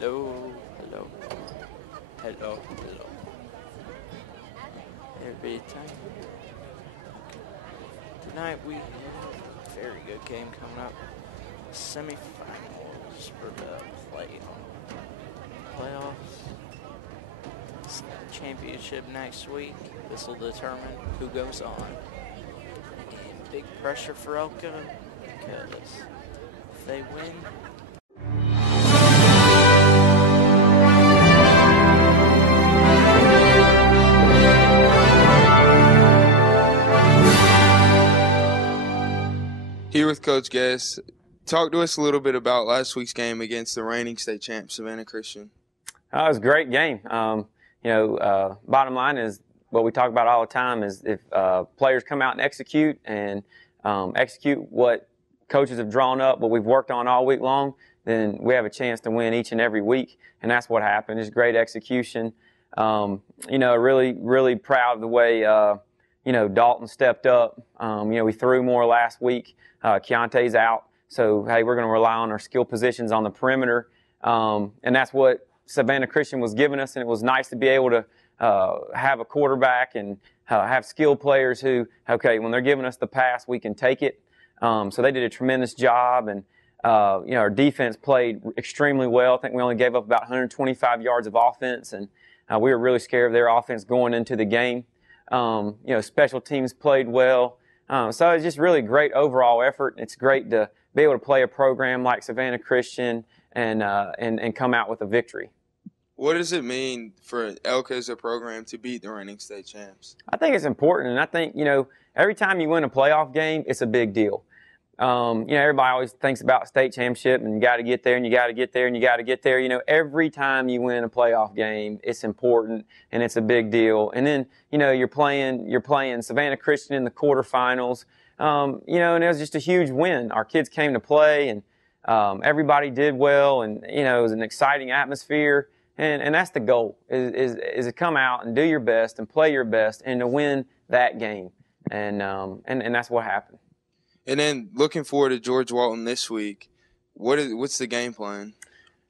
Hello, hello, hello, hello. Every time. Tonight we have a very good game coming up. Semi-finals for the playoffs. Championship next week. This will determine who goes on. And big pressure for ELCA because if they win, Here with Coach Guess. Talk to us a little bit about last week's game against the reigning state champ, Savannah Christian. It was a great game. Bottom line is what we talk about all the time is if players come out and execute what coaches have drawn up, what we've worked on all week long, then we have a chance to win each and every week, and that's what happened. It's great execution. Really, really proud of the way Dalton stepped up. We threw more last week. Keontae's out. So, hey, we're going to rely on our skill positions on the perimeter. And that's what Savannah Christian was giving us. And it was nice to be able to have a quarterback and have skilled players who, okay, when they're giving us the pass, we can take it. So they did a tremendous job. And, our defense played extremely well. I think we only gave up about 125 yards of offense. And we were really scared of their offense going into the game. Special teams played well. So it's just really great overall effort. It's great to be able to play a program like Savannah Christian and come out with a victory. What does it mean for ELCA as a program to beat the reigning state champs? I think it's important, and I think, every time you win a playoff game, it's a big deal. Everybody always thinks about state championship and you got to get there and you got to get there and you got to get there. Every time you win a playoff game, it's important and it's a big deal. And then, you're playing Savannah Christian in the quarterfinals. And it was just a huge win. Our kids came to play and everybody did well, and it was an exciting atmosphere. And that's the goal is to come out and do your best and play your best and to win that game. And that's what happened. And then looking forward to George Walton this week, what's the game plan?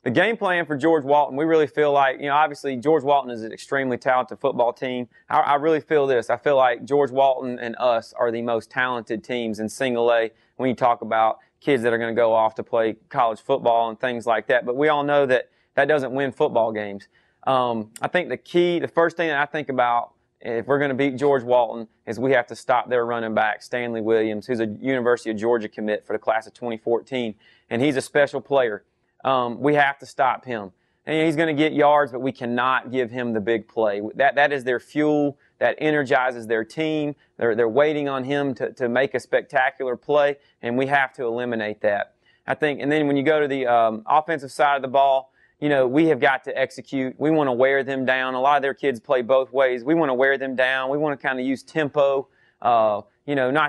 The game plan for George Walton, we really feel like, obviously George Walton is an extremely talented football team. I really feel this. I feel like George Walton and us are the most talented teams in single A when you talk about kids that are going to go off to play college football and things like that. But we all know that doesn't win football games. I think the first thing that I think about if we're going to beat George Walton is we have to stop their running back, Stanley Williams, who's a University of Georgia commit for the class of 2014, and he's a special player. We have to stop him. And he's going to get yards, but we cannot give him the big play. That is their fuel. That energizes their team. They're waiting on him to make a spectacular play, and we have to eliminate that. I think, and then when you go to the offensive side of the ball, we have got to execute. We want to wear them down. A lot of their kids play both ways. We want to wear them down. We want to kind of use tempo. Not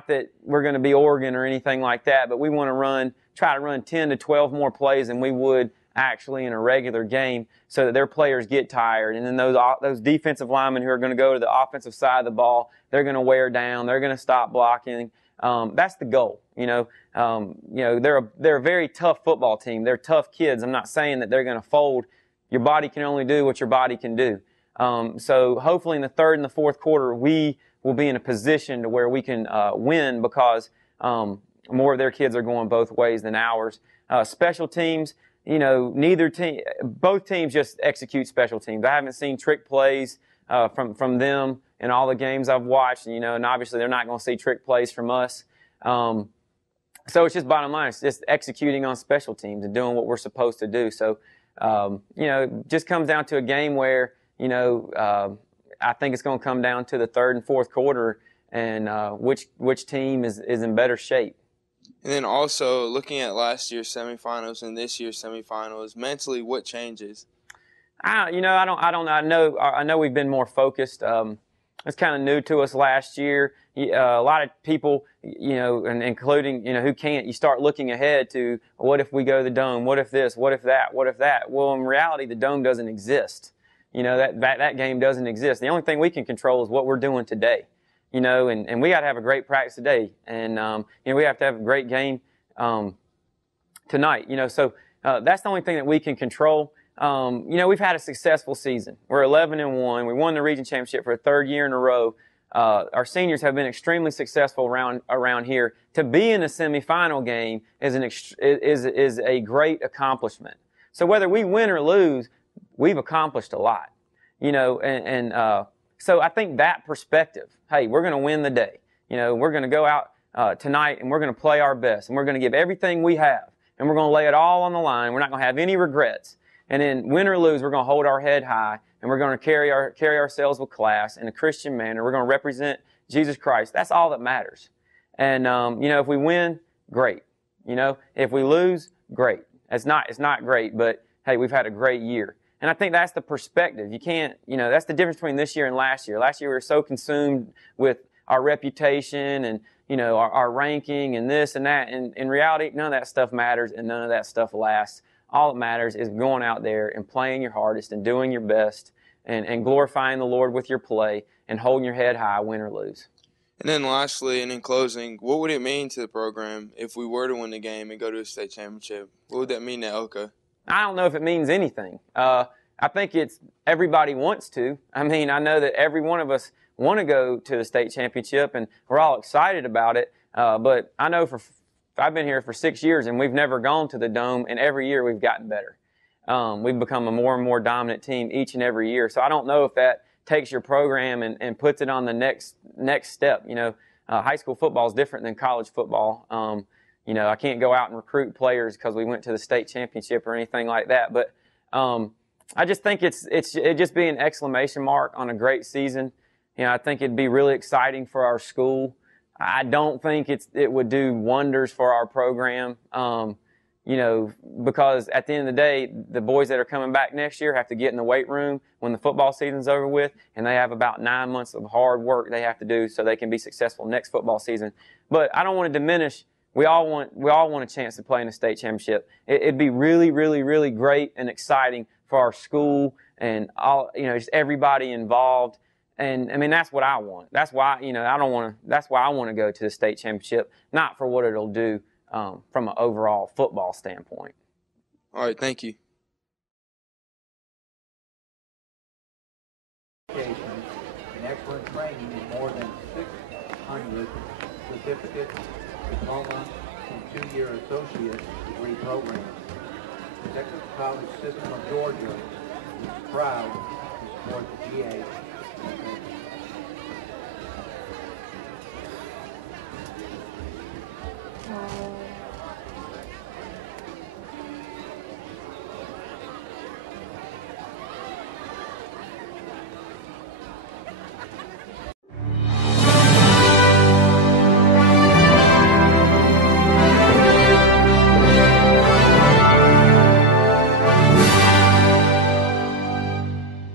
that we're going to be Oregon or anything like that, but we want to try to run 10 to 12 more plays than we would actually in a regular game so that their players get tired. And then those defensive linemen who are going to go to the offensive side of the ball, they're going to wear down. They're going to stop blocking. That's the goal. They're a very tough football team. They're tough kids. I'm not saying that they're going to fold. Your body can only do what your body can do. So hopefully in the third and the fourth quarter, we will be in a position to where we can win because more of their kids are going both ways than ours. Special teams, both teams just execute special teams. I haven't seen trick plays from them in all the games I've watched, and obviously they're not going to see trick plays from us. So it's just bottom line. It's just executing on special teams and doing what we're supposed to do. So, it just comes down to a game where, I think it's going to come down to the third and fourth quarter and which team is in better shape. And then also looking at last year's semifinals and this year's semifinals, mentally, what changes? I know we've been more focused. It's kind of new to us last year. A lot of people, and including, who can't, you start looking ahead to what if we go to the Dome? What if this? What if that? What if that? Well, in reality, the Dome doesn't exist. That game doesn't exist. The only thing we can control is what we're doing today. And we got to have a great practice today. And, we have to have a great game tonight. So that's the only thing that we can control. we've had a successful season. We're 11-1. We won the region championship for a third year in a row. Our seniors have been extremely successful around here. To be in a semifinal game is a great accomplishment. So whether we win or lose, we've accomplished a lot. So I think that perspective, hey, we're going to win the day. We're going to go out tonight and we're going to play our best and we're going to give everything we have and we're going to lay it all on the line. We're not going to have any regrets. And then win or lose, we're going to hold our head high and we're going to carry ourselves with class in a Christian manner. We're going to represent Jesus Christ. That's all that matters. And, if we win, great. If we lose, great. It's not great, but hey, we've had a great year. And I think that's the perspective. You can't, that's the difference between this year and last year. Last year we were so consumed with our reputation and, our ranking and this and that. And in reality, none of that stuff matters and none of that stuff lasts. All that matters is going out there and playing your hardest and doing your best and glorifying the Lord with your play and holding your head high, win or lose. And then lastly, and in closing, what would it mean to the program if we were to win the game and go to a state championship? What would that mean to ELCA? I don't know if it means anything. I think it's everybody wants to. I know that every one of us want to go to the state championship, and we're all excited about it. But I know I've been here for 6 years, and we've never gone to the Dome, and every year we've gotten better. We've become a more and more dominant team each and every year. So I don't know if that takes your program and puts it on the next step. High school football is different than college football. I can't go out and recruit players because we went to the state championship or anything like that. But I just think it'd just be an exclamation mark on a great season. I think it'd be really exciting for our school. I don't think it would do wonders for our program. Because at the end of the day, the boys that are coming back next year have to get in the weight room when the football season's over with, and they have about 9 months of hard work they have to do so they can be successful next football season. But I don't want to diminish. We all want a chance to play in a state championship. It'd be really, really, really great and exciting for our school and all, just everybody involved. And that's what I want. That's why, that's why I want to go to the state championship, not for what it'll do from an overall football standpoint. All right, thank you. And excellent training in more than 600 certificate, diploma, and 2-year associate degree programs. The Texas College System of Georgia is proud to support the GHSA.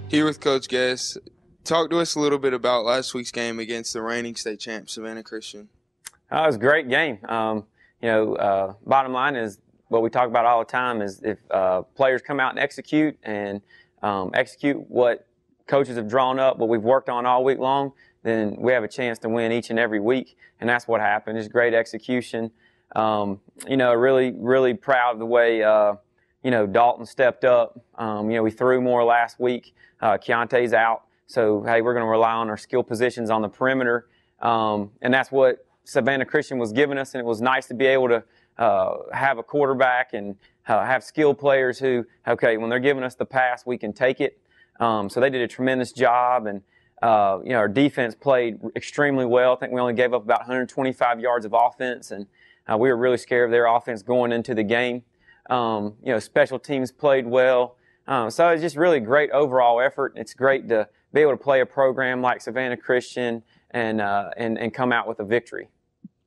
Here with Coach Guess. Talk to us a little bit about last week's game against the reigning state champ, Savannah Christian. It was a great game. Bottom line is what we talk about all the time is if players come out and execute what coaches have drawn up, what we've worked on all week long, then we have a chance to win each and every week. And that's what happened. It's great execution. Really, really proud of the way, Dalton stepped up. We threw more last week. Keontae's out. So, hey, we're going to rely on our skill positions on the perimeter. And that's what Savannah Christian was giving us. And it was nice to be able to have a quarterback and have skilled players who, okay, when they're giving us the pass, we can take it. So they did a tremendous job. And, our defense played extremely well. I think we only gave up about 125 yards of offense. And we were really scared of their offense going into the game. Special teams played well. So it's just really great overall effort. It's great to be able to play a program like Savannah Christian and come out with a victory.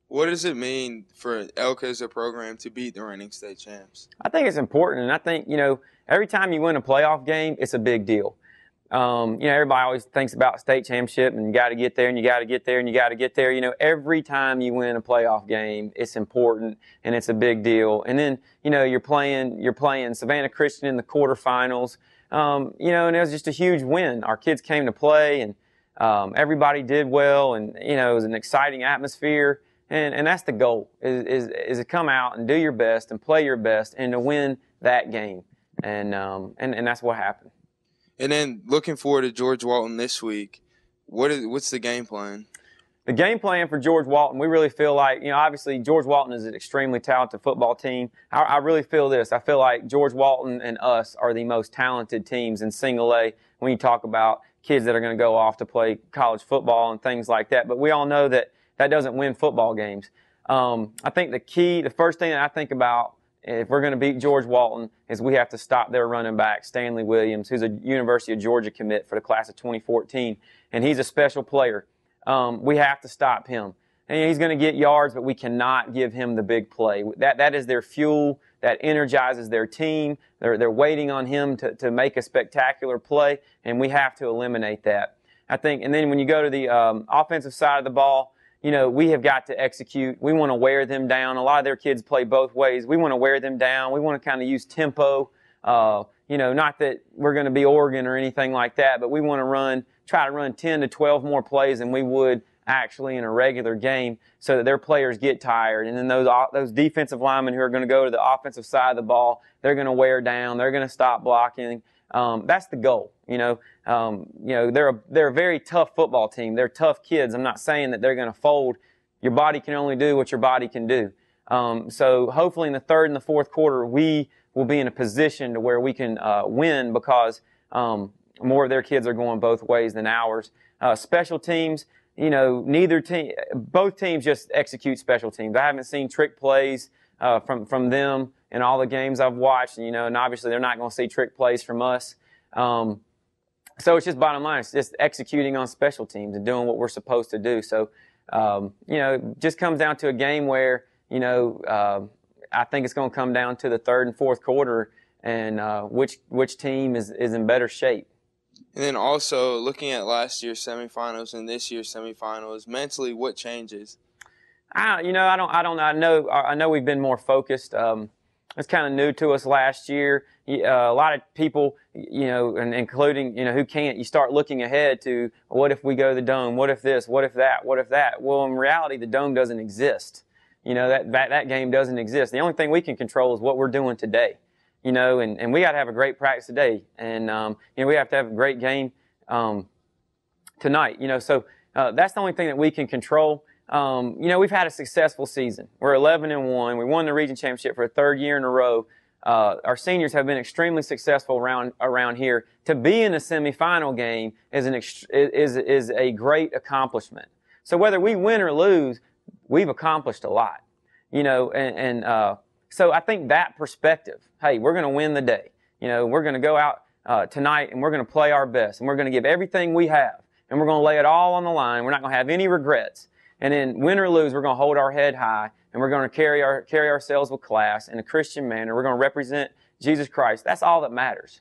What does it mean for ELCA as a program to beat the reigning state champs? I think it's important, and I think, every time you win a playoff game, it's a big deal. Everybody always thinks about state championship and you got to get there and you got to get there and you got to get there. Every time you win a playoff game, it's important and it's a big deal. And then, you're playing Savannah Christian in the quarterfinals. And it was just a huge win. Our kids came to play and everybody did well, and it was an exciting atmosphere. And that's the goal is to come out and do your best and play your best and to win that game. and that's what happened. And then looking forward to George Walton this week, what's the game plan? The game plan for George Walton, we really feel like, obviously George Walton is an extremely talented football team. I really feel this. I feel like George Walton and us are the most talented teams in single A when you talk about kids that are going to go off to play college football and things like that. But we all know that doesn't win football games. I think the first thing that I think about if we're going to beat George Walton is we have to stop their running back, Stanley Williams, who's a University of Georgia commit for the class of 2014, and he's a special player. We have to stop him. And he's going to get yards, but we cannot give him the big play. That is their fuel. That energizes their team. They're waiting on him to make a spectacular play, and we have to eliminate that. I think, and then when you go to the offensive side of the ball, we have got to execute. We want to wear them down. A lot of their kids play both ways. We want to wear them down. We want to kind of use tempo. Not that we're going to be Oregon or anything like that, but we want to try to run 10 to 12 more plays than we would actually in a regular game so that their players get tired. And then those defensive linemen who are going to go to the offensive side of the ball, they're going to wear down. They're going to stop blocking. That's the goal. They're a very tough football team. They're tough kids. I'm not saying that they're going to fold. Your body can only do what your body can do. So hopefully in the third and the fourth quarter, we will be in a position to where we can win because more of their kids are going both ways than ours. Special teams, both teams just execute special teams. I haven't seen trick plays from them in all the games I've watched, and obviously they're not going to see trick plays from us. So it's just bottom line, it's just executing on special teams and doing what we're supposed to do. So, it just comes down to a game where, I think it's going to come down to the third and fourth quarter and which team is in better shape. And then also looking at last year's semifinals and this year's semifinals, mentally, what changes? I know we've been more focused. It's kind of new to us last year. A lot of people, and including, who can't, you start looking ahead to what if we go to the Dome? What if this? What if that? What if that? Well, in reality, the Dome doesn't exist. That game doesn't exist. The only thing we can control is what we're doing today. And we got to have a great practice today. And, we have to have a great game tonight. So that's the only thing that we can control. We've had a successful season. We're 11-1. We won the region championship for a third year in a row. Our seniors have been extremely successful around here. To be in a semifinal game is a great accomplishment. So whether we win or lose, we've accomplished a lot. So I think that perspective, hey, we're going to win the day. We're going to go out tonight and we're going to play our best and we're going to give everything we have and we're going to lay it all on the line. We're not going to have any regrets. And then win or lose, we're going to hold our head high and we're going to carry ourselves with class in a Christian manner. We're going to represent Jesus Christ. That's all that matters.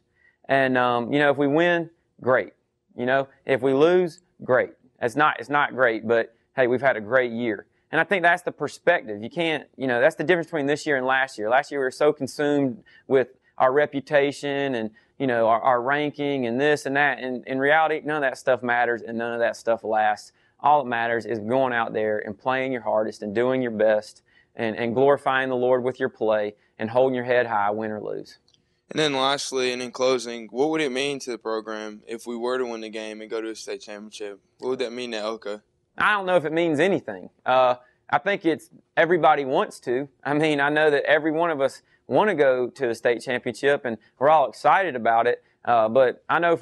And if we win, great. If we lose, great. It's not great, but hey, we've had a great year. And I think that's the perspective. You can't, that's the difference between this year and last year. Last year we were so consumed with our reputation and, our ranking and this and that. And in reality, none of that stuff matters and none of that stuff lasts. All that matters is going out there and playing your hardest and doing your best and glorifying the Lord with your play and holding your head high, win or lose. And then lastly, and in closing, what would it mean to the program if we were to win the game and go to a state championship? What would that mean to ELCA? I don't know if it means anything. I think it's everybody wants to. I mean, I know that every one of us want to go to the state championship, and we're all excited about it. But I know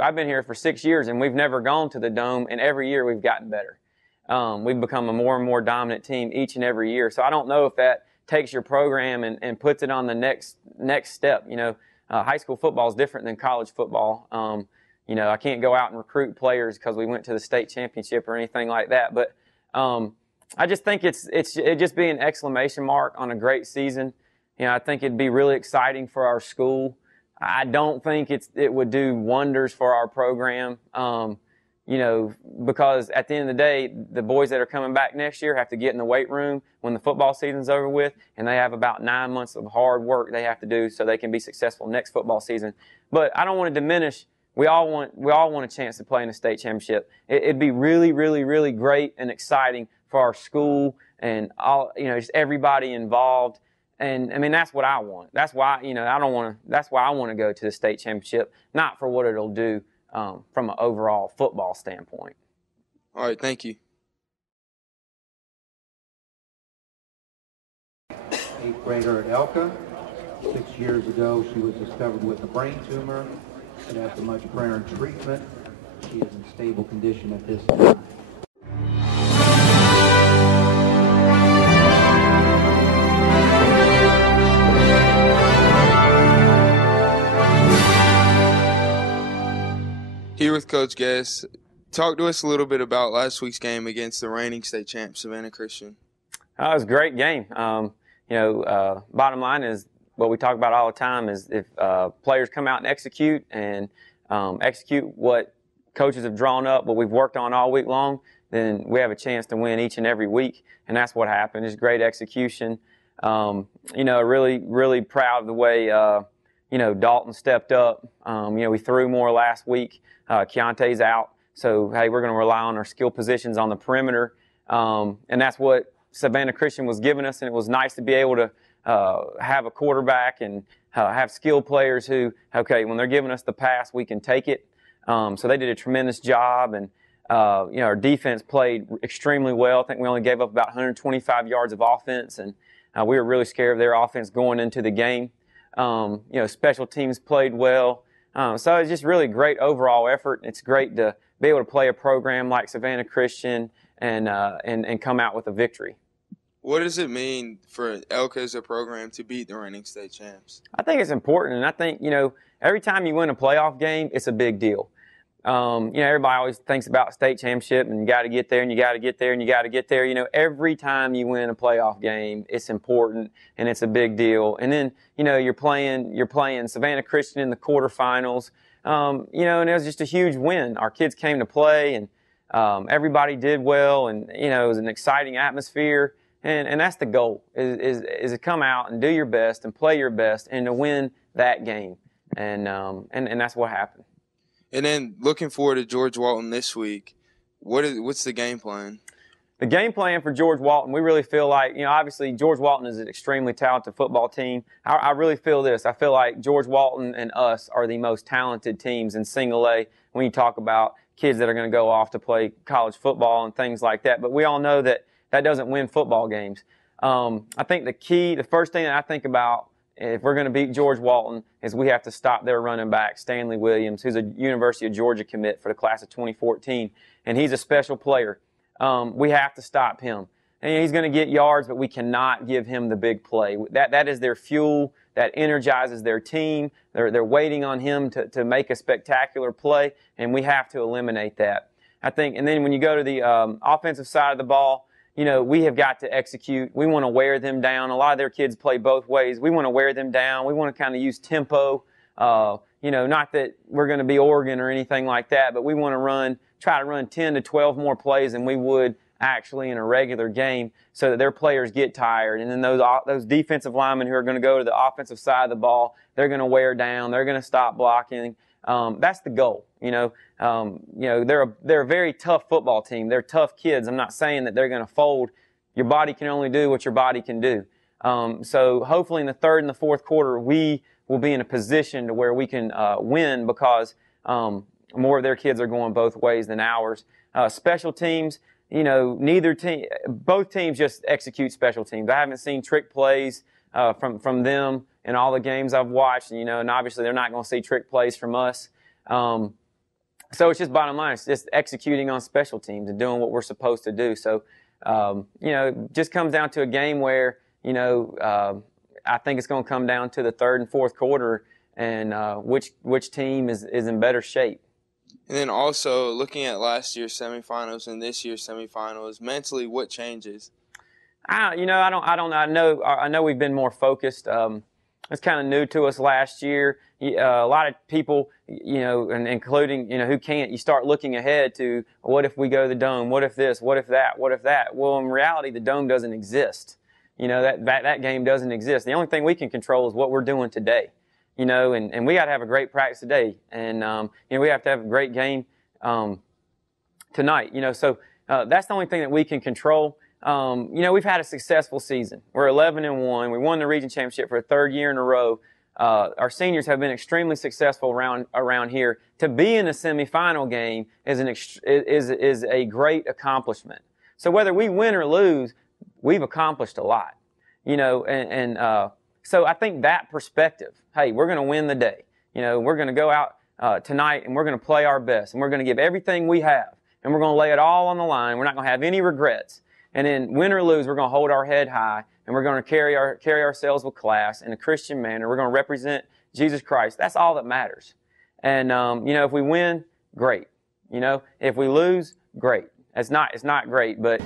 I've been here for 6 years, and we've never gone to the Dome, and every year we've gotten better. We've become a more and more dominant team each and every year. So I don't know if that takes your program and puts it on the next step. High school football is different than college football. I can't go out and recruit players because we went to the state championship or anything like that. But I just think it just be an exclamation mark on a great season. I think it'd be really exciting for our school. I don't think it would do wonders for our program. Because at the end of the day, the boys that are coming back next year have to get in the weight room when the football season's over with, and they have about 9 months of hard work they have to do so they can be successful next football season. But I don't want to diminish. We all want a chance to play in a state championship. It'd be really, really, really great and exciting for our school and all, just everybody involved. And I mean, that's what I want. That's why, that's why I want to go to the state championship, not for what it'll do from an overall football standpoint. All right, thank you. 8th grader at ELCA. 6 years ago, she was discovered with a brain tumor, but after much prayer and treatment, she is in stable condition at this time. Here with Coach Guess. Talk to us a little bit about last week's game against the reigning state champ, Savannah Christian. It was a great game. Bottom line is what we talk about all the time is if players come out and execute what coaches have drawn up, what we've worked on all week long, then we have a chance to win each and every week. And that's what happened. It's great execution. Really, really proud of the way, Dalton stepped up. We threw more last week. Keontae's out. So, hey, we're going to rely on our skill positions on the perimeter. And that's what Savannah Christian was giving us. And it was nice to be able to have a quarterback and have skilled players who, okay, when they're giving us the pass, we can take it. So they did a tremendous job. And, our defense played extremely well. I think we only gave up about 125 yards of offense. And we were really scared of their offense going into the game. Special teams played well. So it's just really great overall effort. It's great to be able to play a program like Savannah Christian and come out with a victory. What does it mean for ELCA as a program to beat the reigning state champs? I think it's important, and I think, every time you win a playoff game, it's a big deal. Everybody always thinks about state championship and you got to get there and you got to get there and you got to get there. Every time you win a playoff game, it's important and it's a big deal. And then, you're playing Savannah Christian in the quarterfinals. And it was just a huge win. Our kids came to play and everybody did well, and it was an exciting atmosphere. And that's the goal is to come out and do your best and play your best and to win that game. And that's what happened. And then looking forward to George Walton this week, what's the game plan? The game plan for George Walton, we really feel like, obviously George Walton is an extremely talented football team. I really feel this. I feel like George Walton and us are the most talented teams in single A when you talk about kids that are going to go off to play college football and things like that. But we all know that doesn't win football games. I think the first thing that I think about if we're going to beat George Walton is we have to stop their running back, Stanley Williams, who's a University of Georgia commit for the class of 2014, and he's a special player. We have to stop him. And he's going to get yards, but we cannot give him the big play. That is their fuel. That energizes their team. They're waiting on him to make a spectacular play, and we have to eliminate that. I think, and then when you go to the offensive side of the ball, we have got to execute. We want to wear them down. A lot of their kids play both ways. We want to wear them down. We want to kind of use tempo. Not that we're going to be Oregon or anything like that, but we want to try to run 10 to 12 more plays than we would actually in a regular game so that their players get tired. And then those defensive linemen who are going to go to the offensive side of the ball, they're going to wear down. They're going to stop blocking. That's the goal. They're a very tough football team. They're tough kids. I'm not saying that they're going to fold. Your body can only do what your body can do. So hopefully in the third and the fourth quarter, we will be in a position to where we can win because more of their kids are going both ways than ours. Special teams, both teams just execute special teams. I haven't seen trick plays from them in all the games I've watched, and obviously they're not going to see trick plays from us. So it's just bottom line. It's just executing on special teams and doing what we're supposed to do. So, it just comes down to a game where, I think it's going to come down to the third and fourth quarter and which team is in better shape. And then also looking at last year's semifinals and this year's semifinals, mentally, what changes? I know we've been more focused. It's kind of new to us last year. A lot of people, and including, who can't, you start looking ahead to what if we go to the Dome? What if this? What if that? What if that? Well, in reality, the Dome doesn't exist. That game doesn't exist. The only thing we can control is what we're doing today. And we got to have a great practice today. And, we have to have a great game tonight. So that's the only thing that we can control. we've had a successful season. We're 11-1. We won the region championship for a third year in a row. Our seniors have been extremely successful around here. To be in a semifinal game is a great accomplishment. So whether we win or lose, we've accomplished a lot. So I think that perspective, hey, we're going to win the day. We're going to go out tonight and we're going to play our best and we're going to give everything we have and we're going to lay it all on the line. We're not going to have any regrets. And then win or lose, we're going to hold our head high and we're going to carry ourselves with class in a Christian manner. We're going to represent Jesus Christ. That's all that matters. And if we win, great. If we lose, great. It's not great, but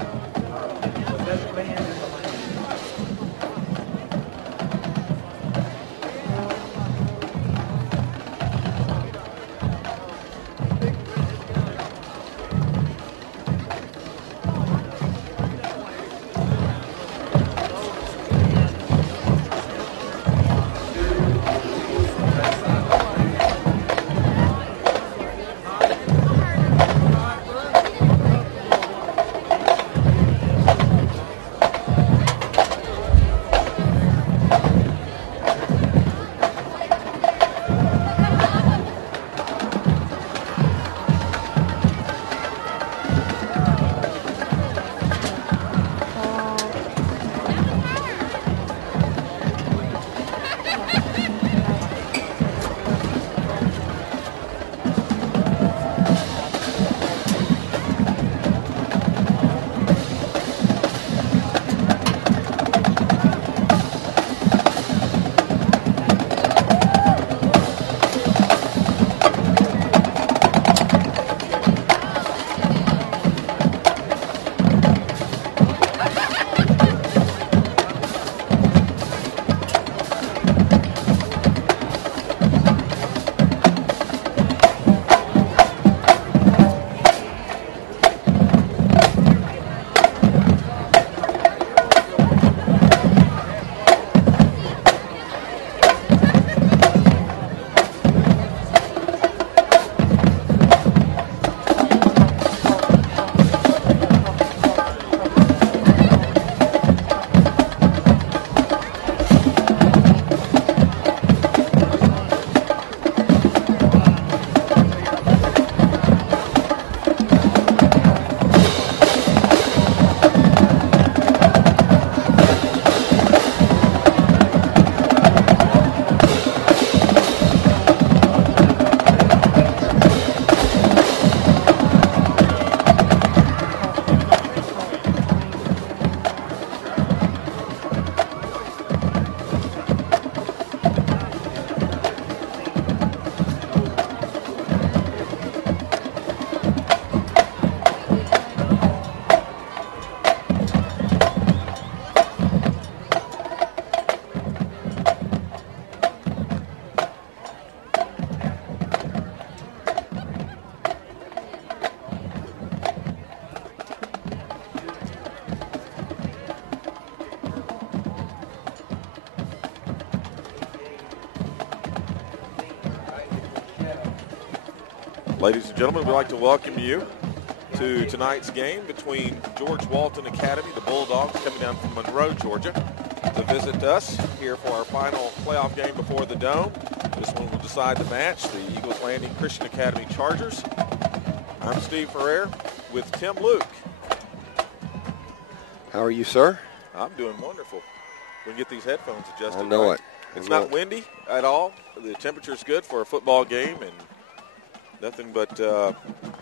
Ladies and gentlemen, we'd like to welcome you to tonight's game between George Walton Academy, the Bulldogs, coming down from Monroe, Georgia, to visit us here for our final playoff game before the Dome. This one will decide the match, the Eagles Landing Christian Academy Chargers. I'm Steve Ferrer with Tim Luke. How are you, sir? I'm doing wonderful. We can get these headphones adjusted. I know right. it. It's not windy at all. The temperature's good for a football game, and nothing but the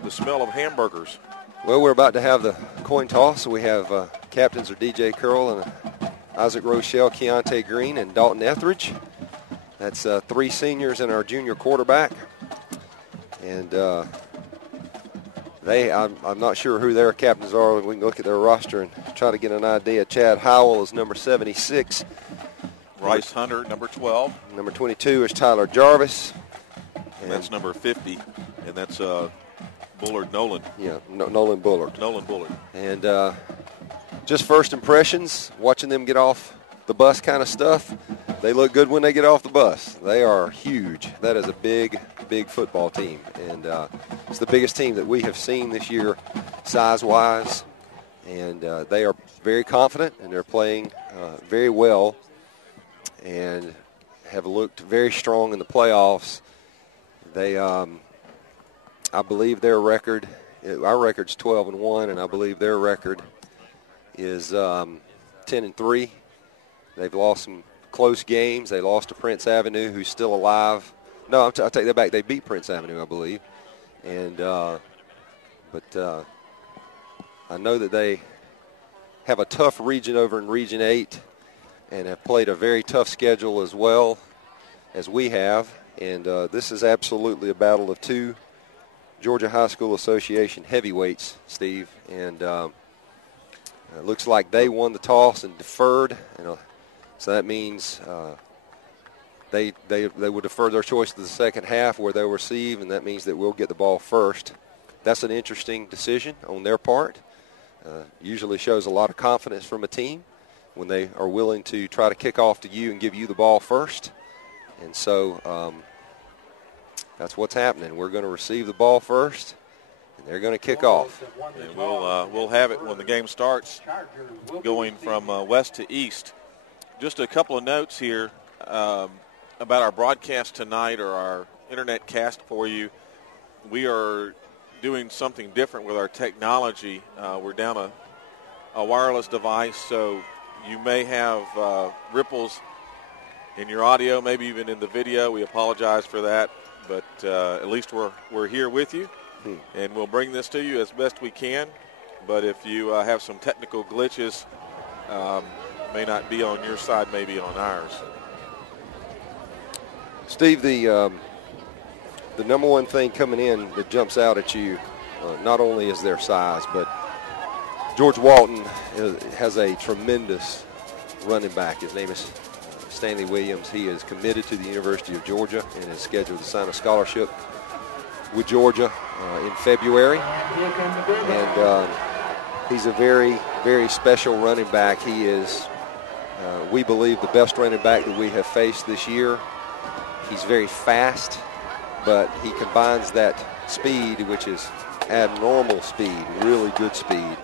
smell of hamburgers. Well, we're about to have the coin toss. We have captains are DJ Curl and Isaac Rochelle, Keontae Green, and Dalton Etheridge. That's three seniors and our junior quarterback. And I'm not sure who their captains are. We can look at their roster and try to get an idea. Chad Howell is number 76. Bryce Hunter, number 12. Number 22 is Tyler Jarvis. And that's number 50, and that's Bullard Nolan. Yeah, Nolan Bullard. Nolan Bullard. And just first impressions, watching them get off the bus kind of stuff, they look good when they get off the bus. They are huge. That is a big, big football team. And it's the biggest team that we have seen this year size-wise. And they are very confident, and they're playing very well and have looked very strong in the playoffs. They, I believe their record, our record's 12-1, and I believe their record is 10-3. They've lost some close games. They lost to Prince Avenue, who's still alive. No, I'll take that back. They beat Prince Avenue, I believe. And but I know that they have a tough region over in Region 8 and have played a very tough schedule as well as we have. And this is absolutely a battle of two Georgia High School Association heavyweights, Steve. And it looks like they won the toss and deferred. So that means they would defer their choice to the second half where they'll receive, and that means that we'll get the ball first. That's an interesting decision on their part. Usually shows a lot of confidence from a team when they are willing to try to kick off to you and give you the ball first. And so that's what's happening. We're going to receive the ball first, and they're going to kick off. And we'll have it when the game starts, going from west to east. Just a couple of notes here about our broadcast tonight, or our internet cast for you. We are doing something different with our technology. We're down a wireless device, so you may have ripples in your audio, maybe even in the video. We apologize for that, but at least we're here with you, and we'll bring this to you as best we can. But if you have some technical glitches, may not be on your side, maybe on ours. Steve, the number one thing coming in that jumps out at you, not only is their size, but George Walton has a tremendous running back. His name is Stanley Williams. He is committed to the University of Georgia and is scheduled to sign a scholarship with Georgia in February. And he's a very, very special running back. He is, we believe, the best running back that we have faced this year. He's very fast, but he combines that speed, which is abnormal speed, really good speed,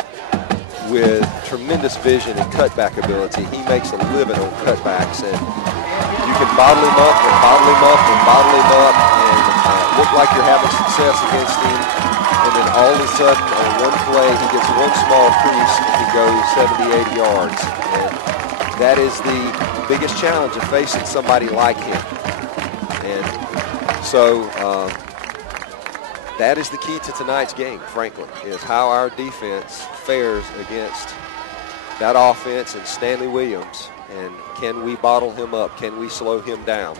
with tremendous vision and cutback ability. He makes a living on cutbacks, and you can bottle him up and bottle him up and bottle him up and look like you're having success against him, and then all of a sudden on one play he gets one small crease and he goes 70, 80 yards. And that is the biggest challenge of facing somebody like him. And so that is the key to tonight's game, frankly, is how our defense fares against that offense and Stanley Williams. And can we bottle him up? Can we slow him down?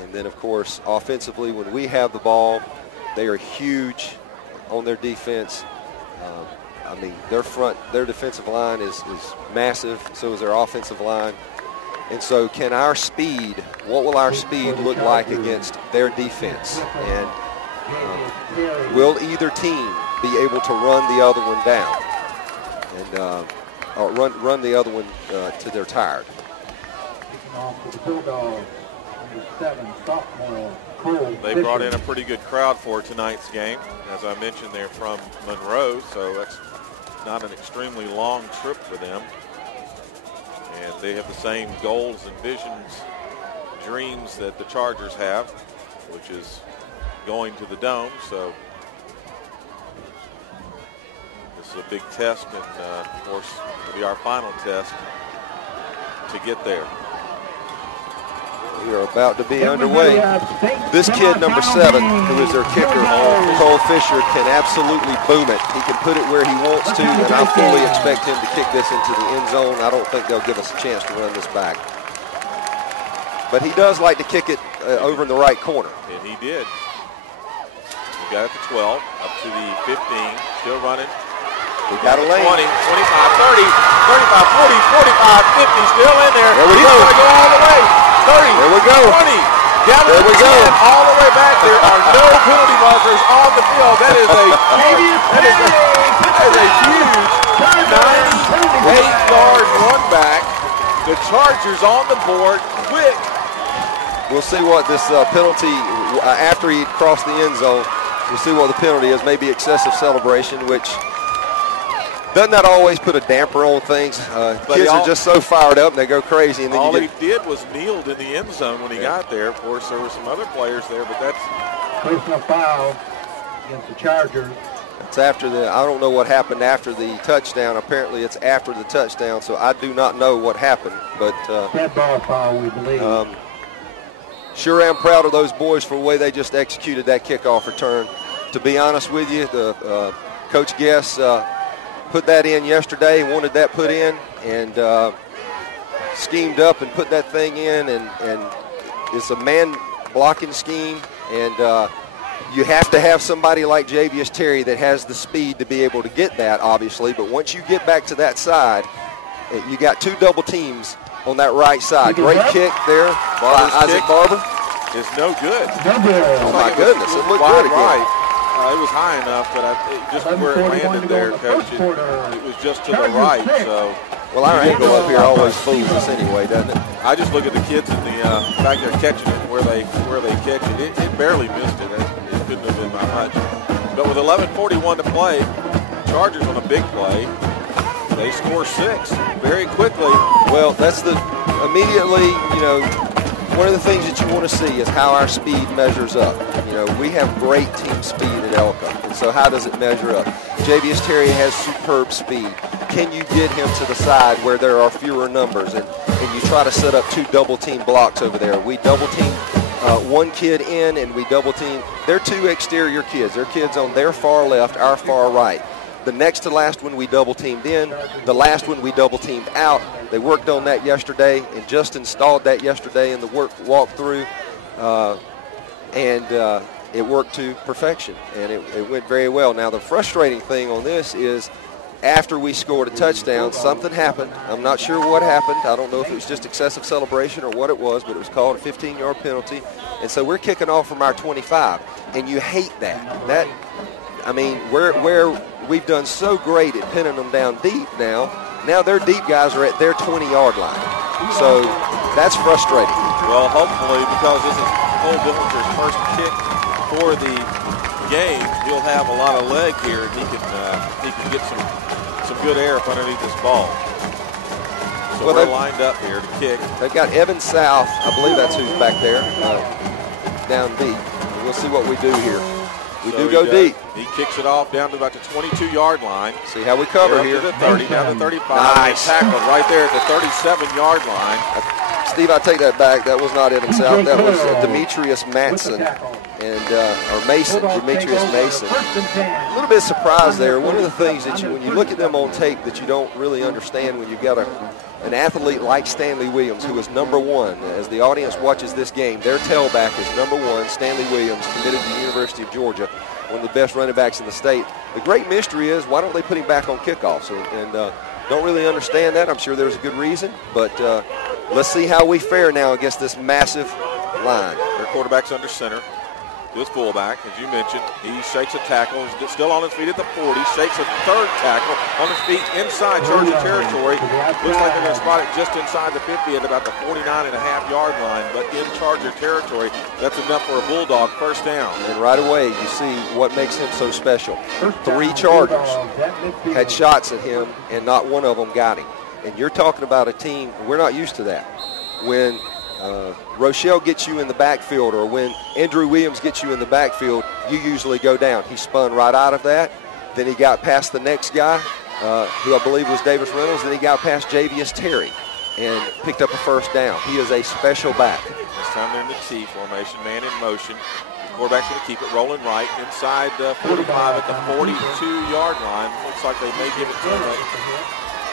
And then, of course, offensively, when we have the ball, they are huge on their defense. I mean, their defensive line is massive, so is their offensive line. And so can our speed, what will our speed look like against their defense? And will either team be able to run the other one down and or run the other one till they're tired? The Bulldogs, number 7, sophomore Cole They Fisher. brought in a pretty good crowd for tonight's game. As I mentioned, they're from Monroe, so that's not an extremely long trip for them. And they have the same goals and visions, dreams that the Chargers have, which is going to the Dome. So this is a big test, and of course it'll be our final test to get there. We are about to be underway. This kid, number 7, who is their kicker, Cole Fisher, can absolutely boom it. He can put it where he wants to, and I fully expect him to kick this into the end zone. I don't think they'll give us a chance to run this back. But he does like to kick it over in the right corner. And he did. He got it to 12, up to the 15, still running. We got a lane. 20, 25, 30, 35, 40, 45, 50, still in there. There we He's go. going to go all the way. 30, There we go. 20, down to There the we 10, go. all the way back. There are no penalty markers on the field. That is a huge 98-yard run back. The Chargers on the board, quick. We'll see what this penalty, after he crossed the end zone, we'll see what the penalty is. Maybe excessive celebration, which doesn't that always put a damper on things? Kids are just so fired up and they go crazy. And then all he did was kneeled in the end zone when he got there. Of course, there were some other players there, but that's personal foul against the Chargers. It's after I don't know what happened after the touchdown. Apparently it's after the touchdown, so I do not know what happened. But dead ball foul, we believe. Sure am proud of those boys for the way they just executed that kickoff return. To be honest with you, the Coach Guess put that in yesterday, wanted that put in, and schemed up and put that thing in, and it's a man blocking scheme, and you have to have somebody like Javius Terry that has the speed to be able to get that, obviously. But once you get back to that side, you got 2 double teams on that right side. Great kick there by Isaac Barber. Is no good. Oh, my goodness. It looked good again. Right. It was high enough, but just where it landed there, Coach, it was just to the right. So, well, our angle up here always fools us anyway, doesn't it? I just look at the kids in the back there catching it, where they catch it. It barely missed it. It couldn't have been by much. But with 11:41 to play, Chargers on a big play. They score 6 very quickly. Well, that's immediately, one of the things that you want to see is how our speed measures up. We have great team speed at ELCA, and so how does it measure up? Javius Terry has superb speed. Can you get him to the side where there are fewer numbers, and you try to set up 2 double-team blocks over there? We double-team one kid in, and we double-team. They're 2 exterior kids. They're kids on their far left, our far right. The next to last one we double-teamed in. The last one we double-teamed out. They worked on that yesterday and just installed that yesterday in the walkthrough, and it worked to perfection, and it went very well. Now, the frustrating thing on this is after we scored a touchdown, something happened. I'm not sure what happened. I don't know if it was just excessive celebration or what it was, but it was called a 15-yard penalty, and so we're kicking off from our 25, and you hate that. Where we've done so great at pinning them down deep now their deep guys are at their 20-yard line. So that's frustrating. Well, hopefully, because this is Cole Dillinger's first kick for the game, he'll have a lot of leg here, and he can get some good air up underneath this ball. So we're lined up here to kick. They've got Evan South, I believe that's who's back there, down deep. We'll see what we do here. We do go deep. He kicks it off down to about the 22-yard line. See how we cover here. To the 30, down to 35. Nice. Tackled right there at the 37-yard line. Steve, I take that back. That was not Evan South. That was Demetrius Matson or Mason. Demetrius Mason. A little bit surprised there. One of the things that when you look at them on tape that you don't really understand when you've got an athlete like Stanley Williams, who is number 1. As the audience watches this game, their tailback is number 1, Stanley Williams, committed to the University of Georgia, one of the best running backs in the state. The great mystery is, why don't they put him back on kickoffs? And don't really understand that. I'm sure there's a good reason, but let's see how we fare now against this massive line. Their quarterback's under center. This fullback, as you mentioned, he shakes a tackle. He's still on his feet at the 40. Shakes a third tackle on his feet inside Charger territory. Looks like they're going to spot it just inside the 50 at about the 49.5-yard line. But in Charger territory, that's enough for a Bulldog first down. And right away, you see what makes him so special. 3 Chargers had shots at him, and not one of them got him. And you're talking about a team, we're not used to that. When Rochelle gets you in the backfield, or when Andrew Williams gets you in the backfield, you usually go down. He spun right out of that. Then he got past the next guy, who I believe was Davis Reynolds. Then he got past Javius Terry and picked up a first down. He is a special back. This time they're in the T formation, man in motion. The quarterback's going to keep it rolling right inside 45 at the 42-yard line. Looks like they may give it to him.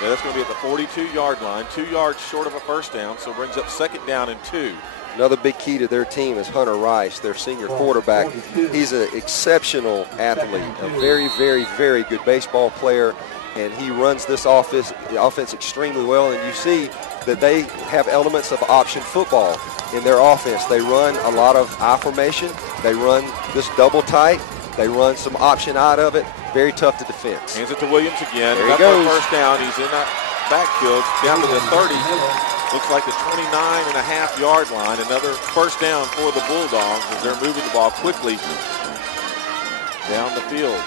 Yeah, that's going to be at the 42-yard line, 2 yards short of a first down, so brings up second down and 2. Another big key to their team is Hunter Rice, their senior quarterback. He's an exceptional athlete, a very, very, very good baseball player, and he runs this offense extremely well. And you see that they have elements of option football in their offense. They run a lot of I formation. They run this double tight. They run some option out of it. Very tough to defense. Hands it to Williams again. There he goes. First down. He's in that backfield down to the 30. Looks like the 29.5-yard line. Another first down for the Bulldogs as they're moving the ball quickly down the field.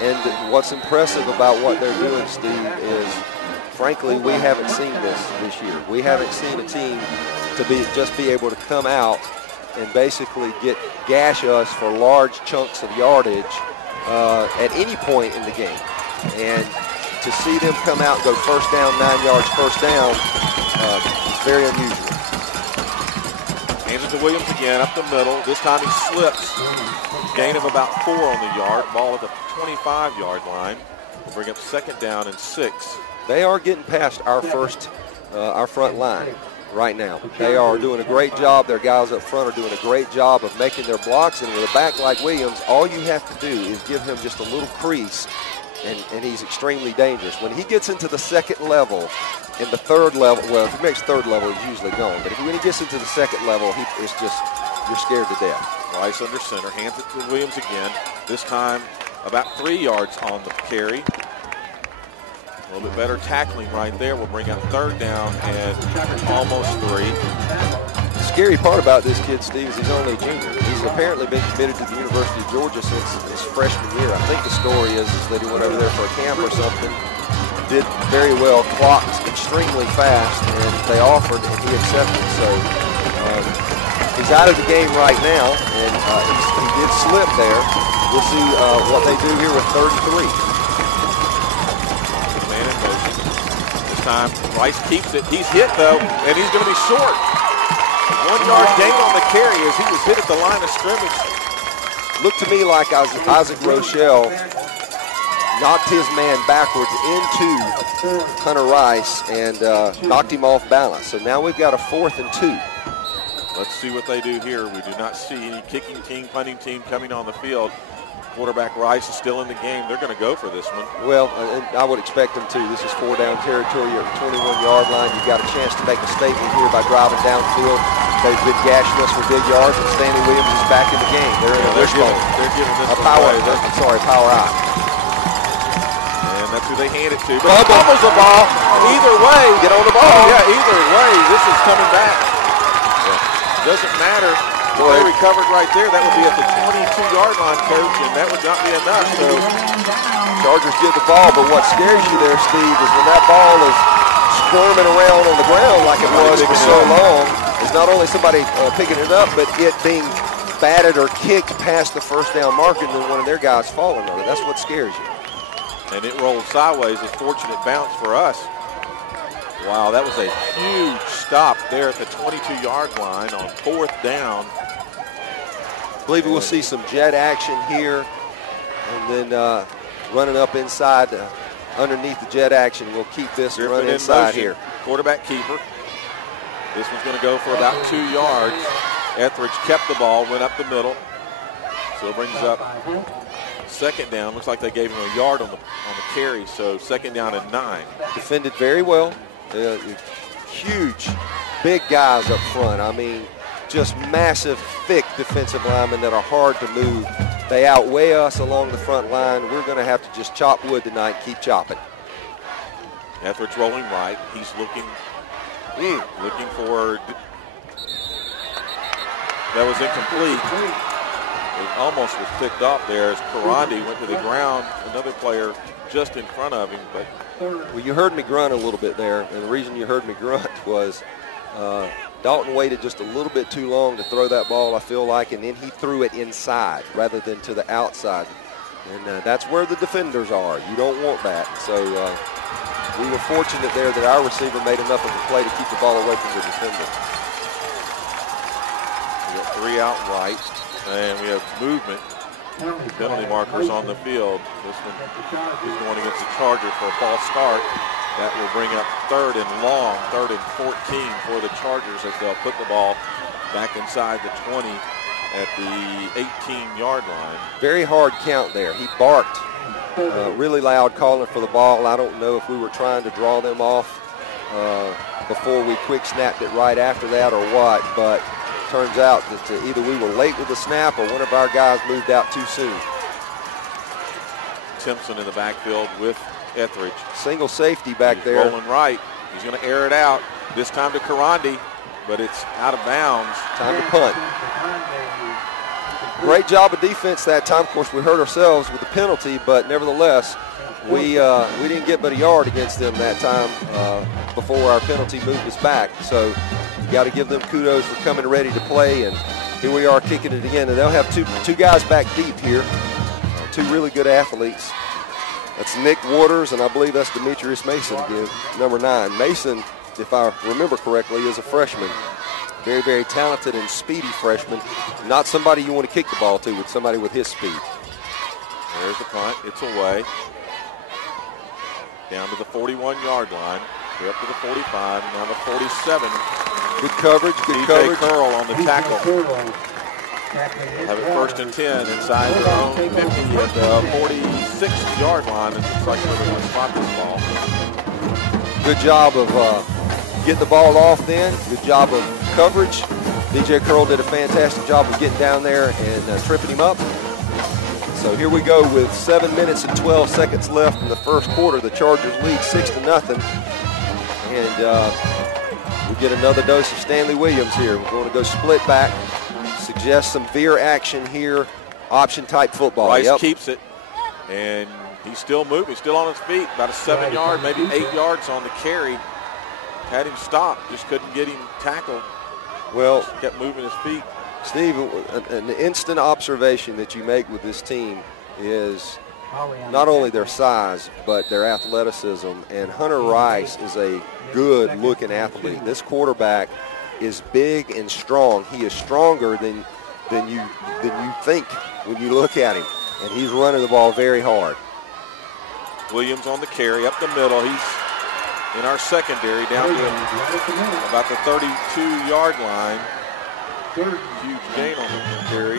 And what's impressive about what they're doing, Steve, is frankly we haven't seen this year. We haven't seen a team to just be able to come out and basically gash us for large chunks of yardage at any point in the game. And to see them come out and go first down, 9 yards, first down, is very unusual. Hands it to Williams again, up the middle. This time he slips. Gain of about 4 on the yard. Ball at the 25-yard line. We'll bring up second down and 6. They are getting past our front line right now. They are doing a great job. Their guys up front are doing a great job of making their blocks. And with a back like Williams, all you have to do is give him just a little crease, and he's extremely dangerous. When he gets into the second level and the third level, well, if he makes third level, he's usually gone. But when he gets into the second level, it's just, you're scared to death. Rice under center, hands it to Williams again. This time about 3 yards on the carry. A little bit better tackling right there. We'll bring up third down and almost 3. The scary part about this kid, Steve, is he's only a junior. He's apparently been committed to the University of Georgia since his freshman year. I think the story is that he went over there for a camp or something, did very well, clocked extremely fast, and they offered and he accepted. So he's out of the game right now, and he did slip there. We'll see what they do here with third and 3. Time. Rice keeps it. He's hit, though, and he's going to be short. 1 yard gain on the carry as he was hit at the line of scrimmage. Looked to me like Isaac Rochelle knocked his man backwards into Hunter Rice and knocked him off balance. So now we've got a 4th and 2. Let's see what they do here. We do not see any kicking team, punting team coming on the field. Quarterback Rice is still in the game. They're going to go for this one. Well, and I would expect them to. This is 4-down territory. You're at the 21-yard line. You've got a chance to make a statement here by driving downfield. They've been gashing us for big yards, and Stanley Williams is back in the game. They're in a wishbone. They're giving this power out. And that's who they hand it to. But fumbles the ball. Either way. Get on the ball. Yeah, either way, this is coming back. Doesn't matter. If they recovered right there, that would be at the 22-yard line, Coach, and that would not be enough. So Chargers get the ball, but what scares you there, Steve, is when that ball is squirming around on the ground like it was for so long, is not only somebody picking it up, but it being batted or kicked past the first down marker and then one of their guys falling on it. That's what scares you. And it rolled sideways, a fortunate bounce for us. Wow, that was a huge stop there at the 22-yard line on 4th down. I believe we'll see some jet action here, and then running up inside underneath the jet action. We'll keep this and run inside here. Quarterback keeper. This one's going to go for about 2 yards. Etheridge kept the ball, went up the middle. So it brings up second down. Looks like they gave him a yard on the carry, so second down and 9. Defended very well. Huge, big guys up front. I mean, just massive, thick defensive linemen that are hard to move. They outweigh us along the front line. We're going to have to just chop wood tonight, keep chopping. Etheridge rolling right. He's looking for. That was incomplete. It almost was picked off there as Karandi went to the ground. Another player just in front of him, but. Well, you heard me grunt a little bit there, and the reason you heard me grunt was Dalton waited just a little bit too long to throw that ball, I feel like, and then he threw it inside rather than to the outside. And that's where the defenders are. You don't want that. So we were fortunate there that our receiver made enough of a play to keep the ball away from the defender. We got 3 out right, and we have movement. Penalty markers on the field. This one is going against the Chargers for a false start. That will bring up 3rd and long, 3rd and 14 for the Chargers as they'll put the ball back inside the 20 at the 18-yard line. Very hard count there. He barked really loud calling for the ball. I don't know if we were trying to draw them off before we quick snapped it right after that or what, but turns out that either we were late with the snap or one of our guys moved out too soon. Timpson in the backfield with Etheridge. Single safety back there. Rolling right. He's going to air it out. This time to Karandi, but it's out of bounds. Time to punt. Great job of defense that time. Of course, we hurt ourselves with the penalty, but nevertheless, we didn't get but a yard against them that time before our penalty moved us back. So you got to give them kudos for coming ready to play, and here we are kicking it again. And they'll have two guys back deep here, two really good athletes. That's Nick Waters, and I believe that's Demetrius Mason again, number 9. Mason, if I remember correctly, is a freshman. Very, very talented and speedy freshman. Not somebody you want to kick the ball to, but somebody with his speed. There's the punt. It's away. Down to the 41-yard line. We're up to the 45, now the 47. Good coverage, good coverage. DJ Curl on the tackle. Have it first and 10 inside their own 50 at the 46-yard line. It looks like they're going to spot this ball. Good job of getting the ball off then. Good job of coverage. DJ Curl did a fantastic job of getting down there and tripping him up. So here we go with 7 minutes and 12 seconds left in the first quarter. The Chargers lead 6-0. And we get another dose of Stanley Williams here. We're going to go split back. Suggest some veer action here. Option type football. Rice keeps it. And he's still moving, still on his feet. About a 7-yard, maybe 8 yards on the carry. Had him stopped, just couldn't get him tackled. Well, just kept moving his feet. Steve, an instant observation that you make with this team is not only their size, but their athleticism. And Hunter Rice is a good-looking athlete. This quarterback is big and strong. He is stronger than you think when you look at him. And he's running the ball very hard. Williams on the carry, up the middle. He's in our secondary, down to about the 32-yard line. Huge gain on the carry.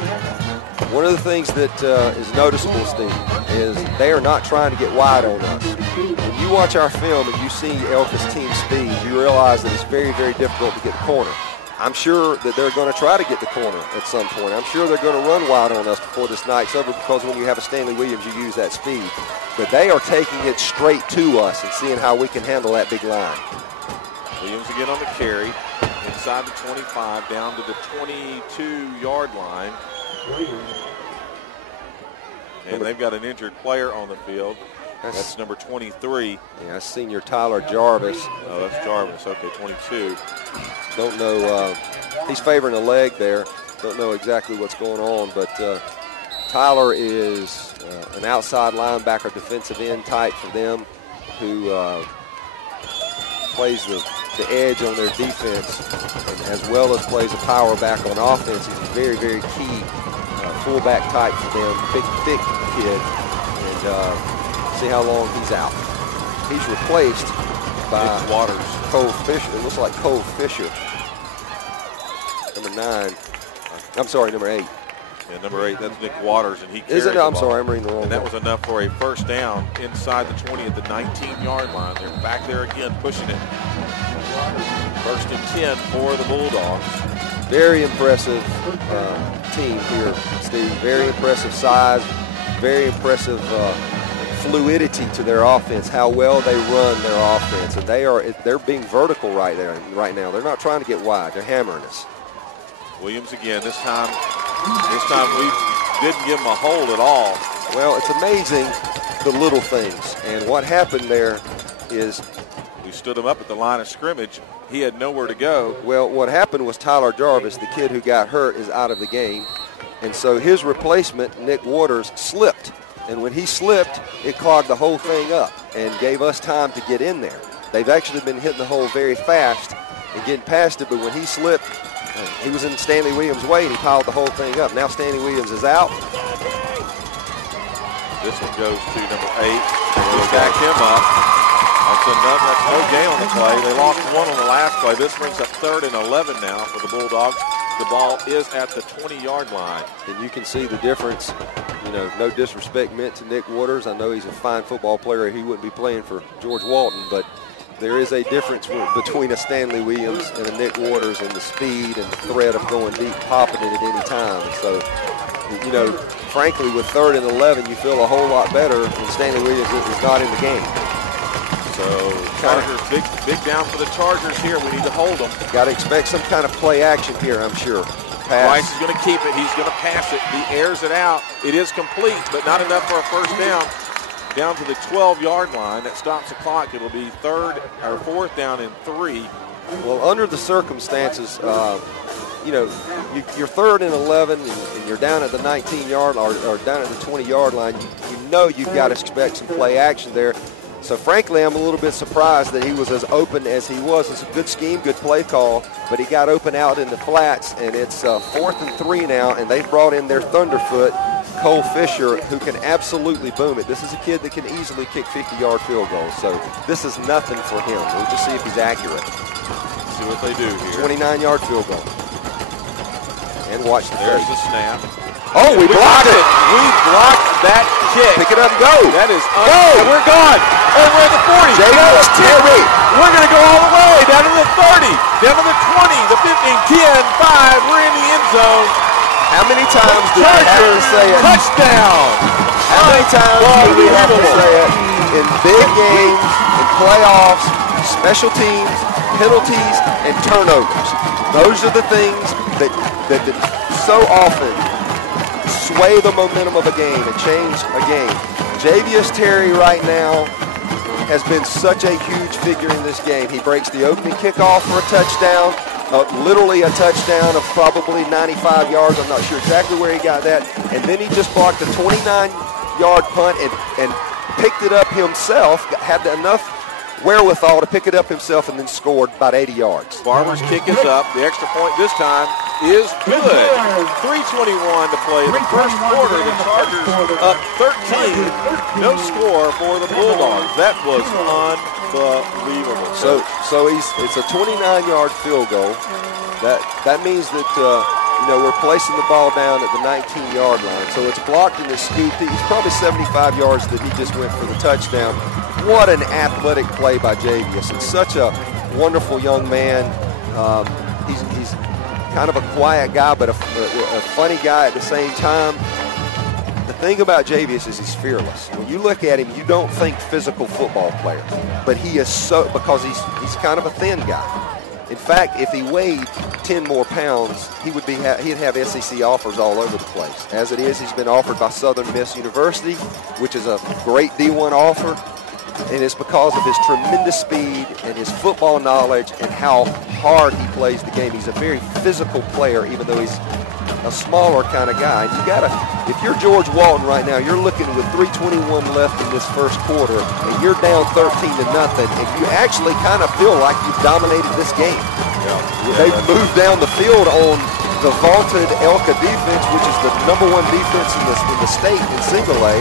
One of the things that is noticeable, Steve, is they are not trying to get wide on us. When you watch our film and you see ELCA's team speed, you realize that it's very, very difficult to get the corner. I'm sure that they're going to try to get the corner at some point. I'm sure they're going to run wide on us before this night's over, because when you have a Stanley Williams, you use that speed. But they are taking it straight to us and seeing how we can handle that big line. Williams again on the carry. Inside the 25, down to the 22-yard line. And they've got an injured player on the field. That's number 23. Yeah, that's senior Tyler Jarvis. Oh, that's Jarvis. Okay, 22. Don't know. He's favoring a leg there. Don't know exactly what's going on, but Tyler is an outside linebacker, defensive end type for them, who plays the edge on their defense, and as well as plays a power back on offense. He's a very, very key fullback type for them. Big, thick kid, and see how long he's out. He's replaced by Waters. Cole Fisher. It looks like Cole Fisher, number 9. I'm sorry, number 8. Yeah, number 8, that's Nick Waters, and he carried Is it? the I'm ball. sorry, I'm reading the wrong And that one. was enough for a first down inside the 20 at the 19-yard line. They're back there again, pushing it. First and 10 for the Bulldogs. Very impressive team here, Steve. Very impressive size, very impressive fluidity to their offense, how well they run their offense. And they're being vertical right now. They're not trying to get wide. They're hammering us. Williams again. This time we didn't give him a hold at all. Well, it's amazing the little things. And what happened there is we stood him up at the line of scrimmage. He had nowhere to go. Well, what happened was Tyler Jarvis, the kid who got hurt, is out of the game. And so his replacement, Nick Waters, slipped. And when he slipped, it clogged the whole thing up and gave us time to get in there. They've actually been hitting the hole very fast and getting past it, but when he slipped, he was in Stanley Williams' way, and he piled the whole thing up. Now Stanley Williams is out. This one goes to number 8. He stacked him up. That's enough. That's no gain on the play. They lost one on the last play. This brings up 3rd and 11 now for the Bulldogs. The ball is at the 20-yard line. And you can see the difference. You know, no disrespect meant to Nick Waters. I know he's a fine football player. He wouldn't be playing for George Walton, but there is a difference between a Stanley Williams and a Nick Waters, and the speed and the threat of going deep, popping it at any time. So, you know, frankly, with 3rd and 11, you feel a whole lot better when Stanley Williams is not in the game. So Chargers, big down for the Chargers here. We need to hold them. Got to expect some kind of play action here, I'm sure. pass. Rice is going to keep it. He's going to pass it. He airs it out. It is complete, but not enough for a first down. Down to the 12-yard line. That stops the clock. It'll be fourth down and 3. Well, under the circumstances, you're 3rd and 11, and you're down at the 19-yard or down at the 20-yard line. You know you've got to expect some play action there. So, frankly, I'm a little bit surprised that he was as open as he was. It's a good scheme, good play call, but he got open out in the flats, and it's 4th and 3 now, and they've brought in their Thunderfoot, Cole Fisher, who can absolutely boom it. This is a kid that can easily kick 50-yard field goals, so this is nothing for him. We'll just see if he's accurate. See what they do here. 29-yard field goal. And watch the There's play. the snap. Oh, we blocked it. We blocked that kick. Pick it up and go. That is and we're gone. Oh, we're at the 40. James Terry. We're going to go all the way down to the 30, down to the 20, the 15, 10, 5. We're in the end zone. How many times do we have to say it? Touchdown. How many times do we have to say it? In big games, in playoffs, special teams, penalties, and turnovers. Those are the things that so often sway the momentum of a game and change a game. Javius Terry right now has been such a huge figure in this game. He breaks the opening kickoff for a touchdown, literally a touchdown of probably 95 yards. I'm not sure exactly where he got that. And then he just blocked a 29-yard punt and picked it up himself, had enough wherewithal to pick it up himself, and then scored about 80 yards. Farmer's kick is up. The extra point this time is good. 3:21 to play in the first quarter. The Chargers up 13. No score for the Bulldogs. That was unbelievable. So it's a 29-yard field goal. That means that we're placing the ball down at the 19-yard line. So it's blocked and it's scooped. It's probably 75 yards that he just went for the touchdown. What an athletic play by Javius. And such a wonderful young man. He's kind of a quiet guy, but a funny guy at the same time. The thing about Javius is he's fearless. When you look at him, you don't think physical football player, but he is so, because he's kind of a thin guy. In fact, if he weighed 10 more pounds, he'd have SEC offers all over the place. As it is, he's been offered by Southern Miss University, which is a great D1 offer. And it's because of his tremendous speed and his football knowledge and how hard he plays the game. He's a very physical player, even though he's a smaller kind of guy. And if you're George Walton right now, you're looking with 3:21 left in this first quarter, and you're down 13-0, and you actually kind of feel like you've dominated this game. They've moved down the field on the vaunted ELCA defense, which is the #1 defense in the state in single A.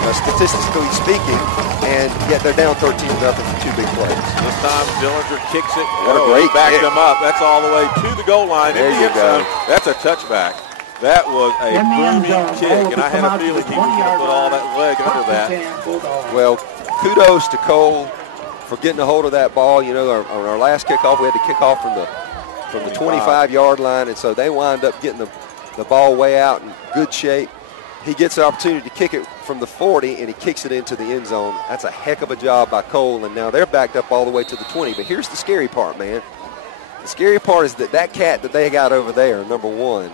Statistically speaking, and yet they're down 13-0 for 2 big plays. This time Dillinger kicks it. What a great back kick. them up. That's all the way to the goal line. There in the you end go. zone. That's a touchback. That was a booming kick, and I had a feeling he was going to put all that leg under that. Well, kudos to Cole for getting a hold of that ball. On our last kickoff, we had to kick off from the 25-yard line, and so they wind up getting the ball way out in good shape. He gets the opportunity to kick it from the 40, and he kicks it into the end zone. That's a heck of a job by Cole, and now they're backed up all the way to the 20. But here's the scary part, man. The scary part is that cat that they got over there, number 1,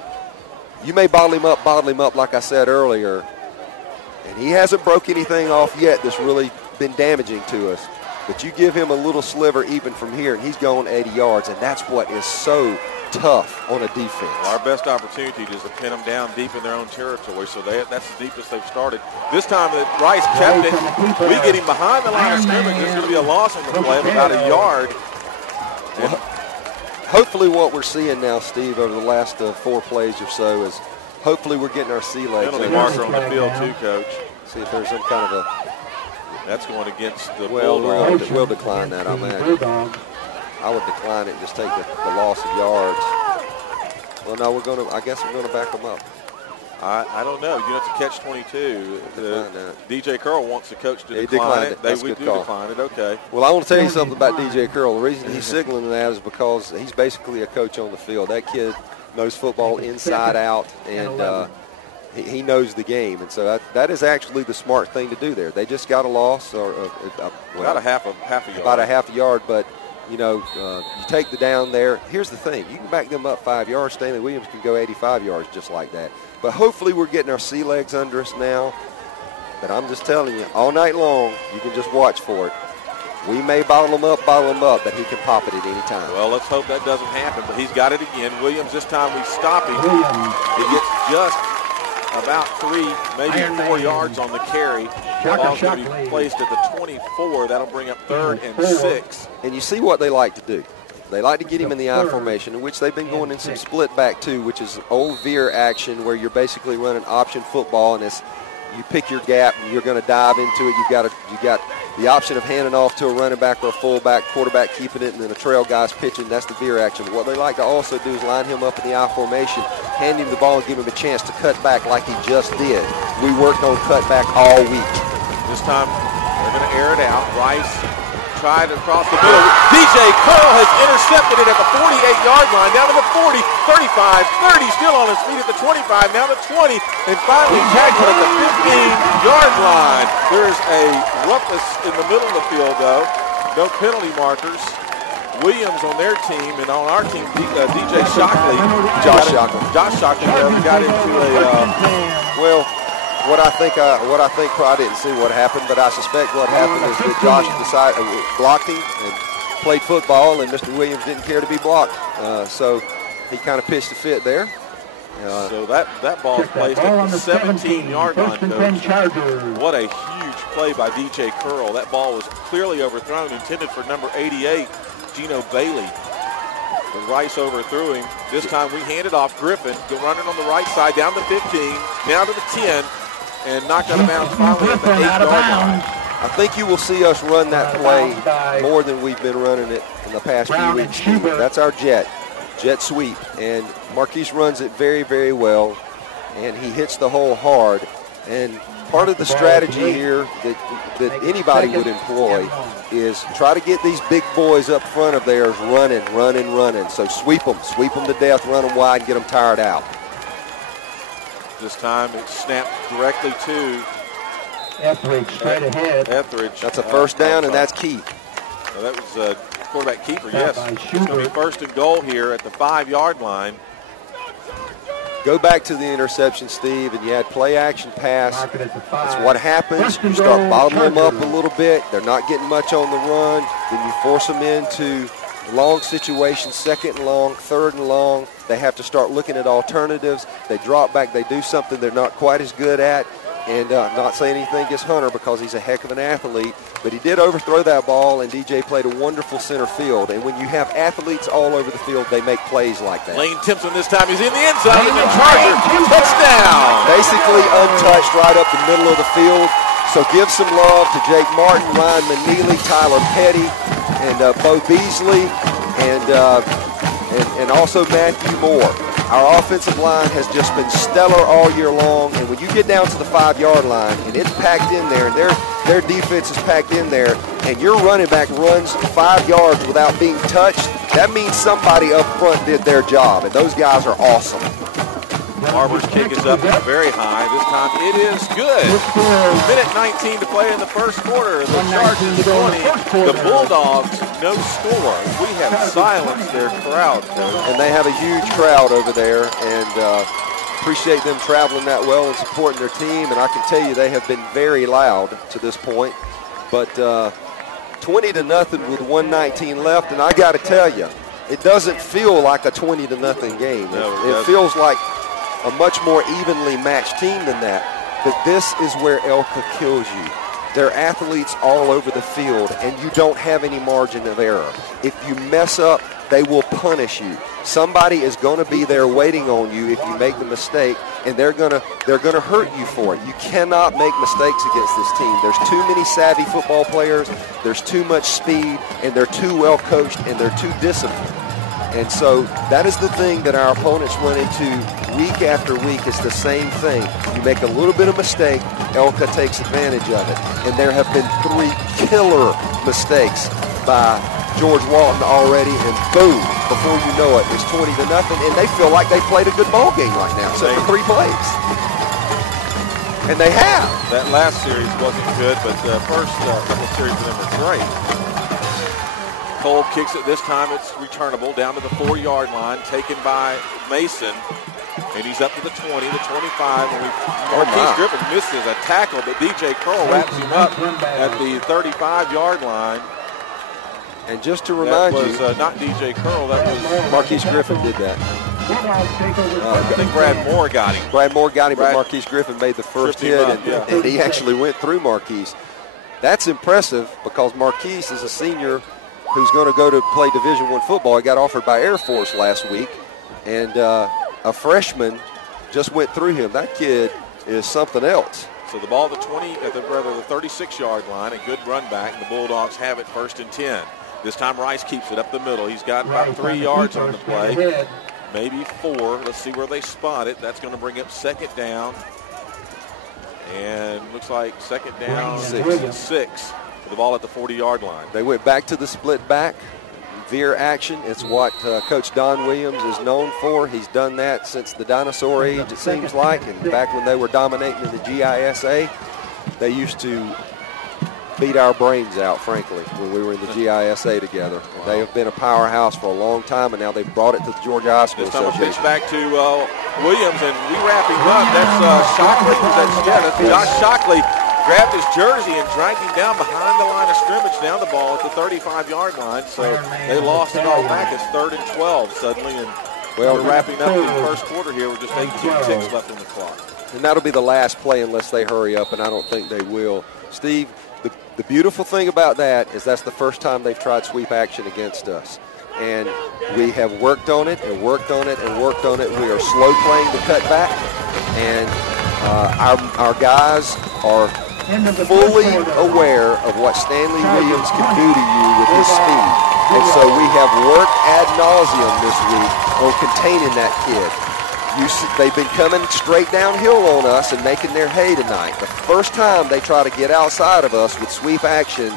you may bottle him up like I said earlier, and he hasn't broke anything off yet that's really been damaging to us. But you give him a little sliver even from here, and he's going 80 yards, and that's what is so tough on a defense. Well, our best opportunity is to pin them down deep in their own territory, so that's the deepest they've started. This time that Rice kept it, we get him behind the line of scrimmage. There's going to be a loss on the play of about a yard. Well, hopefully what we're seeing now, Steve, over the last 4 plays or so is hopefully we're getting our sea legs. Penalty marker on the field too, Coach. See if there's some kind of That's going against the Bulldogs. We'll decline that, I imagine. I would decline it and just take the loss of yards. Well, no, I guess we're going to back them up. I don't know. It's a catch-22. DJ Curl wants the coach to decline it. That's we good do call. decline it. Okay. Well, I want to tell you something about DJ Curl. The reason he's signaling that is because he's basically a coach on the field. That kid knows football inside out, and he knows the game. And so that is actually the smart thing to do there. They just got a loss, about a half a yard. About a half a yard, but you take the down there. Here's the thing. You can back them up 5 yards. Stanley Williams can go 85 yards just like that. But hopefully we're getting our sea legs under us now. But I'm just telling you, all night long, you can just watch for it. We may bottle him up, but he can pop it at any time. Well, let's hope that doesn't happen, but he's got it again. Williams, this time we stop him. He gets just about 3, maybe 4 yards on the carry. The ball's going to be placed at the 24. That'll bring up 3rd and 6. And you see what they like to do. They like to get him in the I formation, in which they've been going in some split back too, which is old veer action where you're basically running option football, and it's you pick your gap and you're going to dive into it. You got the option of handing off to a running back or a fullback, quarterback keeping it, and then a trail guy's pitching. That's the veer action. But what they like to also do is line him up in the I formation, hand him the ball, and give him a chance to cut back like he just did. We worked on cutback all week. This time they're going to air it out. Rice tried across the middle. DJ Curl has intercepted it at the 48-yard line, down to the 40, 35, 30, still on his feet at the 25, now the 20, and finally tackled at the 15-yard line. There's a ruckus in the middle of the field, though. No penalty markers. Williams on their team, and on our team, DJ Shockley. Josh Shockley got into a, What I think, I didn't see what happened, but I suspect what happened is that Josh blocked him and played football, and Mr. Williams didn't care to be blocked. So he kind of pitched a fit there. So that ball is placed at the 17-yard line, Coach. What a huge play by DJ Curl. That ball was clearly overthrown, intended for number 88, Gino Bailey. But Rice overthrew him. This time we hand it off. Griffin running on the right side, down to 15, now to the 10. And knocked out of bounds finally at the 8-yard line. I think you will see us run that play more than we've been running it in the past few weeks. That's our jet sweep. And Marquise runs it very, very well. And he hits the hole hard. And part of the strategy here that anybody would employ is try to get these big boys up front of theirs running. So sweep them to death, run them wide, and get them tired out. This time it snapped directly to Etheridge, straight ahead. Etheridge. That's a first down, and that's key. Well, that was a quarterback keeper, yes. It's going to be 1st and goal here at the 5-yard line. Go back to the interception, Steve, and you had play action pass. That's what happens. You start bottling them up a little bit. They're not getting much on the run. Then you force them into long situations, 2nd and long, 3rd and long. They have to start looking at alternatives. They drop back. They do something they're not quite as good at. And not saying anything against Hunter because he's a heck of an athlete, but he did overthrow that ball, and DJ played a wonderful center field. And when you have athletes all over the field, they make plays like that. Lane Timpson this time. He's in the end zone. And Charger, touchdown. Basically untouched right up the middle of the field. So give some love to Jake Martin, Ryan Maneely, Tyler Petty, and Bo Beasley, and also Matthew Moore. Our offensive line has just been stellar all year long, and when you get down to the 5-yard line and it's packed in there, and their defense is packed in there, and your running back runs 5 yards without being touched, that means somebody up front did their job, and those guys are awesome. Barber's kick is up very high. This time it is good. Minute 19 to play in the first quarter. The Chargers 20. The Bulldogs no score. We have silenced their crowd, Coach. And they have a huge crowd over there, and appreciate them traveling that well and supporting their team. And I can tell you they have been very loud to this point. But 20-0 with 1:19 left, and I got to tell you, it doesn't feel like a 20-0 game. No, it feels like a much more evenly matched team than that. But this is where ELCA kills you. They're athletes all over the field, and you don't have any margin of error. If you mess up, they will punish you. Somebody is going to be there waiting on you if you make the mistake, and they're going to hurt you for it. You cannot make mistakes against this team. There's too many savvy football players, there's too much speed, and they're too well coached, and they're too disciplined. And so that is the thing that our opponents run into week after week. It's the same thing. You make a little bit of mistake, ELCA takes advantage of it. And there have been 3 killer mistakes by George Walton already, and boom, before you know it, it's 20-0, and they feel like they played a good ball game right now, except for 3 plays. And they have. That last series wasn't good, but the first couple of series of them were great. Cole kicks it. This time it's returnable down to the 4-yard line, taken by Mason. And he's up to the 20, the 25. And Marquise Griffin misses a tackle, but DJ Curl wraps him up at the 35-yard line. And just to remind you, that was not DJ Curl, that was Marquise Griffin did that. I think Brad Moore got him. Brad Moore got him, but Marquise Griffin made the first hit, and he actually went through Marquise. That's impressive because Marquise is a senior who's going to go to play Division I football. He got offered by Air Force last week, and a freshman just went through him. That kid is something else. So the ball at the 36-yard line, a good run back, and the Bulldogs have it 1st and 10. This time Rice keeps it up the middle. He's got about 3 yards on the play, maybe 4. Let's see where they spot it. That's going to bring up 2nd down. And looks like 2nd down, 6. For the ball at the 40-yard line. They went back to the split back, veer action. It's what Coach Don Williams is known for. He's done that since the dinosaur age, it seems like. And back when they were dominating in the GHSA, they used to beat our brains out, frankly, when we were in the GHSA together. Wow. They have been a powerhouse for a long time, and now they've brought it to the Georgia High School Association. This time a pitch back to Williams, and we wrap him up. That's Shockley. That's Josh Shockley. Grabbed his jersey and dragged him down behind the line of scrimmage, down the ball at the 35-yard line. So they lost it all back. It's 3rd and 12 suddenly, and we're wrapping up the first quarter here with just 18 ticks left on the clock. And that'll be the last play unless they hurry up, and I don't think they will. Steve, the beautiful thing about that is that's the first time they've tried sweep action against us. And we have worked on it and worked on it and worked on it. We are slow playing the cutback, and our guys are fully aware of what Stanley Williams can do to you with his speed. And so we have worked ad nauseum this week on containing that kid. They've been coming straight downhill on us and making their hay tonight. The first time they try to get outside of us with sweep action,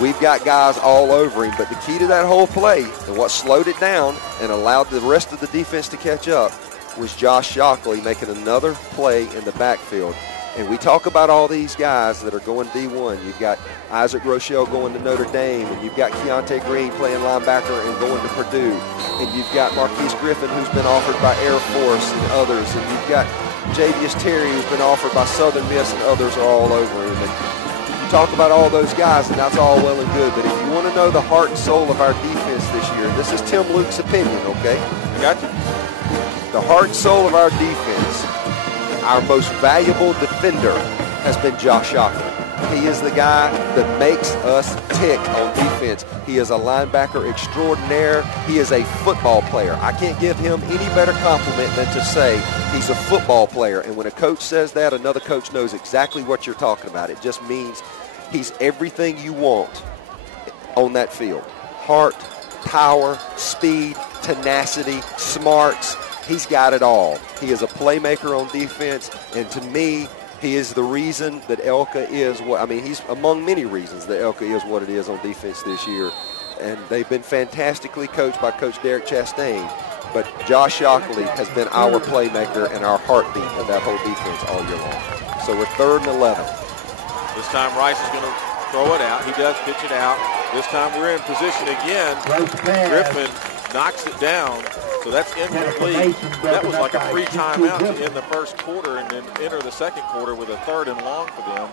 we've got guys all over him. But the key to that whole play and what slowed it down and allowed the rest of the defense to catch up was Josh Shockley making another play in the backfield. And we talk about all these guys that are going D1. You've got Isaac Rochelle going to Notre Dame, and you've got Keontae Green playing linebacker and going to Purdue. And you've got Marquise Griffin, who's been offered by Air Force and others. And you've got Javius Terry, who's been offered by Southern Miss, and others are all over him. And you talk about all those guys, and that's all well and good. But if you want to know the heart and soul of our defense this year, this is Tim Luke's opinion, okay? Got you. The heart and soul of our defense, our most valuable defender has been Josh Shockley. He is the guy that makes us tick on defense. He is a linebacker extraordinaire. He is a football player. I can't give him any better compliment than to say he's a football player. And when a coach says that, another coach knows exactly what you're talking about. It just means he's everything you want on that field. Heart, power, speed, tenacity, smarts. He's got it all. He is a playmaker on defense, and to me, he is the reason that ELCA is what, I mean, he's among many reasons that ELCA is what it is on defense this year. And they've been fantastically coached by Coach Derek Chastain. But Josh Shockley has been our playmaker and our heartbeat of that whole defense all year long. So we're 3rd and 11. This time Rice is going to throw it out. He does pitch it out. This time we're in position again. Griffin knocks it down. So that's incomplete. That was like a free timeout to end the first quarter and then enter the second quarter with a 3rd and long for them.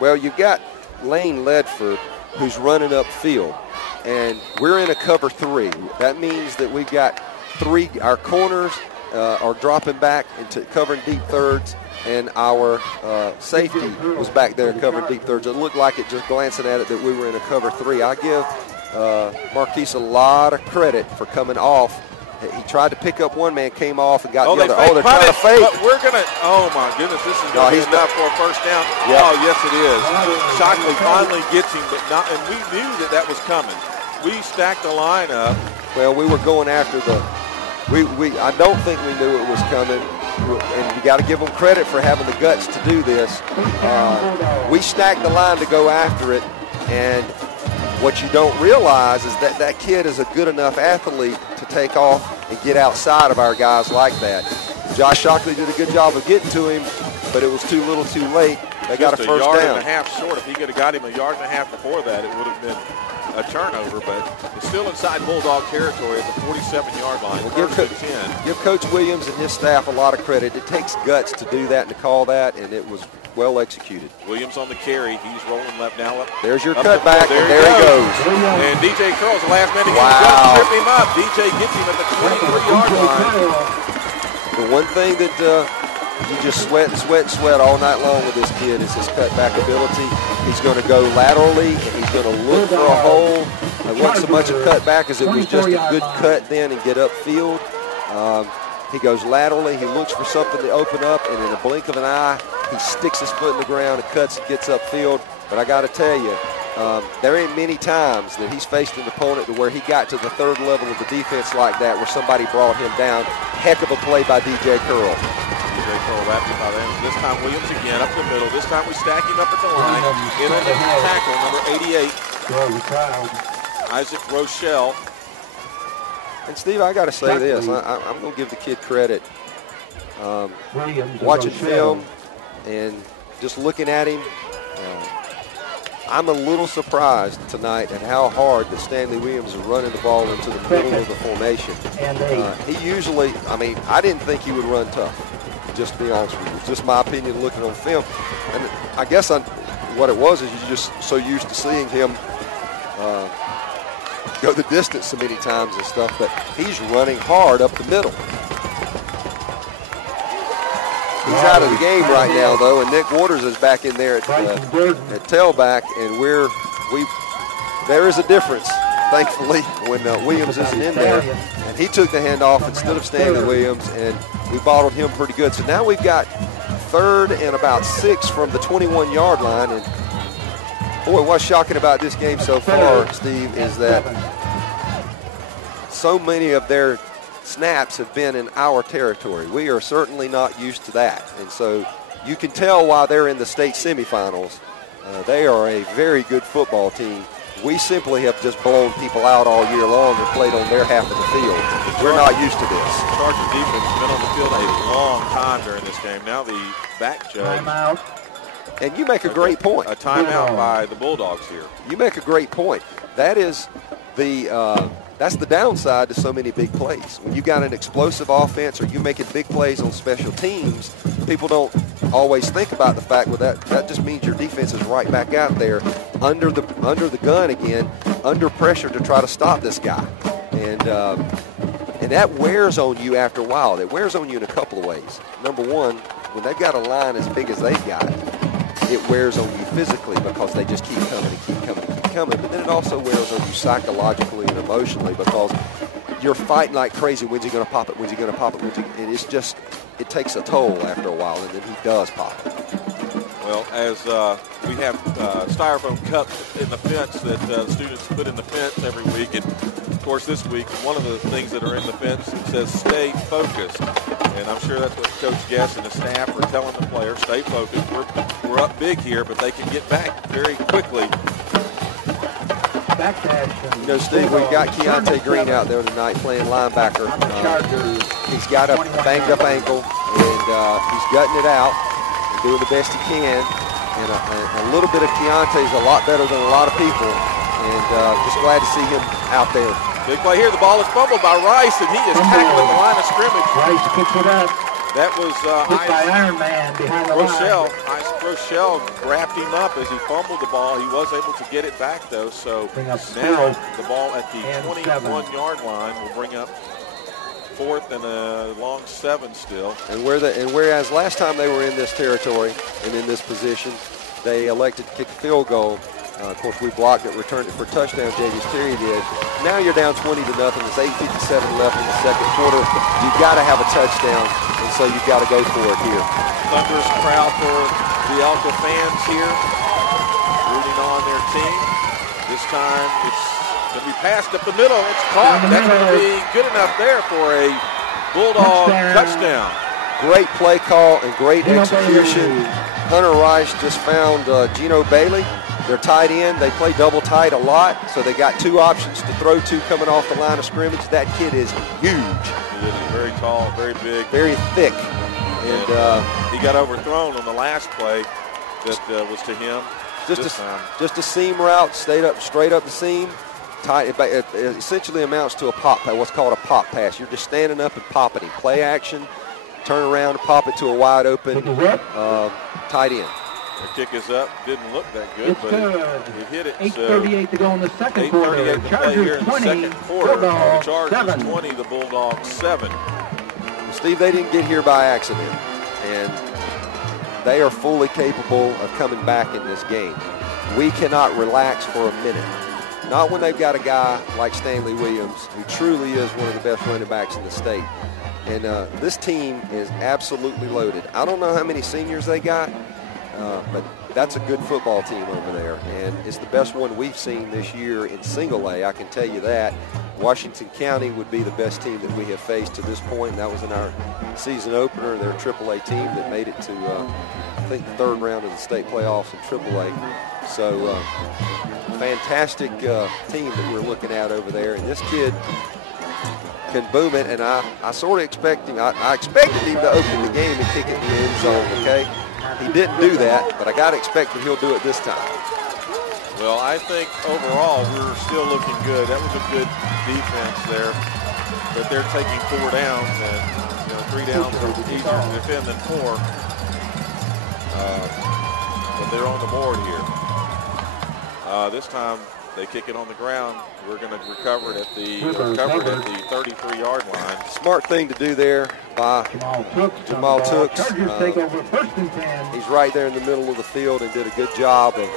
Well, you've got Lane Ledford who's running upfield, and we're in a cover 3. That means that we've got 3, our corners are dropping back into covering deep thirds, and our safety was back there covering deep thirds. It looked like it just glancing at it that we were in a cover 3. I give Marquise a lot of credit for coming off. He tried to pick up one man, came off, and got the other. They're trying to fake. But we're going to, oh, my goodness, this is going to be enough for a first down. Yep. Oh, yes, it is. Shockley finally gets him, but not, and we knew that was coming. We stacked the line up. Well, we were going after the I don't think we knew it was coming, and you got to give them credit for having the guts to do this. We stacked the line to go after it, and what you don't realize is that that kid is a good enough athlete to take off and get outside of our guys like that. Josh Shockley did a good job of getting to him, but it was too little too late. They got a first down. Just a yard and a half short. If he could have got him a yard and a half before that, it would have been a turnover, but it's still inside Bulldog territory at the 47-yard line. Well, give Coach Williams and his staff a lot of credit. It takes guts to do that and to call that, and it was well executed. Williams on the carry. He's rolling left now. There's your cutback, and there he goes. And DJ Curl's the last man to get Wow. him. Just trip him up. DJ gets him at the 23-yard line. The one thing that you just sweat all night long with this kid is his cutback ability. He's going to go laterally, and he's going to look for a hole. It wasn't so much a cutback as it was just a good cut then and get upfield. He goes laterally. He looks for something to open up, and in a blink of an eye, he sticks his foot in the ground and cuts and gets upfield. But I got to tell you, there ain't many times that he's faced an opponent to where he got to the third level of the defense like that, where somebody brought him down. Heck of a play by DJ Curl. DJ Curl wrapped him by the end. This time Williams again up the middle. This time we stack him up at the line. In on the tackle, number 88, Isaac Rochelle. And Steve, I got to say this. I'm going to give the kid credit. Watching film and just looking at him, I'm a little surprised tonight at how hard that Stanley Williams is running the ball into the middle of the formation. He usually, I didn't think he would run tough, just to be honest with you. It's just my opinion looking on film. And I guess what it was is you're just so used to seeing him go the distance so many times and stuff, but he's running hard up the middle. He's out of the game right now, though, and Nick Waters is back in there at tailback, and there is a difference, thankfully, when Williams isn't in there. And he took the handoff instead of Stanley Williams, and we bottled him pretty good. So now we've got 3rd and about 6 from the 21-yard line, and boy, what's shocking about this game so far, Steve, is that so many of their snaps have been in our territory. We are certainly not used to that. And so you can tell why they're in the state semifinals. They are a very good football team. We simply have just blown people out all year long and played on their half of the field. We're not used to this. Sergeant defense has been on the field a long time during this game. Now the back judge. Timeout. And you make a great point. A timeout by the Bulldogs here. You make a great point. That is that's the downside to so many big plays. When you got an explosive offense or you making big plays on special teams, people don't always think about the fact, well, that just means your defense is right back out there under the gun again, under pressure to try to stop this guy. And that wears on you after a while. It wears on you in a couple of ways. Number one, when they've got a line as big as they've got, it wears on you physically because they just keep coming and keep coming and keep coming. But then it also wears on you psychologically and emotionally because you're fighting like crazy. When's he going to pop it? When's he going to pop it? And it's just, it takes a toll after a while, and then he does pop it. Well, as we have styrofoam cups in the fence that students put in the fence every week, and of course this week, one of the things that are in the fence, it says stay focused. And I'm sure that's what Coach Guess and the staff are telling the players, stay focused. We're up big here, but they can get back very quickly. You know, Steve, we've got Keontae Green out there tonight playing linebacker. He's got a banged-up ankle, and he's gutting it out and doing the best he can. And a little bit of Keontae is a lot better than a lot of people, and just glad to see him out there. Big play here. The ball is fumbled by Rice, and he is tackled at the line of scrimmage. Rice picks it up. That was Iron Man behind the Rochelle. line. Isaac Rochelle wrapped him up as he fumbled the ball. He was able to get it back, though. So now the ball at the 21-yard line will bring up 4th and a long 7 still. And whereas last time they were in this territory and in this position, they elected to kick a field goal. Of course, we blocked it, returned it for a touchdown, J.D. Terry did. Now you're down 20-0. It's 8:57 left in the second quarter. You've got to have a touchdown, and so you've got to go for it here. Thunderous crowd for the ELCA fans here, rooting on their team. This time it's going to be passed up the middle. It's caught. That's going to be good enough there for a Bulldog touchdown. Great play call and great execution. Hunter Rice just found Gino Bailey. They're tight end. They play double tight a lot, so they got 2 options to throw to coming off the line of scrimmage. That kid is huge. He is very tall, very big. Very thick. And he got overthrown on the last play that was to him. Just a seam route, straight up the seam. It essentially amounts to a pop, what's called a pop pass. You're just standing up and popping it. Play action, turn around and pop it to a wide open tight end. The kick is up. Didn't look that good, but it hit it. 8:38 to go in the second quarter. 8:38 to play here in the second quarter. The Chargers 20, the Bulldogs 7. Steve, they didn't get here by accident, and they are fully capable of coming back in this game. We cannot relax for a minute. Not when they've got a guy like Stanley Williams, who truly is one of the best running backs in the state. And this team is absolutely loaded. I don't know how many seniors they got, but that's a good football team over there. And it's the best one we've seen this year in single A, I can tell you that. Washington County would be the best team that we have faced to this point. And that was in our season opener. They're a AAA team that made it to, I think, the third round of the state playoffs in AAA. So fantastic team that we're looking at over there. And this kid can boom it. And I sort of expect him. I expected him to open the game and kick it in the end zone, okay? He didn't do that, but I got to expect that he'll do it this time. Well, I think overall we're still looking good. That was a good defense there, but they're taking 4 downs, and 3 downs are easier to defend than 4. But they're on the board here. This time they kick it on the ground. We're going to recover it at the 33-yard line. Smart thing to do there by Jamal Tooks. He's right there in the middle of the field and did a good job of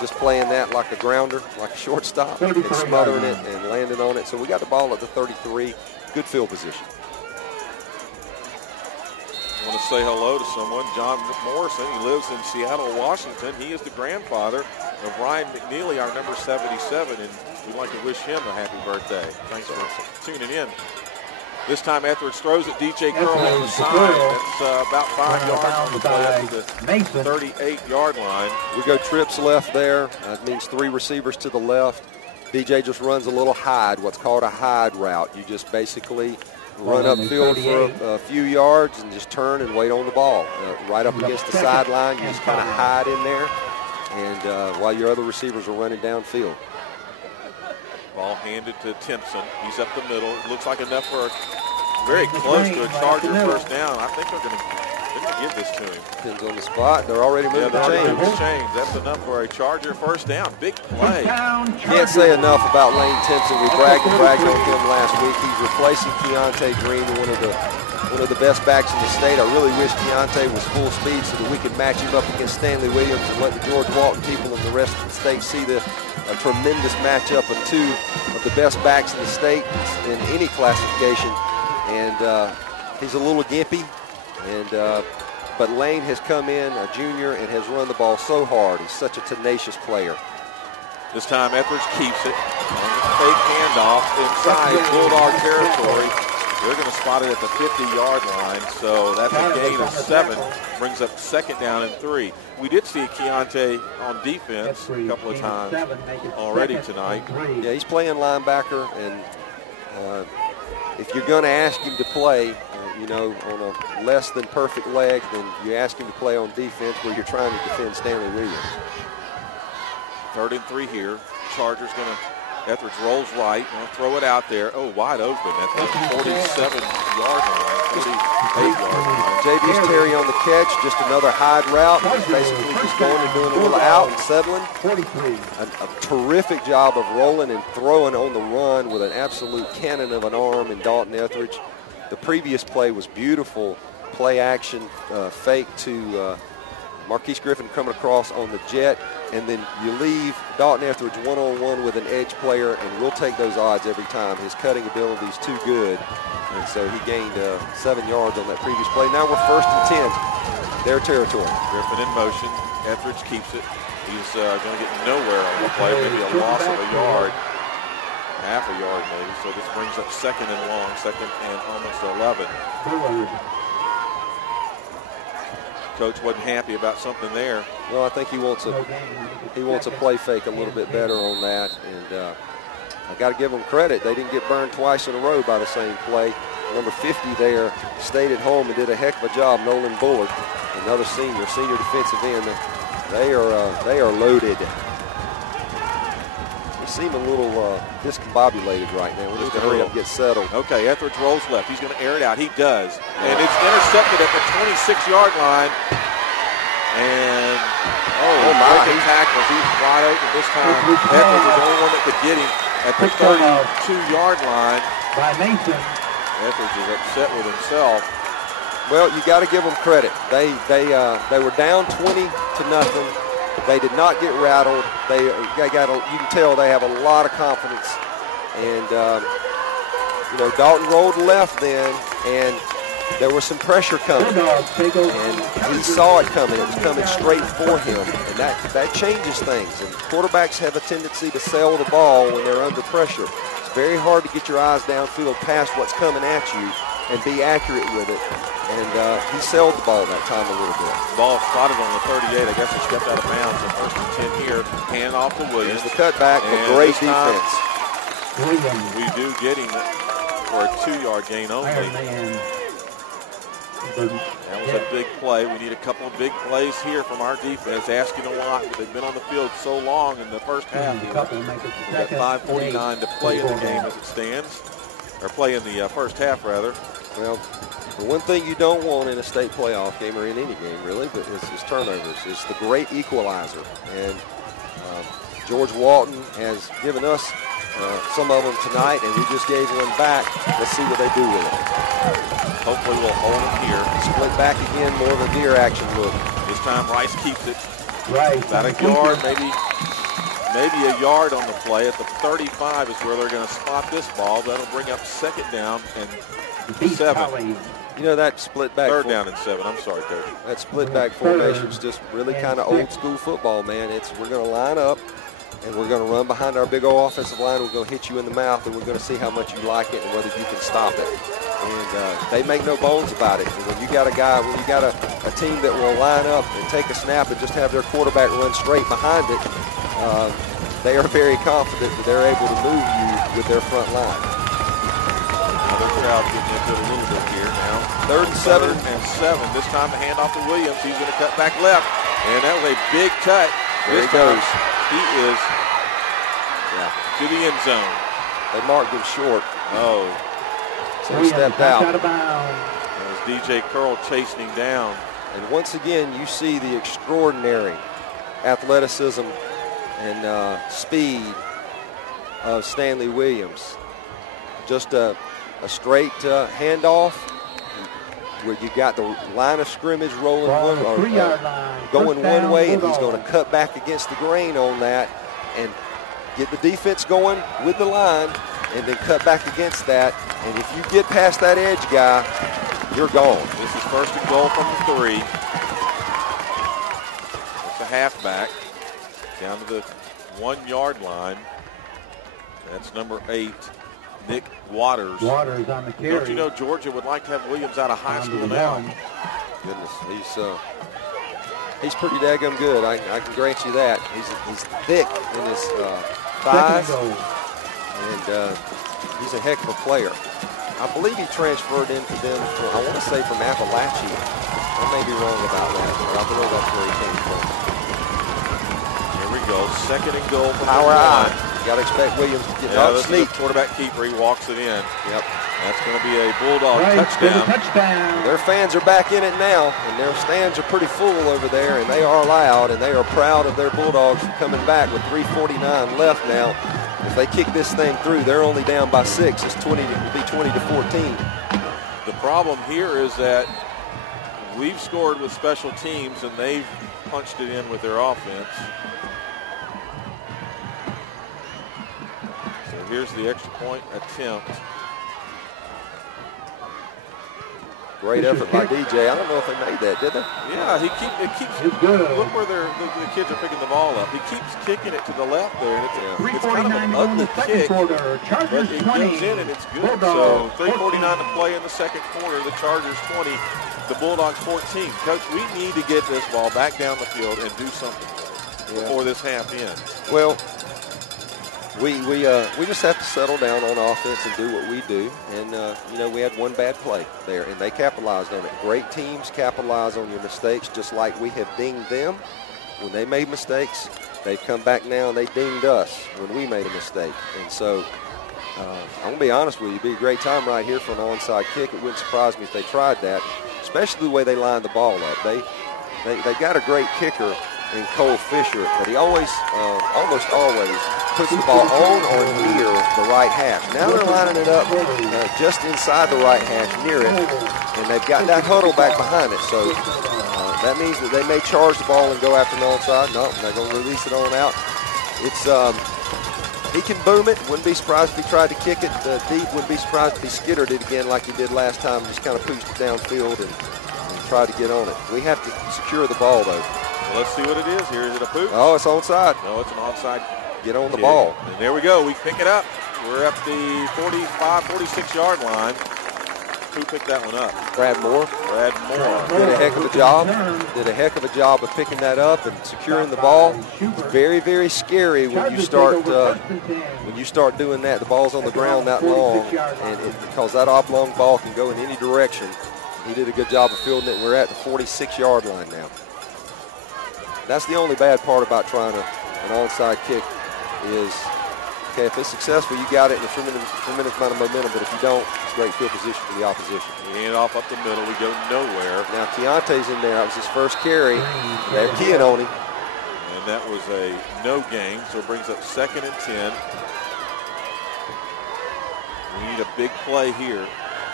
just playing that like a grounder, like a shortstop, and smothering it and landing on it. So we got the ball at the 33. Good field position. I want to say hello to someone, John Morrison. He lives in Seattle, Washington. He is the grandfather of Ryan McNeely, our number 77, and we'd like to wish him a happy birthday. Thanks for tuning in. This time Etheridge throws it. DJ Curl on the side. That's about 5 yards on the play up to the 38-yard line. We go trips left there. That means 3 receivers to the left. DJ just runs a little hide, what's called a hide route. You just basically run upfield for a few yards and just turn and wait on the ball. Right up against the sideline, you just kind of hide in there, and while your other receivers are running downfield. Ball handed to Timpson. He's up the middle. Looks like enough for very close to a Charger first down. I think they're going to give this to him. Depends on the spot. They're already moving the chains. That's enough for a Charger first down. Big play. Can't say enough about Lane Timpson. We bragged on him last week. He's replacing Keontae Green, one of the best backs in the state. I really wish Keontae was full speed so that we could match him up against Stanley Williams and let the George Walton people and the rest of the state see a tremendous matchup of 2 of the best backs in the state in any classification. And he's a little gimpy, but Lane has come in, a junior, and has run the ball so hard. He's such a tenacious player. This time Etheridge keeps it on the fake handoff inside Bulldog territory. They're going to spot it at the 50-yard line, so that's a gain of 7. Brings up 2nd down and 3. We did see Keontae on defense a couple of times already tonight. Yeah, he's playing linebacker, and if you're going to ask him to play, on a less than perfect leg, then you ask him to play on defense where you're trying to defend Stanley Williams. 3rd and 3 here. Chargers going to. Etheridge rolls right. Going to throw it out there. Oh, wide open at the 47-yard line, 48-yard line. J.B.'s Terry on the catch. Just another hide route. He's basically just going and doing a little out and settling. A terrific job of rolling and throwing on the run with an absolute cannon of an arm in Dalton Etheridge. The previous play was beautiful. Play action, fake to Marquise Griffin coming across on the jet, and then you leave Dalton Etheridge one-on-one with an edge player, and we'll take those odds every time. His cutting ability is too good, and so he gained 7 yards on that previous play. Now we're 1st and 10, their territory. Griffin in motion. Etheridge keeps it. He's going to get nowhere on the play, maybe a loss of a yard, half a yard maybe. So this brings up 2nd and long, 2nd and almost 11. Coach wasn't happy about something there. Well, I think he wants a play fake a little bit better on that, and I got to give them credit. They didn't get burned twice in a row by the same play. Number 50 there stayed at home and did a heck of a job. Nolan Bullard, another senior defensive end. They are loaded. They seem a little discombobulated right now. We're just going to hurry up and get settled. Okay, Etheridge rolls left. He's going to air it out. He does. And it's intercepted at the 26-yard line. And, my. Breaking tackles. He's wide open this time. Etheridge was the only one that could get him at the 32-yard line. By Mason. Etheridge is upset with himself. Well, you got to give them credit. They were down 20-0. They did not get rattled. You can tell they have a lot of confidence. And Dalton rolled left then, and there was some pressure coming. And he saw it coming. It was coming straight for him, and that changes things. And quarterbacks have a tendency to sail the ball when they're under pressure. It's very hard to get your eyes downfield past what's coming at you and be accurate with it. And he sailed the ball that time a little bit. Ball spotted on the 38. I guess it stepped out of bounds. So first and 10 here. Hand off to Williams. There's the cutback, but great defense. We do get him for a 2-yard gain only. That was a big play. We need a couple of big plays here from our defense. Asking a lot, but they've been on the field so long in the first half. We've got 5:49 to play in the game as it stands. Or play in the first half, rather. Well, the one thing you don't want in a state playoff game or in any game, really, but is turnovers. It's the great equalizer. And George Walton has given us some of them tonight, and we just gave one back. Let's see what they do with it. Hopefully we'll hold them here. Split back again, more of a deer action look. This time Rice keeps it. Right. About a yard, maybe a yard on the play. At the 35 is where they're going to spot this ball. That'll bring up second down and 7. You know, that split back. Third down and 7. I'm sorry, Coach. That split back formation is just really kind of old school football, man. We're going to line up, and we're going to run behind our big old offensive line. We're going to hit you in the mouth, and we're going to see how much you like it and whether you can stop it. And they make no bones about it. And when you got a team that will line up and take a snap and just have their quarterback run straight behind it, they are very confident that they're able to move you with their front line. Another crowd getting into it a little bit here now. Third and 7. This time the handoff to Williams. He's going to cut back left. And that was a big cut. There he goes. He is to the end zone. They marked him short. Oh. So he stepped out. Out of bounds. That was DJ Curl chasing him down. And once again, you see the extraordinary athleticism and speed of Stanley Williams. Just a straight handoff where you got the line of scrimmage rolling going one way, and he's going to cut back against the grain on that and get the defense going with the line, and then cut back against that. And if you get past that edge guy, you're gone. This is first and goal from the 3. It's a halfback down to the 1-yard line. That's number 8, Nick Waters. Waters on the carry. Don't you know Georgia would like to have Williams out of high school now? Goodness, he's pretty daggum good. I can grant you that. He's thick in his thighs, and he's a heck of a player. I believe he transferred into them from, I want to say, from Appalachia. I may be wrong about that, but I believe that's where he came from. Here we go. Second and goal from Power the eye. line. You got to expect Williams to get this sneak. is a quarterback keeper. He walks it in. Yep. That's going to be a Bulldog touchdown. Their fans are back in it now, and their stands are pretty full over there, and they are loud, and they are proud of their Bulldogs for coming back with 3:49 left now. If they kick this thing through, they're only down by 6. It's 20 to 14. The problem here is that we've scored with special teams, and they've punched it in with their offense. So here's the extra point attempt. Great effort by DJ. I don't know if they made that, did they? Yeah, it keeps. Look where the kids are picking the ball up. He keeps kicking it to the left there, and it's kind of an ugly kick, but it goes in and it's good. So 3:49 to play in the second quarter. The Chargers 20, the Bulldogs 14. Coach, we need to get this ball back down the field and do something before this half ends. Well, we just have to settle down on offense and do what we do. And, we had one bad play there, and they capitalized on it. Great teams capitalize on your mistakes, just like we have dinged them. when they made mistakes, they've come back now and they dinged us when we made a mistake. And so I'm going to be honest with you, it'd be a great time right here for an onside kick. It wouldn't surprise me if they tried that, especially the way they lined the ball up. They got a great kicker in Cole Fisher, but he always, almost always, puts the ball on or near the right hash. Now they're lining it up just inside the right hash, near it, and they've got that huddle back behind it. So that means that they may charge the ball and go after an onside. No, they're going to release it on out. It's he can boom it. Wouldn't be surprised if he tried to kick it deep. Wouldn't be surprised if he skittered it again like he did last time. Just kind of pushed it downfield and tried to get on it. We have to secure the ball, though. Well, let's see what it is here. Is it a poop? Oh, it's onside. No, it's an onside. Get on the ball. And there we go. We pick it up. We're up the 45, 46-yard line. Who picked that one up? Brad Moore. Brad Moore. Did a heck of a job. Did a heck of a job of picking that up and securing the ball. Very, very scary when you start doing that. The ball's on the ground that long, and because that oblong ball can go in any direction. He did a good job of fielding it. We're at the 46-yard line now. That's the only bad part about trying an onside kick is, okay, if it's successful, you got it in a tremendous amount of momentum, but if you don't, it's great field position for the opposition. We hand it off up the middle. We go nowhere. Now, Keontae's in there. That was his first carry. They're keying on him. And that was a no gain, so it brings up 2nd and 10. We need a big play here.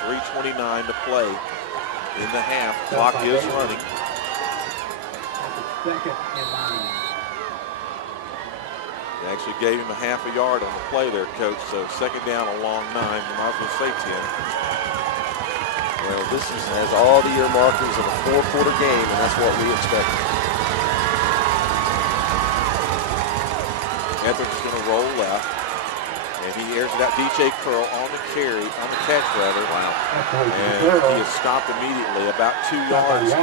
3:29 to play in the half. Clock is running. 2nd and 9. They actually gave him a half a yard on the play there, Coach. So 2nd down, a long 9. You might as well say 10. Well, this has all the earmarkings of a 4-quarter game, and that's what we expected. Etheridge is going to roll left, and he airs it out. DJ Curl on the catch rather. Wow. And he is stopped immediately, about 2 yards.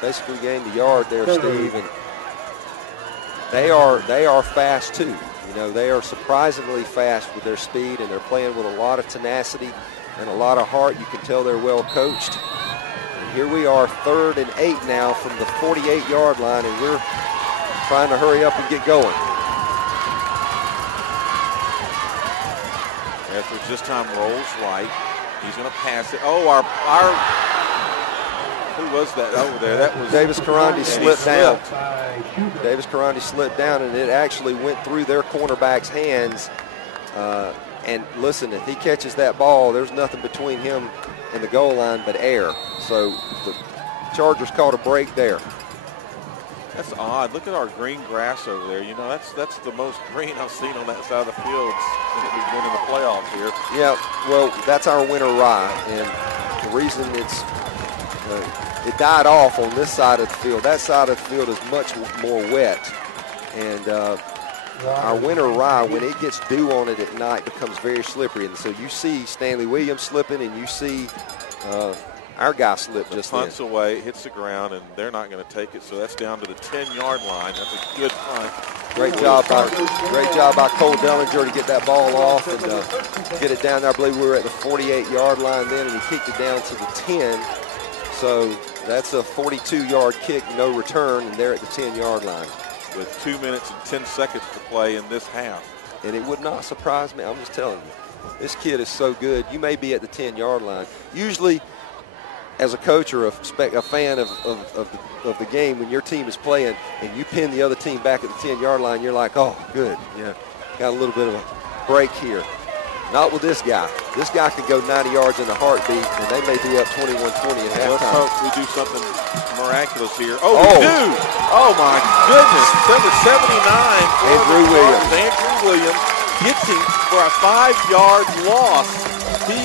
Basically gained a yard there, Steve, and they are fast too. You know, they are surprisingly fast with their speed, and they're playing with a lot of tenacity and a lot of heart. You can tell they're well coached. And here we are, 3rd and 8 now from the 48-yard line, and we're trying to hurry up and get going. Etheridge this time rolls right. He's going to pass it. Oh, who was that over there? That was Davis Karandi slipped down. Davis Karandi slipped down, and it actually went through their cornerback's hands. And listen, if he catches that ball, there's nothing between him and the goal line but air. So the Chargers caught a break there. That's odd. Look at our green grass over there. You know, that's the most green I've seen on that side of the field since we've been in the playoffs here. Yeah, well, that's our winter rye, and the reason it's it died off on this side of the field. That side of the field is much more wet, and our winter rye, when it gets dew on it at night, becomes very slippery. And so you see Stanley Williams slipping, and you see our guy slip just then. Punts away, hits the ground, and they're not going to take it. So that's down to the 10-yard line. That's a good punt. Great job by Cole Dellinger to get that ball off and get it down there. I believe we were at the 48-yard line then, and he kicked it down to the 10. So that's a 42-yard kick, no return, and they're at the 10-yard line. With 2 minutes and 10 seconds to play in this half. And it would not surprise me. I'm just telling you, this kid is so good. You may be at the 10-yard line. Usually, as a coach or a fan of the game, when your team is playing and you pin the other team back at the 10-yard line, you're like, oh, good. Yeah, got a little bit of a break here. Not with this guy. This guy can go 90 yards in a heartbeat, and they may be up 21-20 at halftime. Let's hope we do something miraculous here. Oh, we do! Oh, my goodness. Number 79. Andrew Williams. Andrew Williams gets him for a 5-yard loss. He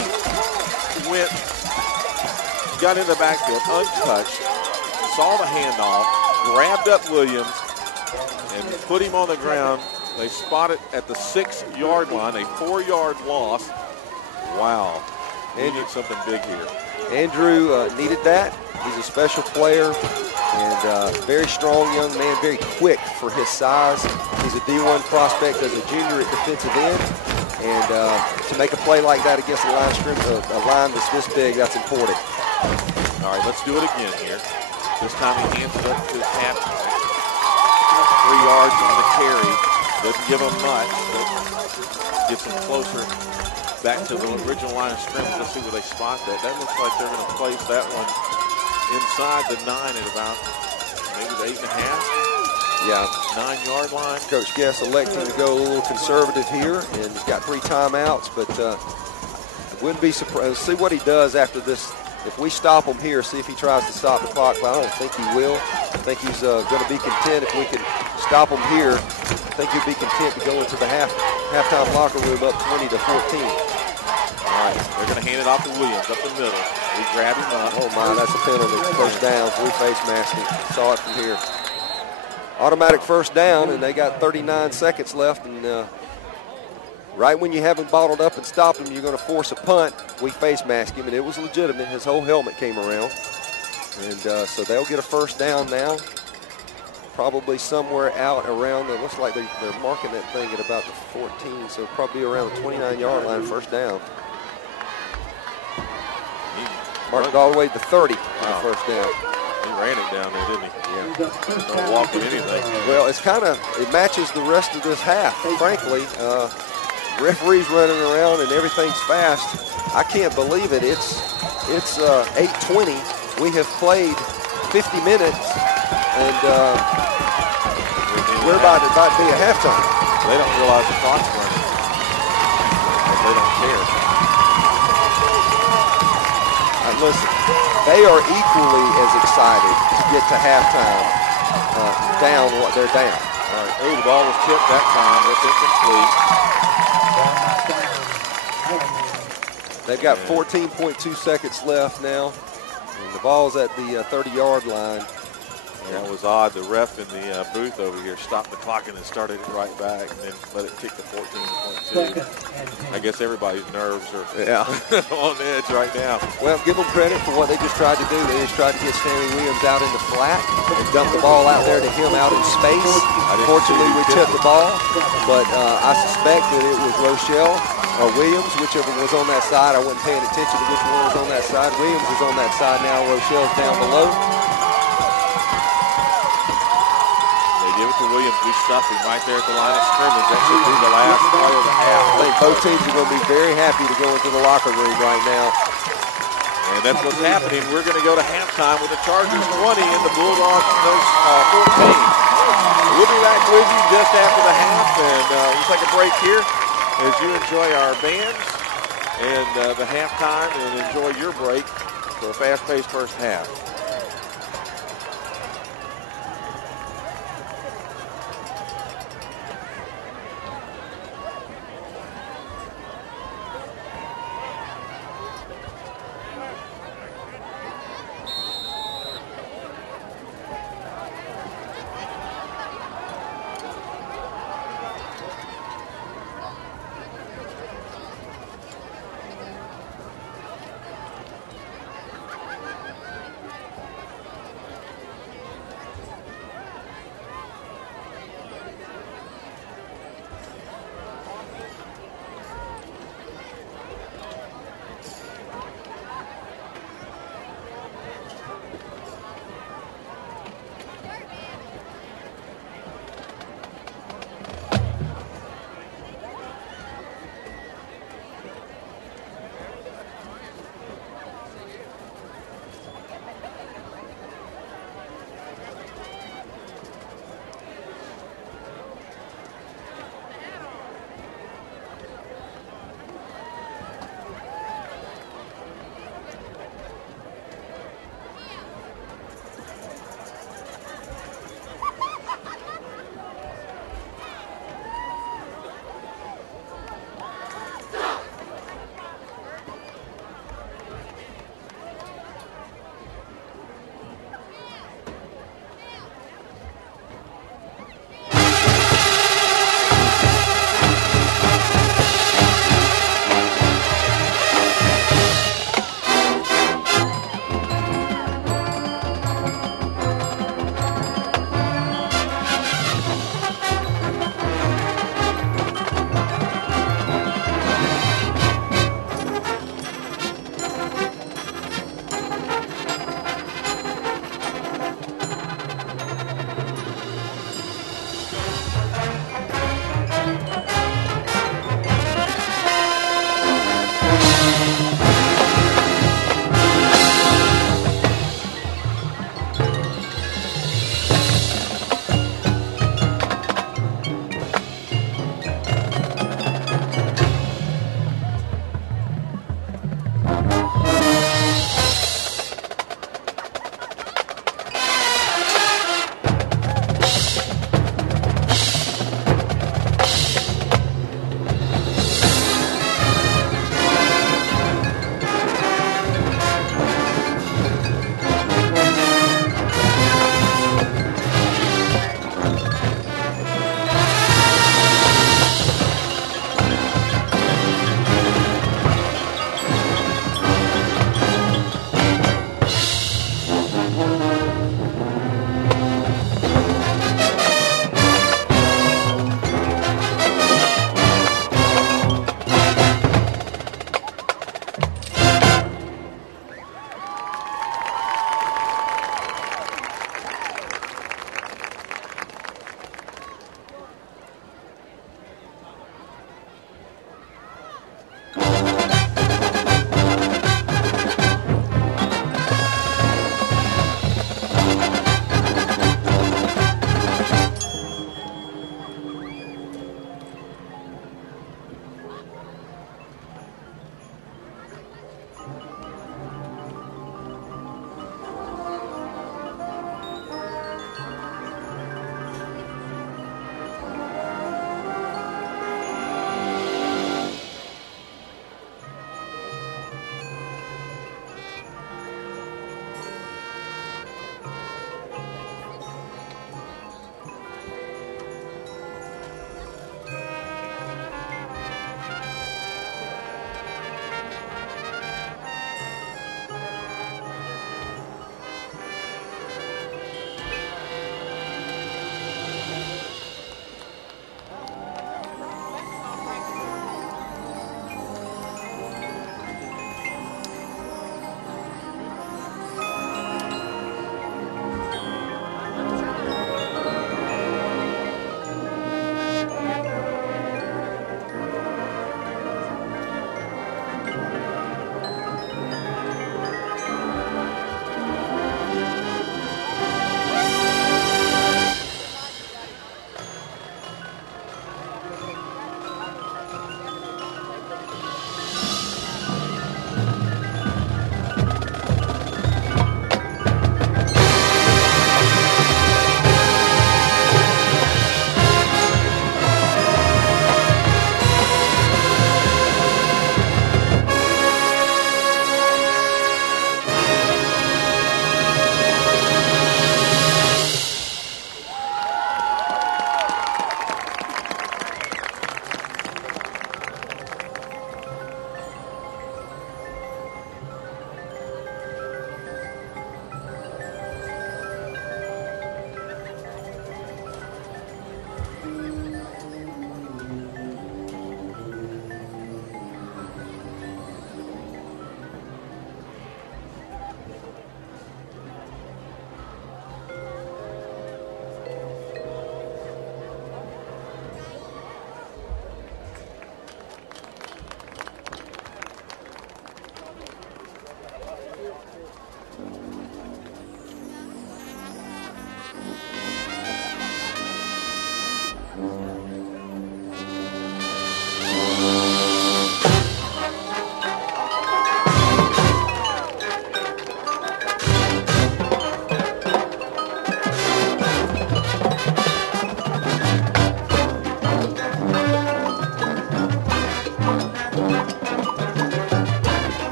got in the backfield untouched, saw the handoff, grabbed up Williams, and put him on the ground. They spot it at the 6-yard line, a 4-yard loss. Wow. We need something big here. Andrew needed that. He's a special player and very strong young man, very quick for his size. He's a D1 prospect as a junior at defensive end. And to make a play like that against a line that's this big, that's important. All right, let's do it again here. This time he hands it up to his halfback. 3 yards on the carry. Doesn't give them much, but gets them closer back to the original line of scrimmage. Let's see where they spot that. That looks like they're going to place that one inside the 9 at about maybe the 8.5. Yeah. 9-yard line. Coach Guess electing to go a little conservative here, and he's got 3 timeouts, but wouldn't be surprised. See what he does after this. If we stop him here, see if he tries to stop the clock, but I don't think he will. I think he's going to be content if we can stop him here. I think he'll be content to go into the halftime locker room up 20-14. All right, they're going to hand it off to Williams up the middle. We grab him up. Oh, my, that's a penalty. First down, 3 face masking. Saw it from here. Automatic first down, and they got 39 seconds left, and right when you have him bottled up and stopped him, you're going to force a punt. We face mask him, and it was legitimate. His whole helmet came around, and so they'll get a first down now. Probably somewhere out around, it looks like they're marking that thing at about the 14, so probably around the 29-yard line, first down. Marked it all the way to the 30 on the first down. He ran it down there, didn't he? Yeah. Don't walk in anything. Well, it matches the rest of this half, frankly. Referees running around and everything's fast. I can't believe it. It's 8:20. We have played 50 minutes, and we're about to be at halftime. They don't realize the clock's running. They don't care. Listen, they are equally as excited to get to halftime down what they're down. All right. Oh, the ball was tipped that time. That's incomplete. They've got 14.2 seconds left now, and the ball's at the 30-yard line. That was odd. The ref in the booth over here stopped the clock and then started it right back and then let it tick to 14.2. I guess everybody's nerves are on edge right now. Well, give them credit for what they just tried to do. They just tried to get Stanley Williams out in the flat and dump the ball out there to him out in space. Unfortunately, we tipped the ball, but I suspect that it was Rochelle or Williams, whichever was on that side. I wasn't paying attention to which one was on that side. Williams is on that side now. Rochelle's down below. Give it to Williams. We stuff him right there at the line of scrimmage. That should be the last play of the half. I think both teams are going to be very happy to go into the locker room right now. And that's what's happening. We're going to go to halftime with the Chargers 20 and the Bulldogs 14. We'll be back with you just after the half, and we'll take a break here as you enjoy our bands and the halftime and enjoy your break for a fast-paced first half.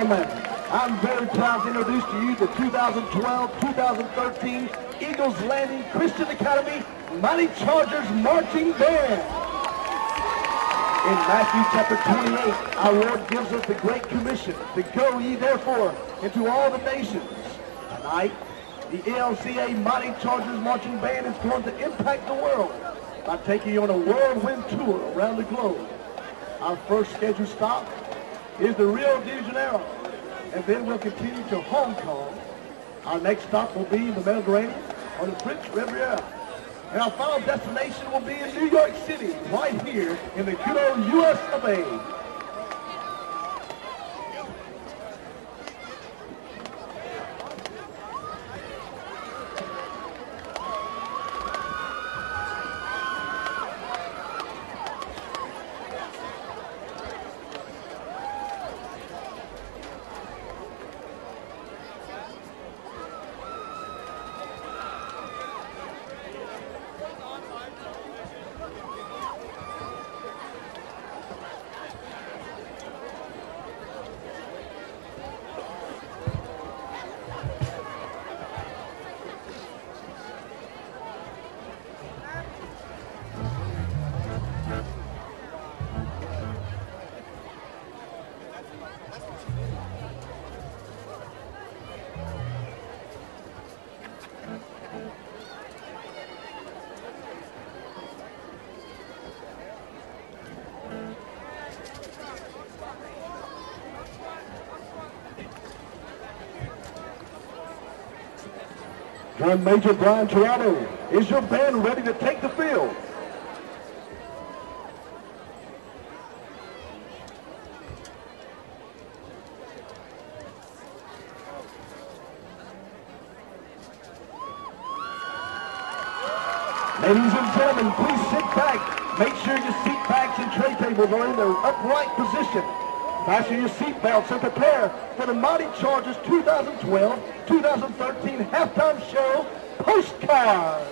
gentlemen, I'm very proud to introduce to you the 2012-2013 Eagles Landing Christian Academy Mighty Chargers Marching Band. In Matthew chapter 28, our Lord gives us the Great Commission to go ye therefore into all the nations. Tonight, the ELCA Mighty Chargers Marching Band is going to impact the world by taking you on a whirlwind tour around the globe. Our first scheduled stop is the Rio de Janeiro, and then we'll continue to Hong Kong. Our next stop will be in the Mediterranean on the French Riviera. And our final destination will be in New York City, right here in the good old U.S. of A. Drum Major Brian Toronto, is your band ready to take the field? Ladies and gentlemen, please sit back. Make sure your seat backs and tray tables are in their upright position. Fasten your seat belts and prepare for the Mighty Chargers 2012-2013 halftime show postcard.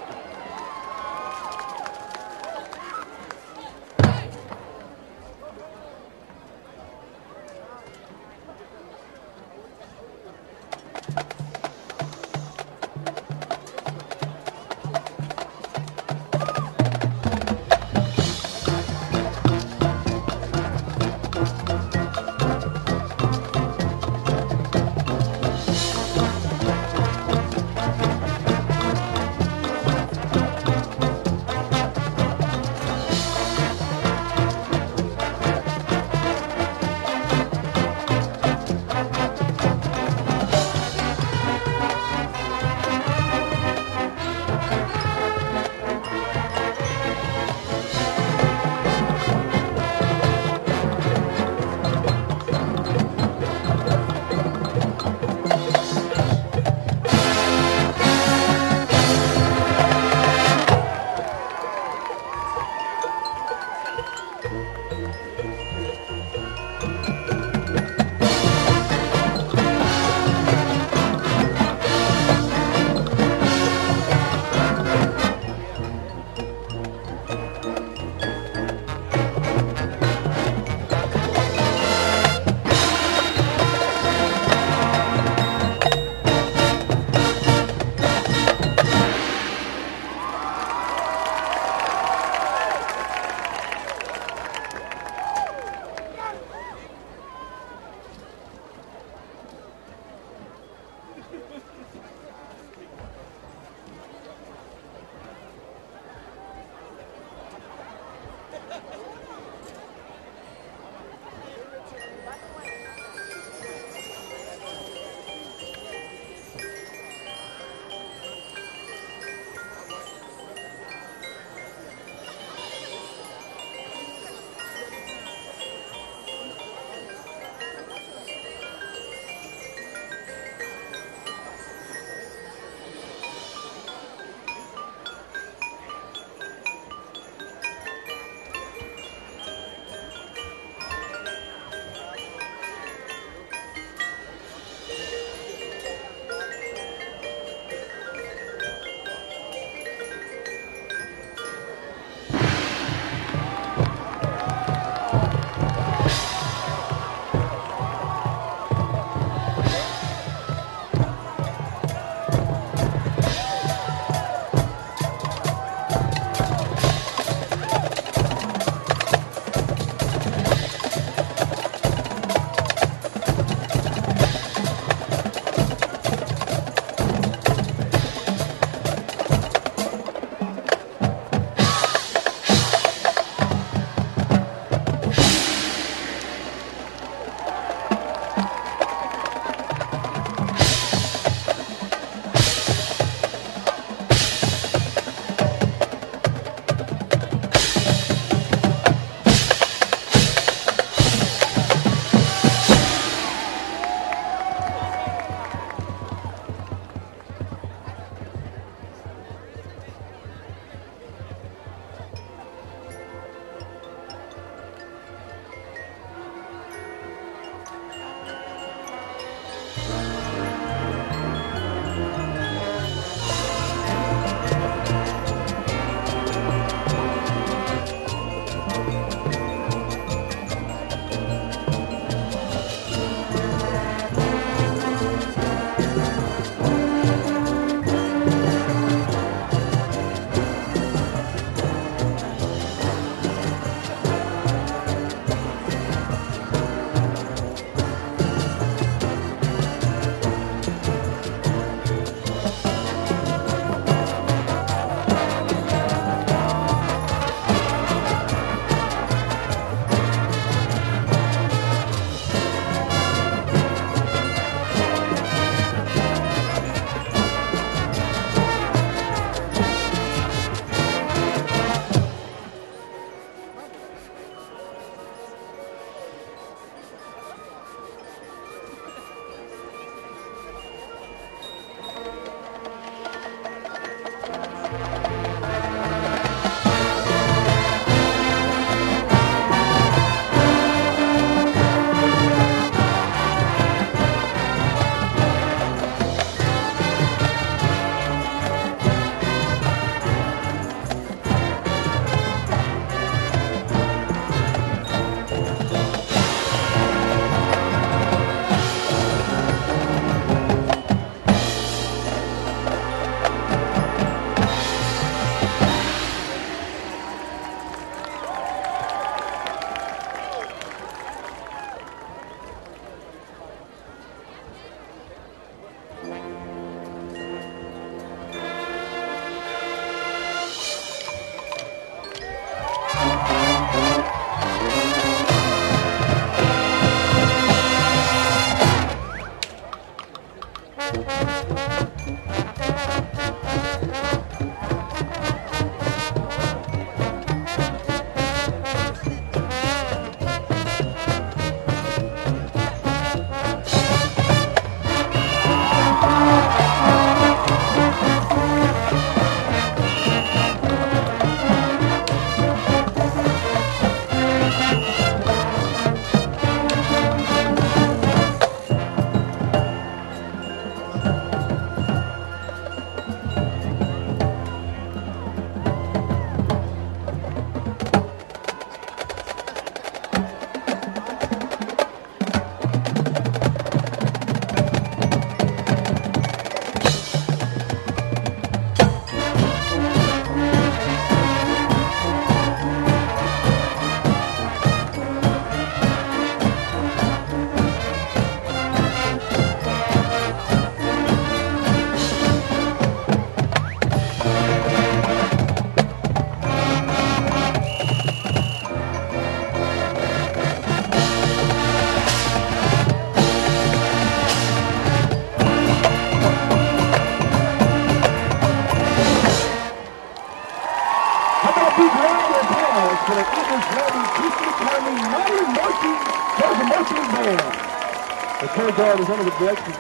Guard is under the direction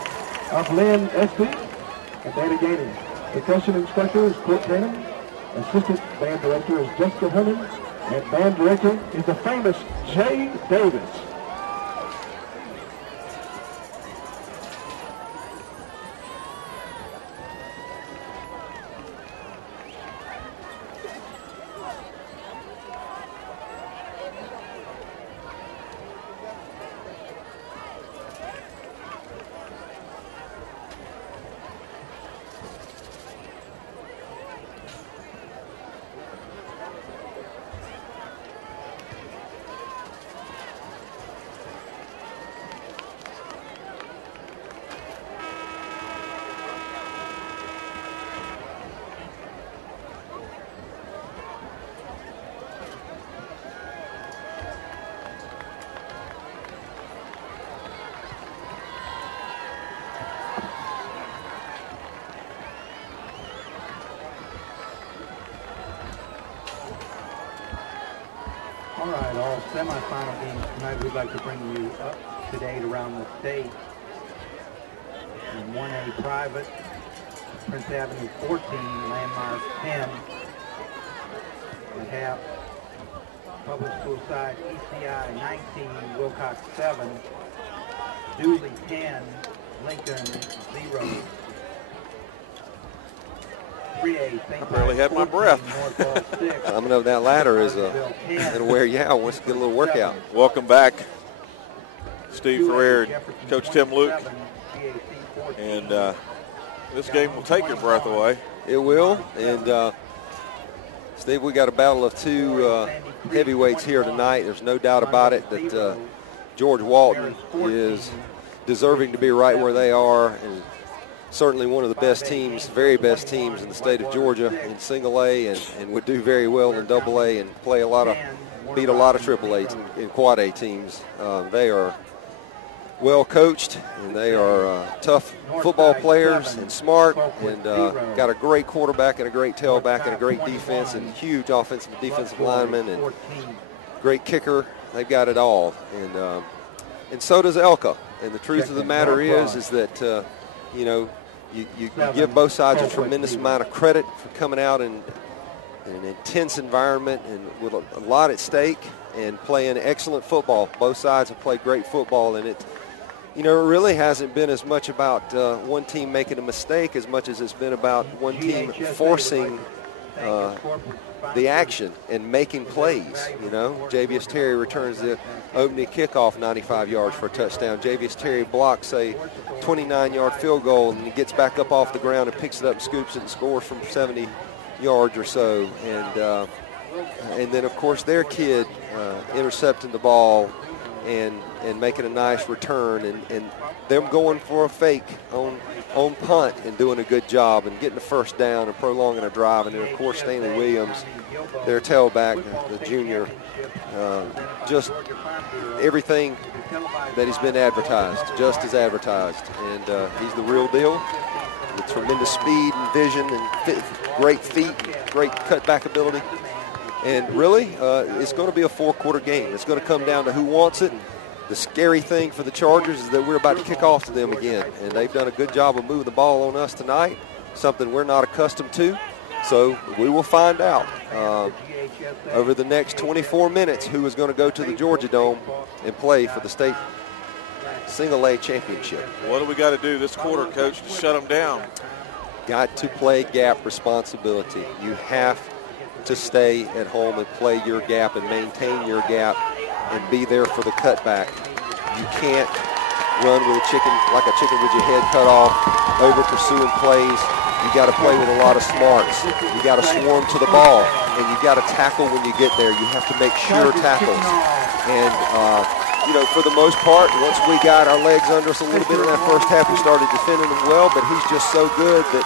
of Lynn Espy and Danny Gainey. Percussion instructor is Court Tatum. Assistant band director is Jessica Herman. And band director is the famous Jay Davis. All right, all semifinal games tonight. We'd like to bring you up to date around the state. In 1A private, Prince Avenue 14, Landmark 10. We have public school side, ECI 19, Wilcox 7, Dooley 10, Lincoln 0. 3A, I barely had my breath. I know that ladder is going to wear you out once you get a little workout. Welcome back, Steve Ferrer and Coach Tim Luke. And this game will take your breath away. It will. And, Steve, we got a battle of two heavyweights here tonight. There's no doubt about it that George Walton is deserving to be right where they are, and certainly one of the best teams, very best teams in the state of Georgia in single A, and would do very well in double A and play beat a lot of triple A and quad A teams. They are well coached, and they are tough football players and smart, and got a great quarterback and a great tailback and a great defense and huge offensive and defensive linemen and great kicker. They've got it all, and so does ELCA. And the truth of the matter is that you know, you give both sides a tremendous amount of credit for coming out in an intense environment and with a lot at stake and playing excellent football. Both sides have played great football, and it really hasn't been as much about one team making a mistake as much as it's been about one team forcing the action and making plays. Javius Terry returns the opening kickoff 95 yards for a touchdown. Javius Terry blocks a 29-yard field goal, and he gets back up off the ground and picks it up and scoops it and scores from 70 yards or so. And then, of course, their kid intercepting the ball and making a nice return, and them going for a fake on punt and doing a good job and getting the first down and prolonging a drive. And then, of course, Stanley Williams, their tailback, the junior, just everything that he's been advertised, just as advertised. And he's the real deal. tremendous speed and vision and great feet, great cutback ability. And really, it's going to be a 4-quarter game. It's going to come down to who wants it. The scary thing for the Chargers is that we're about to kick off to them again, and they've done a good job of moving the ball on us tonight, something we're not accustomed to. So we will find out over the next 24 minutes who is going to go to the Georgia Dome and play for the state Single A championship. What do we got to do this quarter, Coach, to shut them down? Got to play gap responsibility. You have to stay at home and play your gap and maintain your gap and be there for the cutback. You can't run with a chicken like a chicken with your head cut off, over pursuing plays. You got to play with a lot of smarts. You got to swarm to the ball, and you got to tackle when you get there. You have to make sure tackles. And you know, for the most part, once we got our legs under us a little bit in that first half, we started defending him well, but he's just so good that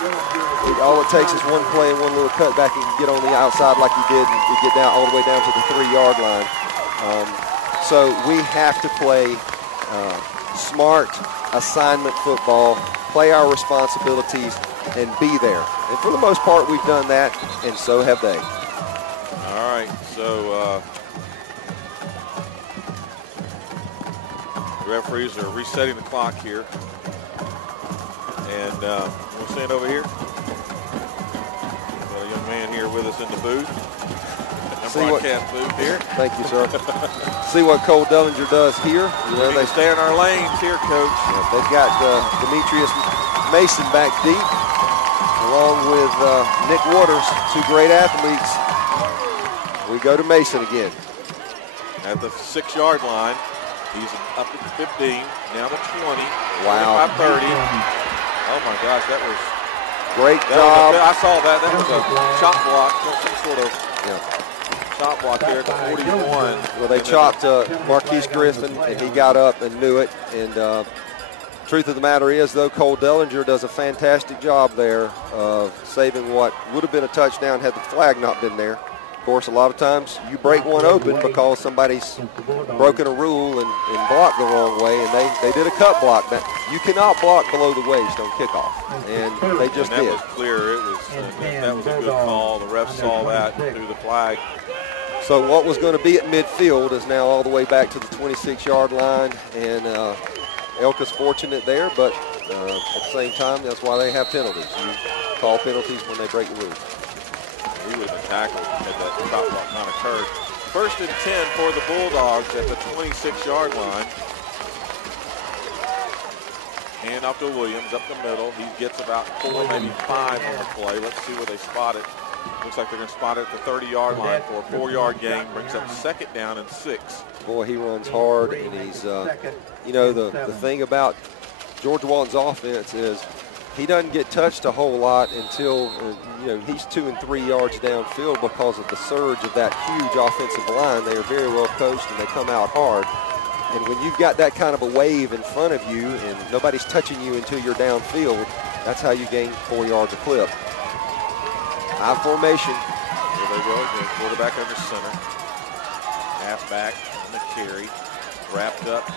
all it takes is one play and one little cutback and get on the outside like he did, and we get down all the way down to the 3-yard line. So we have to play smart assignment football, play our responsibilities, and be there. And for the most part, we've done that, and so have they. All right, so the referees are resetting the clock here. And we'll stand over here. Got a young man here with us in the booth. Broadcast booth here. Thank you, sir. See what Cole Dellinger does here. You know, they stay in our lanes here, Coach. Yeah, they've got Demetrius Mason back deep, along with Nick Waters, 2 great athletes. We go to Mason again. At the 6-yard line, he's up at 15, now to 20. Wow. 30. Oh my gosh, that was great job. I saw that. That was a chop block, some sort of chop block there at the 41. Well, they chopped Marquise Griffin, and he got up and knew it. And truth of the matter is, though, Cole Dellinger does a fantastic job there of saving what would have been a touchdown had the flag not been there. Of course, a lot of times you break one open because somebody's broken a rule and blocked the wrong way, and they did a cut block. That you cannot block below the waist on kickoff, and they just and that did. was clear. It was that was a good call. The ref saw that and threw the flag. So what was going to be at midfield is now all the way back to the 26-yard line, and ELCA's fortunate there, but at the same time, that's why they have penalties. You call penalties when they break the rules. He would have been tackled had that chop block not occurred. 1st and 10 for the Bulldogs at the 26-yard line. Hand off to Williams up the middle. He gets about 4, maybe 5 on the play. Let's see where they spot it. Looks like they're going to spot it at the 30-yard line for a 4-yard gain. Brings up 2nd down and 6. Boy, he runs hard, and he's, you know, the thing about Georgia Walton's offense is he doesn't get touched a whole lot until, you know, he's 2 and 3 yards downfield because of the surge of that huge offensive line. They are very well coached, and they come out hard. And when you've got that kind of a wave in front of you and nobody's touching you until you're downfield, that's how you gain 4 yards a clip. High formation. Here they go again. Quarterback under center. Halfback on the carry. Wrapped up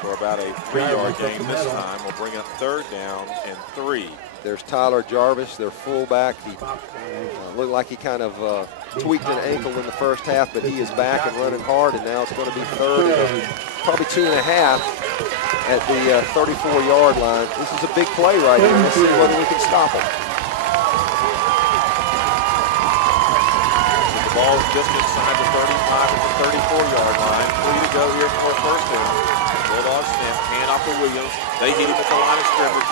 for about a 3-yard gain this time. We'll bring up 3rd down and 3. There's Tyler Jarvis, their fullback. He looked like he kind of tweaked an ankle in the first half, but he is back and running hard, and now it's going to be 3rd and probably 2.5 at the 34-yard line. This is a big play right here. Let's see whether we can stop him. The ball just inside the 35 at the 34-yard line. 3 to go here for a 1st down. Bulldogs snap, hand off to Williams. They hit him at the line of scrimmage.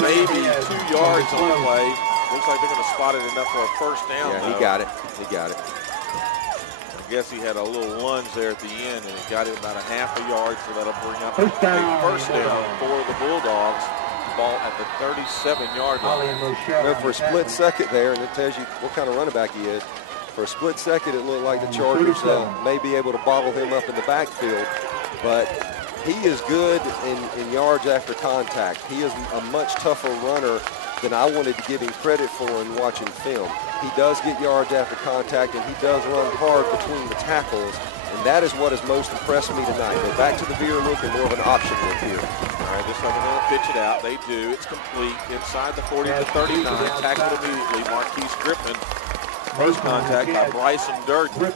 Maybe 2 yards on the play. Looks like they're going to spot it enough for a 1st down. Yeah, though. he got it. He got it. I guess he had a little lunge there at the end, and it got him about a half a yard, so that'll bring up a 1st down for the Bulldogs. Ball at the 37-yard line. You know, for a split second there, and it tells you what kind of running back he is. For a split second, it looked like the Chargers may be able to bottle him up in the backfield, but he is good in yards after contact. He is a much tougher runner than I wanted to give him credit for in watching film. He does get yards after contact, and he does run hard between the tackles, and that is what has most impressed me tonight. They're back to the veer look and more of an option look here. All right, this time they're going to pitch it out. They do. It's complete inside the 40 to 39. Tackled immediately. Marquise Griffin. First contact by Bryson Durden.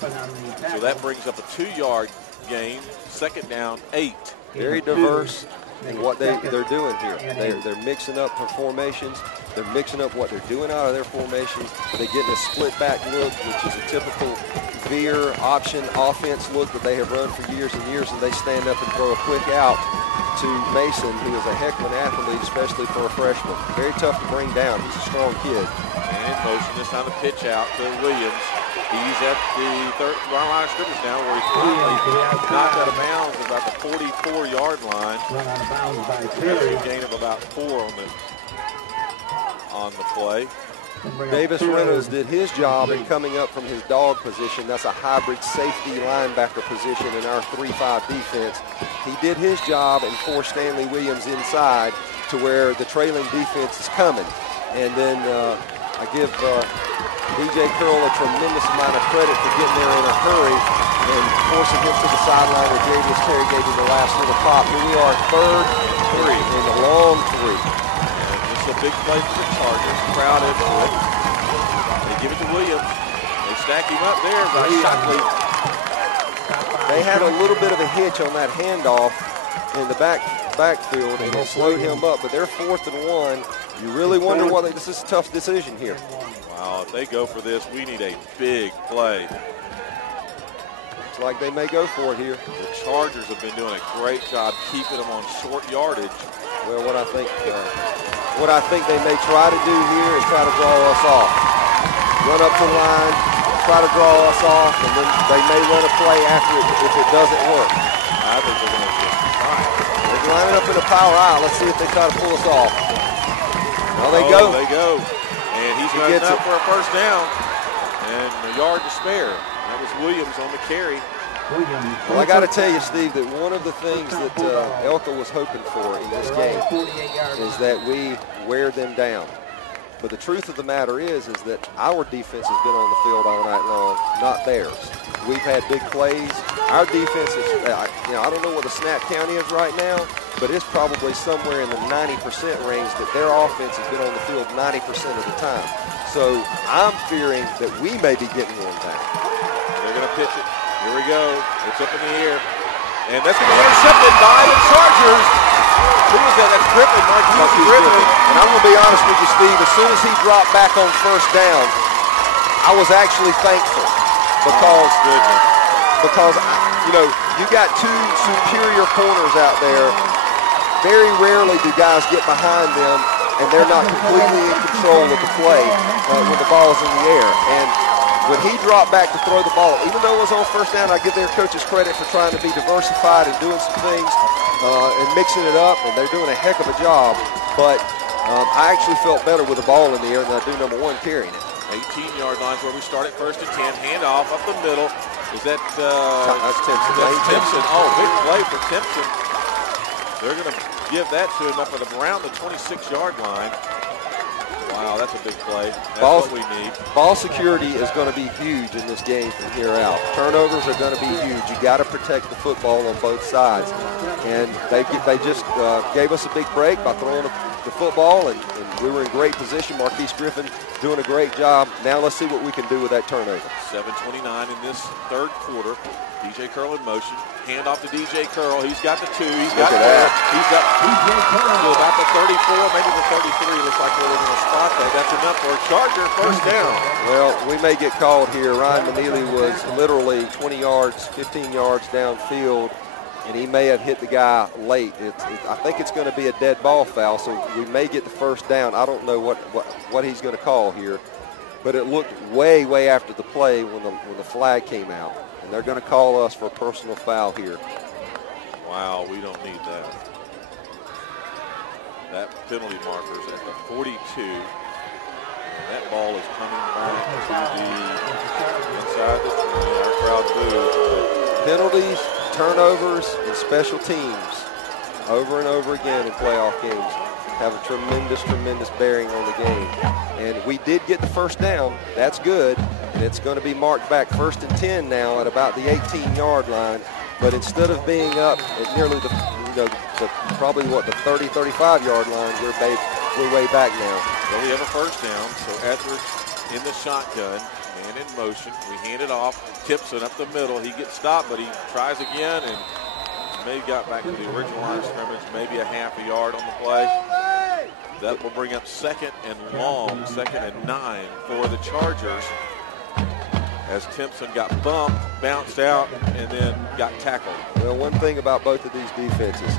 So that brings up a 2-yard gain. Second down, 8. Very diverse in what they're doing here. They're mixing up their formations. They're mixing up what they're doing out of their formations. They're getting a split back look, which is a typical veer option offense look that they have run for years and years, and they stand up and throw a quick out to Mason, who is a heck of an athlete, especially for a freshman. Very tough to bring down. He's a strong kid. And in motion, this time a pitch out to Williams. He's at the line of scrimmage now, where he's finally knocked out of bounds about the 44-yard line. That's a gain of about 4 on the play. Davis Reynolds did his job in coming up from his dog position. That's a hybrid safety linebacker position in our 3-5 defense. He did his job and forced Stanley Williams inside to where the trailing defense is coming. And then I give DJ Curl a tremendous amount of credit for getting there in a hurry and forcing him to the sideline where Javius Terry gave him the last little pop. Here we are, 3rd and a long 3. A big play for the Chargers, crowded. They give it to Williams. They stack him up there by Shockley. They had a little bit of a hitch on that handoff in the backfield, and it slowed him up. But they're 4th and 1. You really wonder whether this is a tough decision here. Wow, if they go for this, we need a big play. Looks like they may go for it here. The Chargers have been doing a great job keeping them on short yardage. Well, what I think they may try to do here is try to draw us off. Run up the line, try to draw us off, and then they may run a play after it if it doesn't work. I think they're going to just try. They're lining up in a power eye. Let's see if they try to pull us off. Well, they go. They go. And he's running up for a first down. And a yard to spare. That was Williams on the carry. Well, I got to tell you, Steve, that one of the things that ELCA was hoping for in this game is that we wear them down. But the truth of the matter is that our defense has been on the field all night long, not theirs. We've had big plays. Our defense is, I don't know what the snap count is right now, but it's probably somewhere in the 90% range that their offense has been on the field 90% of the time. So I'm fearing that we may be getting one back. They're going to pitch it. Here we go. It's up in the air. And that's going to be intercepted by the Chargers. Who was that? That's Griffin, Marquise Griffin. And I'm going to be honest with you, Steve, as soon as he dropped back on first down, I was actually thankful because you got 2 superior corners out there. Very rarely do guys get behind them, and they're not completely in control of the play when the ball is in the air. And when he dropped back to throw the ball, even though it was on first down, I give their coaches credit for trying to be diversified and doing some things and mixing it up, and they're doing a heck of a job. But I actually felt better with the ball in the air than I do number 1 carrying it. 18-yard line where we start at 1st and 10. Handoff up the middle. Is that that's Timpson? That's Timpson. Oh, big play for Timpson. They're going to give that to him up at around the 26-yard line. Wow, that's a big play. That's what we need. Ball security is going to be huge in this game from here out. Turnovers are going to be huge. You got to protect the football on both sides. And they just gave us a big break by throwing the football, and we were in great position. Marquise Griffin doing a great job. Now let's see what we can do with that turnover. 7:29 in this 3rd quarter. DJ Curl in motion. Hand off to DJ Curl. He's got the 2. He's got that. He's got to about the 34, maybe the 33. Looks like we're going to spot that. That's enough for a Charger first down. Well, we may get called here. Ryan Manili was literally 20 yards, 15 yards downfield, and he may have hit the guy late. I think it's going to be a dead ball foul, so we may get the first down. I don't know what he's going to call here, but it looked way after the play when the flag came out. And they're going to call us for a personal foul here. Wow, we don't need that. That penalty marker's at the 42. And that ball is coming back to the inside the 20. Our crowd boos. Penalties, turnovers, and special teams over and over again in playoff games have a tremendous bearing on the game. And we did get the first down. That's good. And it's going to be marked back 1st and 10 now at about the 18-yard line. But instead of being up at nearly the probably the 30, 35-yard line. We're way back now. So we have a first down. So Etheridge in the shotgun, man in motion. We hand it off. Timpson up the middle. He gets stopped, but he tries again and maybe got back to the original line of scrimmage, maybe a half a yard on the play. That will bring up 2nd and long, 2nd and 9 for the Chargers, as Timpson got bumped, bounced out, and then got tackled. Well, one thing about both of these defenses,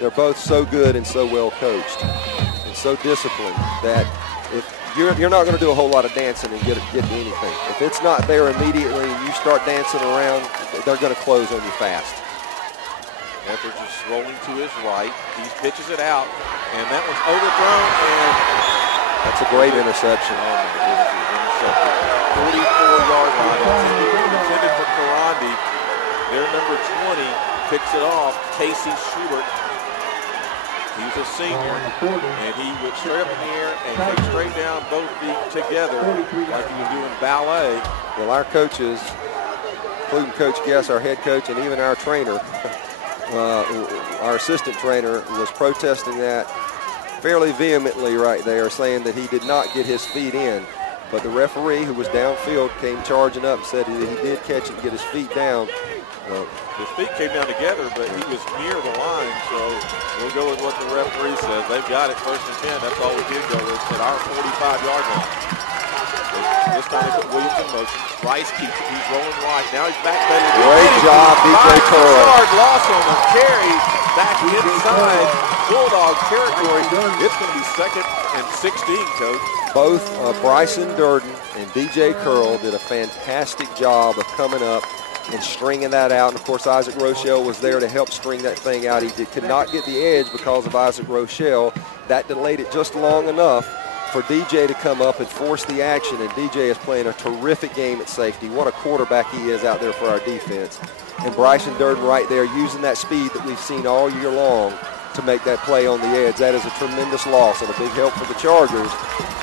they're both so good and so well coached and so disciplined that if you're not going to do a whole lot of dancing and get to anything. If it's not there immediately and you start dancing around, they're going to close on you fast. Etheridge is rolling to his right. He pitches it out, and that was overthrown, and that's a great interception. Oh, my goodness, it was intercepted. 44-yard line, intended for Karandi. Their number 20 picks it off, Casey Schubert. He's a senior, and he went straight up in the air and kicked straight down both feet together like he was doing ballet. Well, our coaches, including Coach Guess, our head coach, and even our trainer, our assistant trainer, was protesting that fairly vehemently right there, saying that he did not get his feet in. But the referee, who was downfield, came charging up and said that he did catch it and get his feet down. His feet came down together, but he was near the line, so we'll go with what the referee says. They've got it, 1st and 10. That's all we did go with at our 45-yard line. This time they put Williams in motion. Rice keeps it. He's rolling right. Now he's back better. Great job, DJ Curl. Yard loss on the carry. Back inside Bulldog territory. It's going to be 2nd and 16, Coach. Both Bryson Durden and DJ Curl did a fantastic job of coming up and stringing that out. And, of course, Isaac Rochelle was there to help string that thing out. He could not get the edge because of Isaac Rochelle. That delayed it just long enough for DJ to come up and force the action, and DJ is playing a terrific game at safety. What a quarterback he is out there for our defense. And Bryson Durden right there using that speed that we've seen all year long to make that play on the edge. That is a tremendous loss and a big help for the Chargers.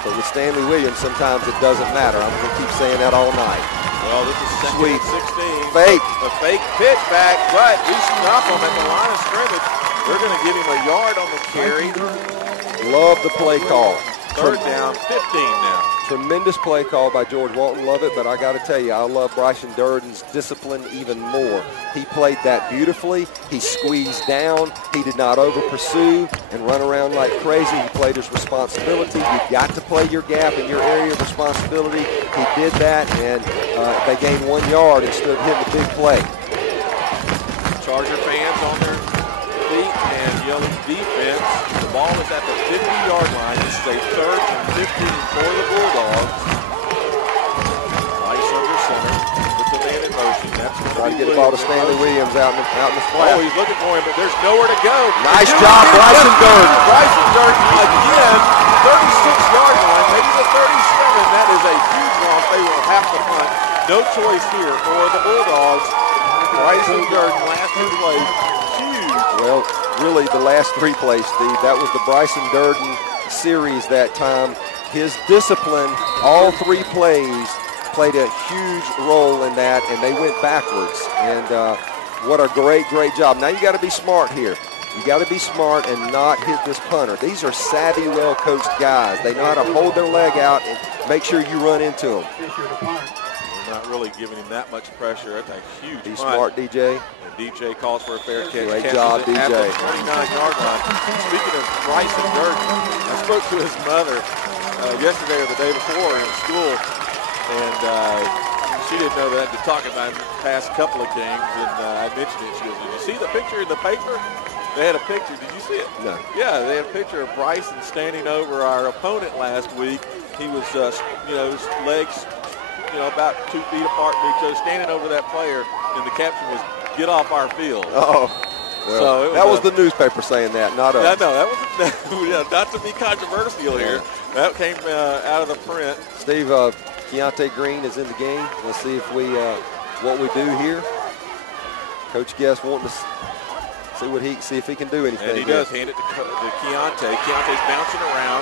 But with Stanley Williams, sometimes it doesn't matter. I'm going to keep saying that all night. Well, this is 2nd and 16. Fake. A fake pitch back, but we stop him at the line of scrimmage. They're going to give him a yard on the carry. Love the play call. 3rd down, 15 now. Tremendous play call by George Walton. Love it, but I got to tell you, I love Bryson Durden's discipline even more. He played that beautifully. He squeezed down. He did not over-pursue and run around like crazy. He played his responsibility. You've got to play your gap in your area of responsibility. He did that, and they gained 1 yard instead of hitting a big play. Charger fans on their feet and yelling defense. The ball is at the 50-yard line. This is a 3rd and 15 for the Bulldogs. Rice under center. Puts a man in motion. That's going Trying to get the ball to Stanley Williams out in the flat. Oh, he's looking for him, but there's nowhere to go. Nice job, Bryson Durden. Bryson Durden again. 36-yard line, maybe the 37. That is a huge loss. They will have to punt. No choice here for the Bulldogs. Bryson Durden, last 2 plays. Huge. Well, really the last 3 plays, Steve. That was the Bryson Durden series that time. His discipline, all 3 plays, played a huge role in that, and they went backwards. And what a great, great job. Now you got to be smart here. You got to be smart and not hit this punter. These are savvy, well-coached guys. They know how to hold their leg out and make sure you run into them. We're not really giving him that much pressure. That's a huge Be punt. smart, DJ. And DJ calls for a fair catch. Great Catches job, it DJ. at the 29-yard line. Speaking of Bryson Durden, I spoke to his mother yesterday or the day before in school, and she didn't know that to talk about the past couple of games, and I mentioned it. She goes, "Did you see the picture in the paper?" They had a picture. Did you see it? No. Yeah, they had a picture of Bryson standing over our opponent last week. He was, his legs, about 2 feet apart from each other, standing over that player, and the caption was, "Get off our field." Oh. Well, so that was the newspaper saying that, not us. Yeah, no, that was not to be controversial here. That came out of the print. Steve, Keontae Green is in the game. Let's see if what we do here. Coach Guest wanting to see if he can do anything. And he does hand it to Keontae. Keontae's bouncing around,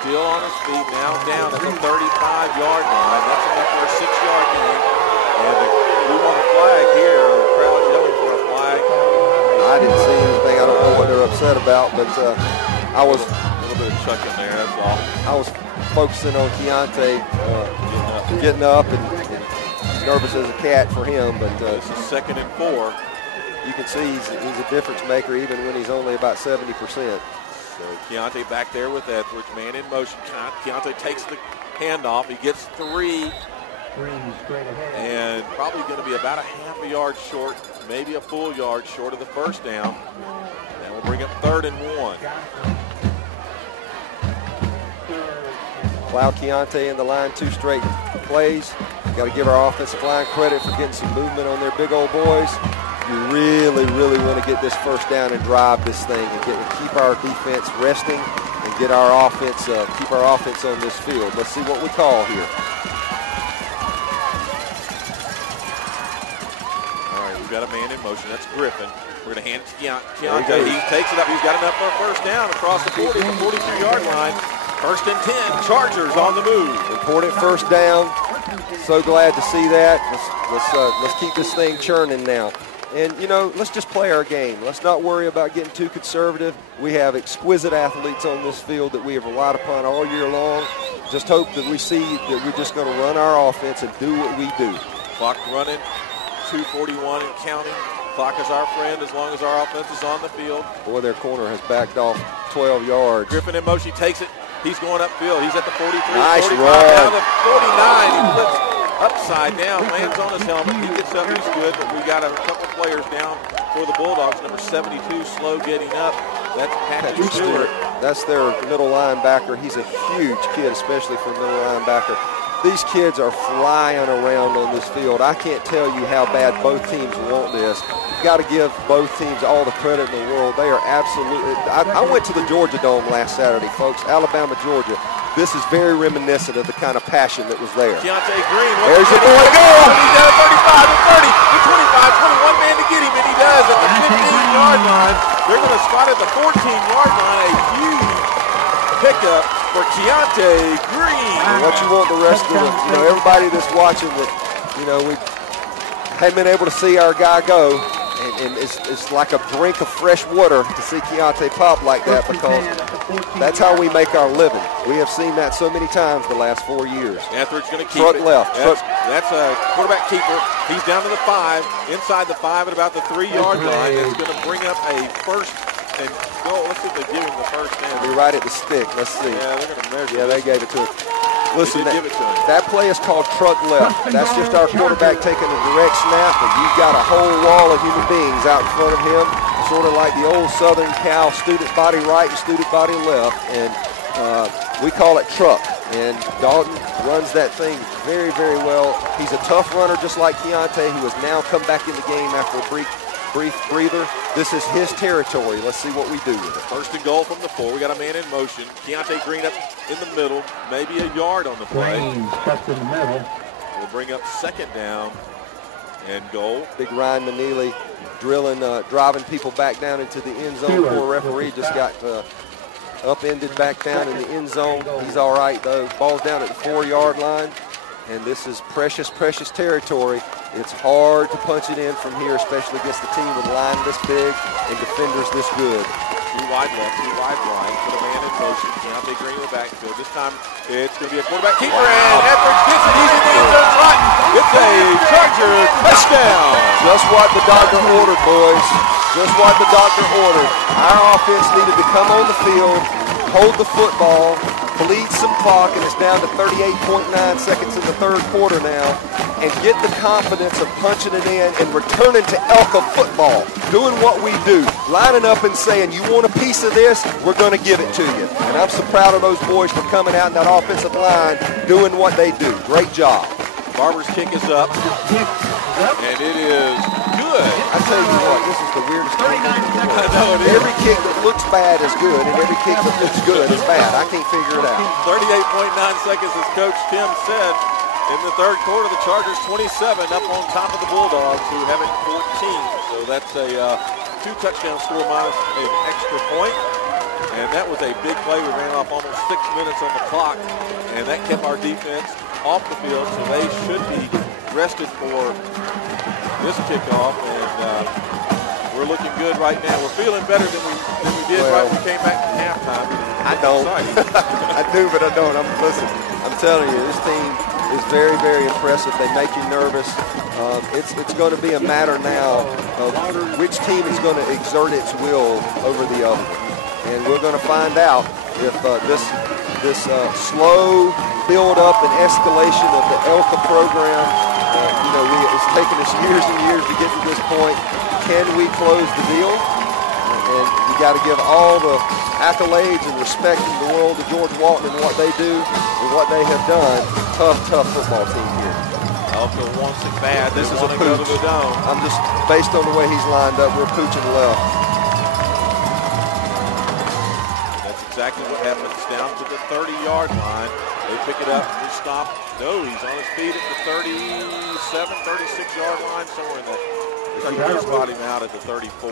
still on his feet, now down at the 35-yard line. That's enough for a 6-yard gain. And we want a flag here. The crowd's yelling for a flag. I didn't see anything. I don't know what they're upset about, but I was A little bit of chucking there, that's all. I was focusing on Keontae getting up and nervous as a cat for him. But this is 2nd and 4. You can see he's a difference maker even when he's only about 70%. So Keontae back there with Etheridge, man in motion. Keontae takes the handoff. He gets 3. 3 straight ahead. And probably going to be about a half a yard short, maybe a full yard short of the first down. That will bring up 3rd and 1. Allow Keontae in the line 2 straight plays. Got to give our offensive line credit for getting some movement on their big old boys. You really, really want to get this first down and drive this thing and keep our defense resting and get our offense, keep our offense on this field. Let's see what we call here. We've got a man in motion. That's Griffin. We're going to hand it to Keontae. He takes it up. He's got enough for a first down across the 40, the 42-yard line. 1st and 10. Chargers on the move. Important first down. So glad to see that. Let's keep this thing churning now. And, you know, let's just play our game. Let's not worry about getting too conservative. We have exquisite athletes on this field that we have relied upon all year long. Just hope that we see that we're just going to run our offense and do what we do. Clock running. 2:41 and counting. Clock is our friend as long as our offense is on the field. Boy, their corner has backed off 12 yards. Griffin in motion. He takes it. He's going upfield. He's at the 43, nice 45, run. now the 49. He flips upside down, lands on his helmet. He gets up. He's good, but we got a couple players down for the Bulldogs. Number 72, slow getting up. That's Patrick Stewart. That's their middle linebacker. He's a huge kid, especially for a middle linebacker. These kids are flying around on this field. I can't tell you how bad both teams want this. You've got to give both teams all the credit in the world. They are absolutely. I went to the Georgia Dome last Saturday, folks. Alabama, Georgia. This is very reminiscent of the kind of passion that was there. Keontae Green. There's your boy. Go! He's at 35 and 30. The 25, 21 man to get him, and he does at the 15-yard line. They're going to spot at the 14-yard line. A huge pickup for Keontae Green. And what you want the rest of everybody that's watching that, we hadn't been able to see our guy go, and it's like a drink of fresh water to see Keontae pop like that, because that's how we make our living. We have seen that so many times the last 4 years. Etheridge going to keep Truck it. left. That's a quarterback keeper. He's down to the 5, inside the 5 at about the 3-yard line. It's going to bring up a first and goal. Let's see if they give him the first down. They're right at the stick. Let's see. Yeah, they're going to measure. Yeah, they gave it to him. Listen, give it to him. That play is called truck left. That's just our quarterback taking a direct snap, and you've got a whole wall of human beings out in front of him, sort of like the old Southern Cal, student body right and student body left, and we call it truck. And Dalton runs that thing very, very well. He's a tough runner, just like Keontae, who has now come back in the game after a brief breather. This is his territory. Let's see what we do with it. 1st and goal from the 4. We got a man in motion. Keontae Green up in the middle, maybe a yard on the play. Green steps in the middle. We'll bring up 2nd down and goal. Big Ryan Manili driving people back down into the end zone. Poor referee just got upended back down in the end zone. He's all right, though. Ball's down at the 4-yard line, and this is precious, precious territory. It's hard to punch it in from here, especially against a team with a line this big and defenders this good. 2 wide left, 2 wide right. Put a man in motion. Keontae Green in the backfield. This time it's going to be a quarterback keeper, and Etheridge gets it. He's in the end zone spot. It's a Charger touchdown. Just what the doctor ordered, boys. Just what the doctor ordered. Our offense needed to come on the field, hold the football, bleed some clock, and it's down to 38.9 seconds in the 3rd quarter now, and get the confidence of punching it in and returning to ELCA football, doing what we do, lining up and saying, you want a piece of this, we're going to give it to you. And I'm so proud of those boys for coming out in that offensive line, doing what they do. Great job. Barber's kick is up, and it is good. I tell you what, this is the weirdest thing. I know it is. Every kick that looks bad is good, and every kick that looks good is bad. I can't figure it out. 38.9 seconds, as Coach Tim said. In the 3rd quarter, the Chargers 27 up on top of the Bulldogs, who have it 14. So that's a 2-touchdown score minus an extra point. And that was a big play. We ran off almost 6 minutes on the clock, and that kept our defense off the field. So they should be rested for this kickoff. And we're we're looking good right now. We're feeling better than we did right when we came back from halftime. I don't. I do, but I don't. Listen, I'm telling you, this team is very, very impressive. They make you nervous. It's going to be a matter now of which team is going to exert its will over the other. And we're going to find out if this slow build-up and escalation of the ELCA program, it's taken us years and years to get to this point. Can we close the deal? And you got to give all the accolades and respect in the world to George Walton and what they do and what they have done. Tough football team here. ELCA wants it bad. This is a to go to the pooch. dome. I'm just, based on the way he's lined up, we're pooching left. That's exactly what happens. Down to the 30-yard line. They pick it up and we stop. No, he's on his feet at the 37, 36-yard line, somewhere in that. They spot him out at the 34.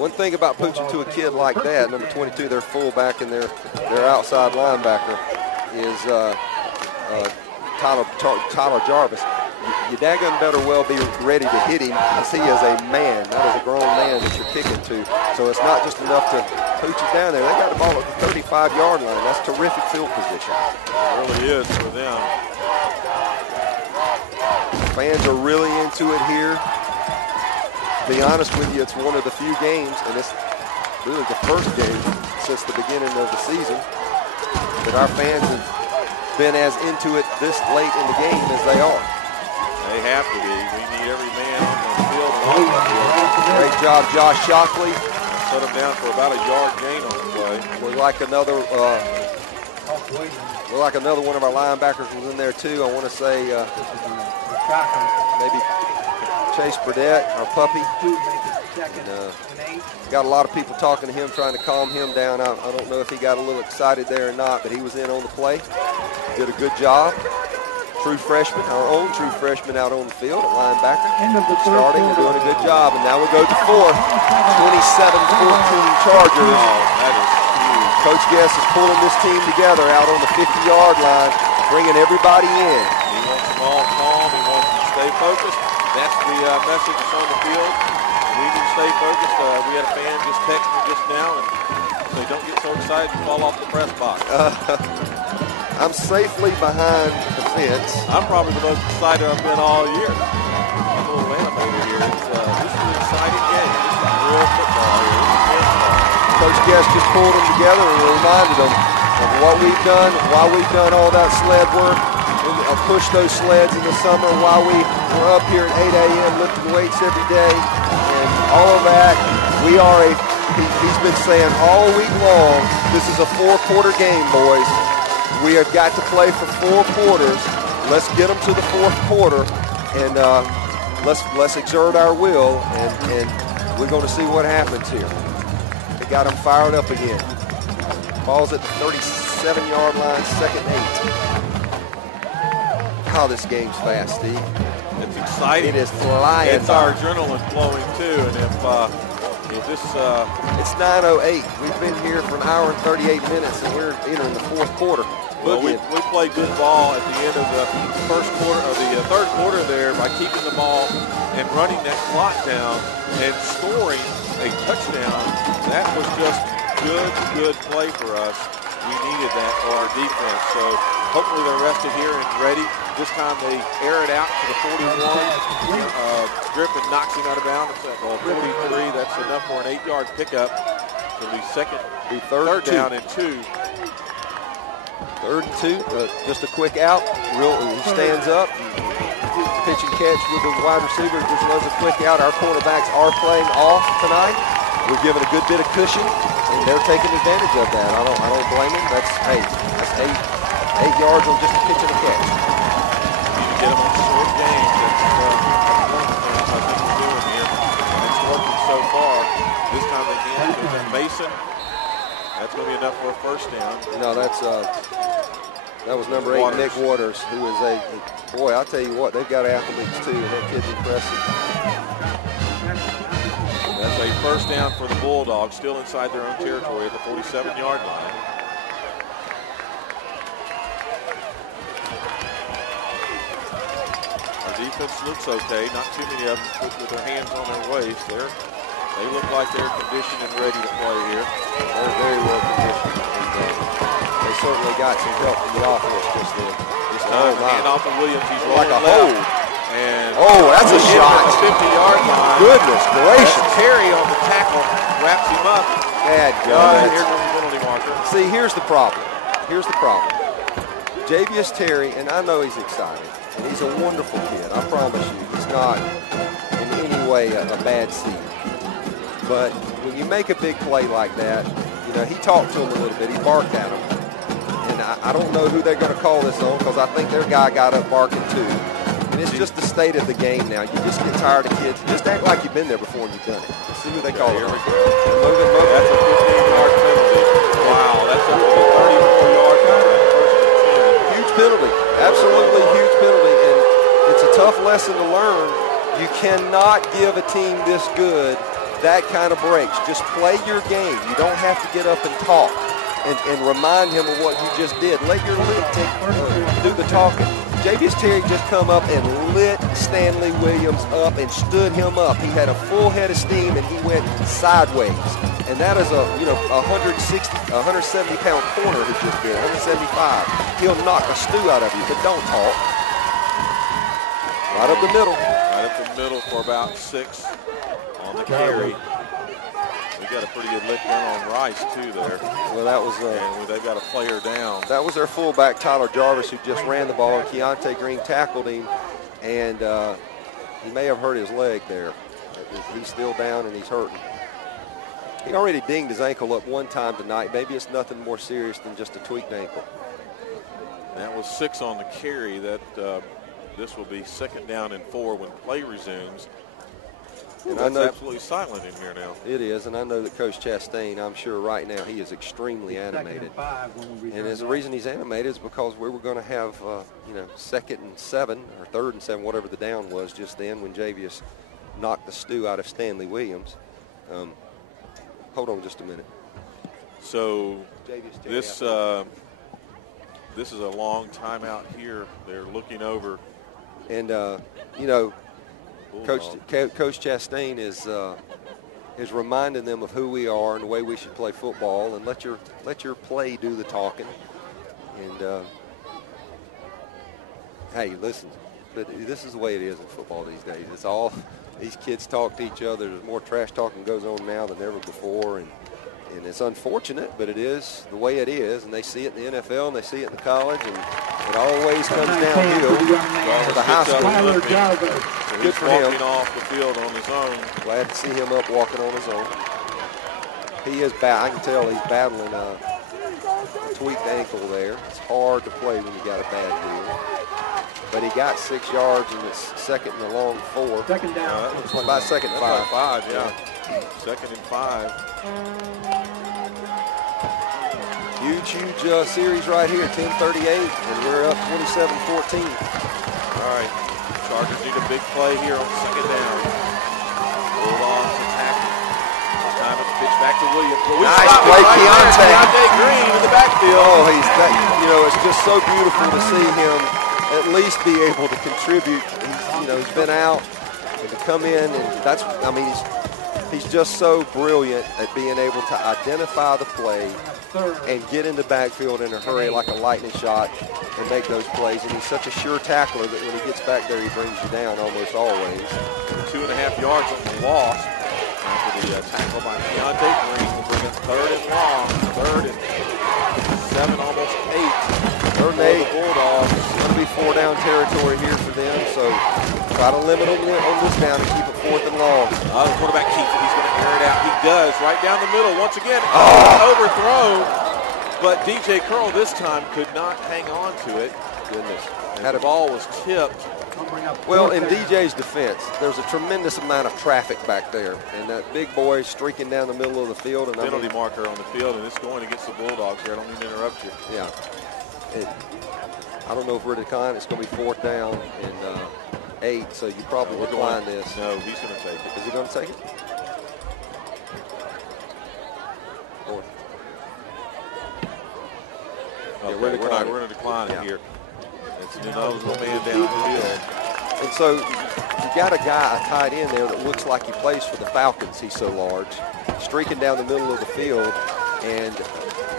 One thing about pooching to a kid like that, number 22, their fullback and their outside linebacker, is Tyler Jarvis. You daggone better well be ready to hit him as he is a man. That is a grown man that you're kicking to. So it's not just enough to pooch it down there. They got the ball at the 35-yard line. That's terrific field position. It really is for them. Fans are really into it here. To be honest with you, it's one of the few games, and it's really the first game since the beginning of the season that our fans have been as into it this late in the game as they are. They have to be. We need every man on the field and off the field. Great job, Josh Shockley. Set him down for about a yard gain on the play. We're like another one of our linebackers was in there too. I want to say maybe Chase Burdett, our puppy. Got a lot of people talking to him, trying to calm him down. I don't know if he got a little excited there or not, but he was in on the play. Did a good job. True freshman, our own true freshman out on the field at linebacker. Starting and doing a good job. And now we go to fourth. 27-14 Chargers. Coach Guess is pulling this team together out on the 50-yard line, bringing everybody in. He wants them all calm. He wants them to stay focused. That's the message that's on the field. We need to stay focused. We had a fan just text me just now and say, don't get so excited and fall off the press box. I'm safely behind the fence. I'm probably the most excited I've been all year. I'm a little animated here. This is an exciting game. This is real football here. Coach Guest just pulled them together and reminded them of what we've done, why we've done all that sled work. Pushed those sleds in the summer while we were up here at 8 a.m. lifting weights every day. And all of that, he's been saying all week long, this is a 4-quarter game, boys. We have got to play for 4 quarters. Let's get them to the 4th quarter, and let's exert our will, and we're going to see what happens here. They got them fired up again. Ball's at the 37-yard line, 2nd and 8. Oh, this game's fast, Steve. It's exciting. It is flying. It's our adrenaline flowing too, and if this it's 9:08. We've been here for an hour and 38 minutes, and we're entering the 4th quarter. Well, we played good ball at the end of the first quarter, or the 3rd quarter there, by keeping the ball and running that clock down and scoring a touchdown. That was just good play for us. We needed that for our defense. So hopefully they're rested here and ready. This time they air it out to the 41. Griffin knocks him out of bounds at 43. That's enough for an 8-yard pickup. It'll be third down and 2. 3rd and 2. Just a quick out. He stands up. Pitch and catch with the wide receiver. Just another quick out. Our cornerbacks are playing off tonight. We're giving a good bit of cushion, and they're taking advantage of that. I don't blame them. That's 8 yards on just a pitch and a catch. You get them on short games. That's one of the things I think we're doing here. It's working so far. This time they hand it to Mason. That's going to be enough for a first down. No, that was number 8, Nick Waters, who is boy, I'll tell you what, they've got athletes too, and that kid's impressive. That's a first down for the Bulldogs, still inside their own territory at the 47-yard line. Our offense looks okay. Not too many of them with their hands on their waist. They look like they're conditioned and ready to play here. They're very well conditioned. And, they certainly got some help from the offense just then. Hand off to Williams. He's rolling like a left. hold. And that's a shot. 50-yard line. Goodness gracious. Terry on the tackle wraps him up. Bad Here comes the penalty marker. See, here's the problem. Javius Terry, and I know he's excited, and he's a wonderful kid. I promise you, he's not in any way a bad seed. But when you make a big play like that, he talked to him a little bit. He barked at him. And I don't know who they're going to call this on because I think their guy got up barking too. And it's just the state of the game now. You just get tired of kids. Just act like you've been there before and you've done it. Let's see who they call it. Here we go. That's a 15-yard penalty. Wow, that's up to the 34-yard line. Huge penalty. Absolutely huge penalty. And it's a tough lesson to learn. You cannot give a team this good that kind of breaks. Just play your game. You don't have to get up and talk and remind him of what you just did. Let your lead do the talking. Javius Terry just come up and lit Stanley Williams up and stood him up. He had a full head of steam and he went sideways. And that is a 170-pound corner who just did, 175. He'll knock a stew out of you, but don't talk. Right up the middle. Right up the middle for about 6 on the carry. We got a pretty good lick down on Rice too there. Well, that was and they've got a player down. That was their fullback Tyler Jarvis, who just ran the ball. And Keontae Green tackled him, and he may have hurt his leg there. He's still down and he's hurting. He already dinged his ankle up one time tonight. Maybe it's nothing more serious than just a tweaked ankle. That was 6 on the carry. That this will be 2nd down and 4 when play resumes. And I know absolutely silent in here now. It is, and I know that Coach Chastain, I'm sure right now, he is extremely animated. And the reason he's animated is because we were going to have, 2nd and 7 or 3rd and 7, whatever the down was just then when Javius knocked the stew out of Stanley Williams. Hold on just a minute. So this is a long timeout here. They're looking over. And, Coach Chastain is reminding them of who we are and the way we should play football, and let your play do the talking. And hey, listen, but this is the way it is in football these days. It's all these kids talk to each other. There's more trash talking goes on now than ever before, and it's unfortunate, but it is the way it is. And they see it in the NFL and they see it in the college, and it always comes downhill to the high school. Good for him. Walking off the field on his own. Glad to see him up walking on his own. He is I can tell he's battling a tweaked ankle there. It's hard to play when you got a bad deal. But he got 6 yards, and it's 2nd and a long 4. 2nd down. It's about 2nd and 5. 5, yeah. 2nd and 5. Huge series right here, 10:38, and we're up 27-14. All right, Chargers need a big play here on 2nd down. Bulldogs attacking. This time it's pitched back to Williams. Nice play, Keontae Green in the backfield. Oh, it's just so beautiful to see him at least be able to contribute. He's been out, and to come in, and he's just so brilliant at being able to identify the play and get in the backfield in a hurry like a lightning shot and make those plays. And he's such a sure tackler that when he gets back there, he brings you down almost always. 2.5 yards on the loss after the tackle by Keontae Green. Will bring it 3rd and long, 3rd and 7, almost 8. 3rd and 8. Bulldogs. It's going to be 4-down territory here for them, so try to limit on this down and keep it 4th and long. The quarterback keeps it. He's going to air it out. He does. Right down the middle once again. Overthrown. But DJ Curl this time could not hang on to it. Goodness. And the ball was tipped. Well, in DJ's defense, there's a tremendous amount of traffic back there. And that big boy streaking down the middle of the field. And penalty marker on the field, and it's going against the Bulldogs here. I don't mean to interrupt you. Yeah. I don't know if we're declining. It's going to be 4th down and 8, so you probably decline this. No, he's going to take it. Is he going to take it? Okay, we're going to decline it here. It's an ineligible man downfield. And so you got a tight end there that looks like he plays for the Falcons. He's so large, streaking down the middle of the field, and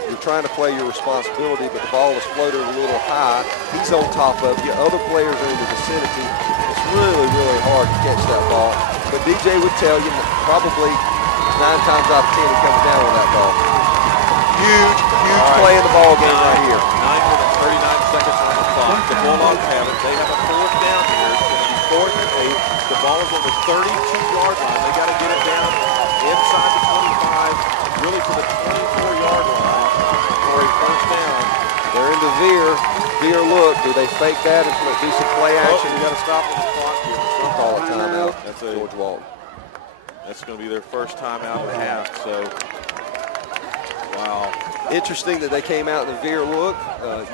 you're trying to play your responsibility, but the ball is floated a little high. He's on top of you. Other players are in the vicinity. It's really, really hard to catch that ball. But DJ would tell you probably 9 times out of 10 he comes down on that ball. Huge play in the ball game right here. 9 minutes, 39 seconds on the clock. The Bulldogs have it. They have a 4th down here. It's going to be 4th and 8. The ball is on the 32-yard line. They got to get it down inside the 25, really to the 24-yard line for a 1st down. They're in the veer look. Do they fake that and do some play action? You got to stop on the clock here. Call a timeout. That's George Walton. That's going to be their first timeout of the half. So, wow. Interesting that they came out in the veer look.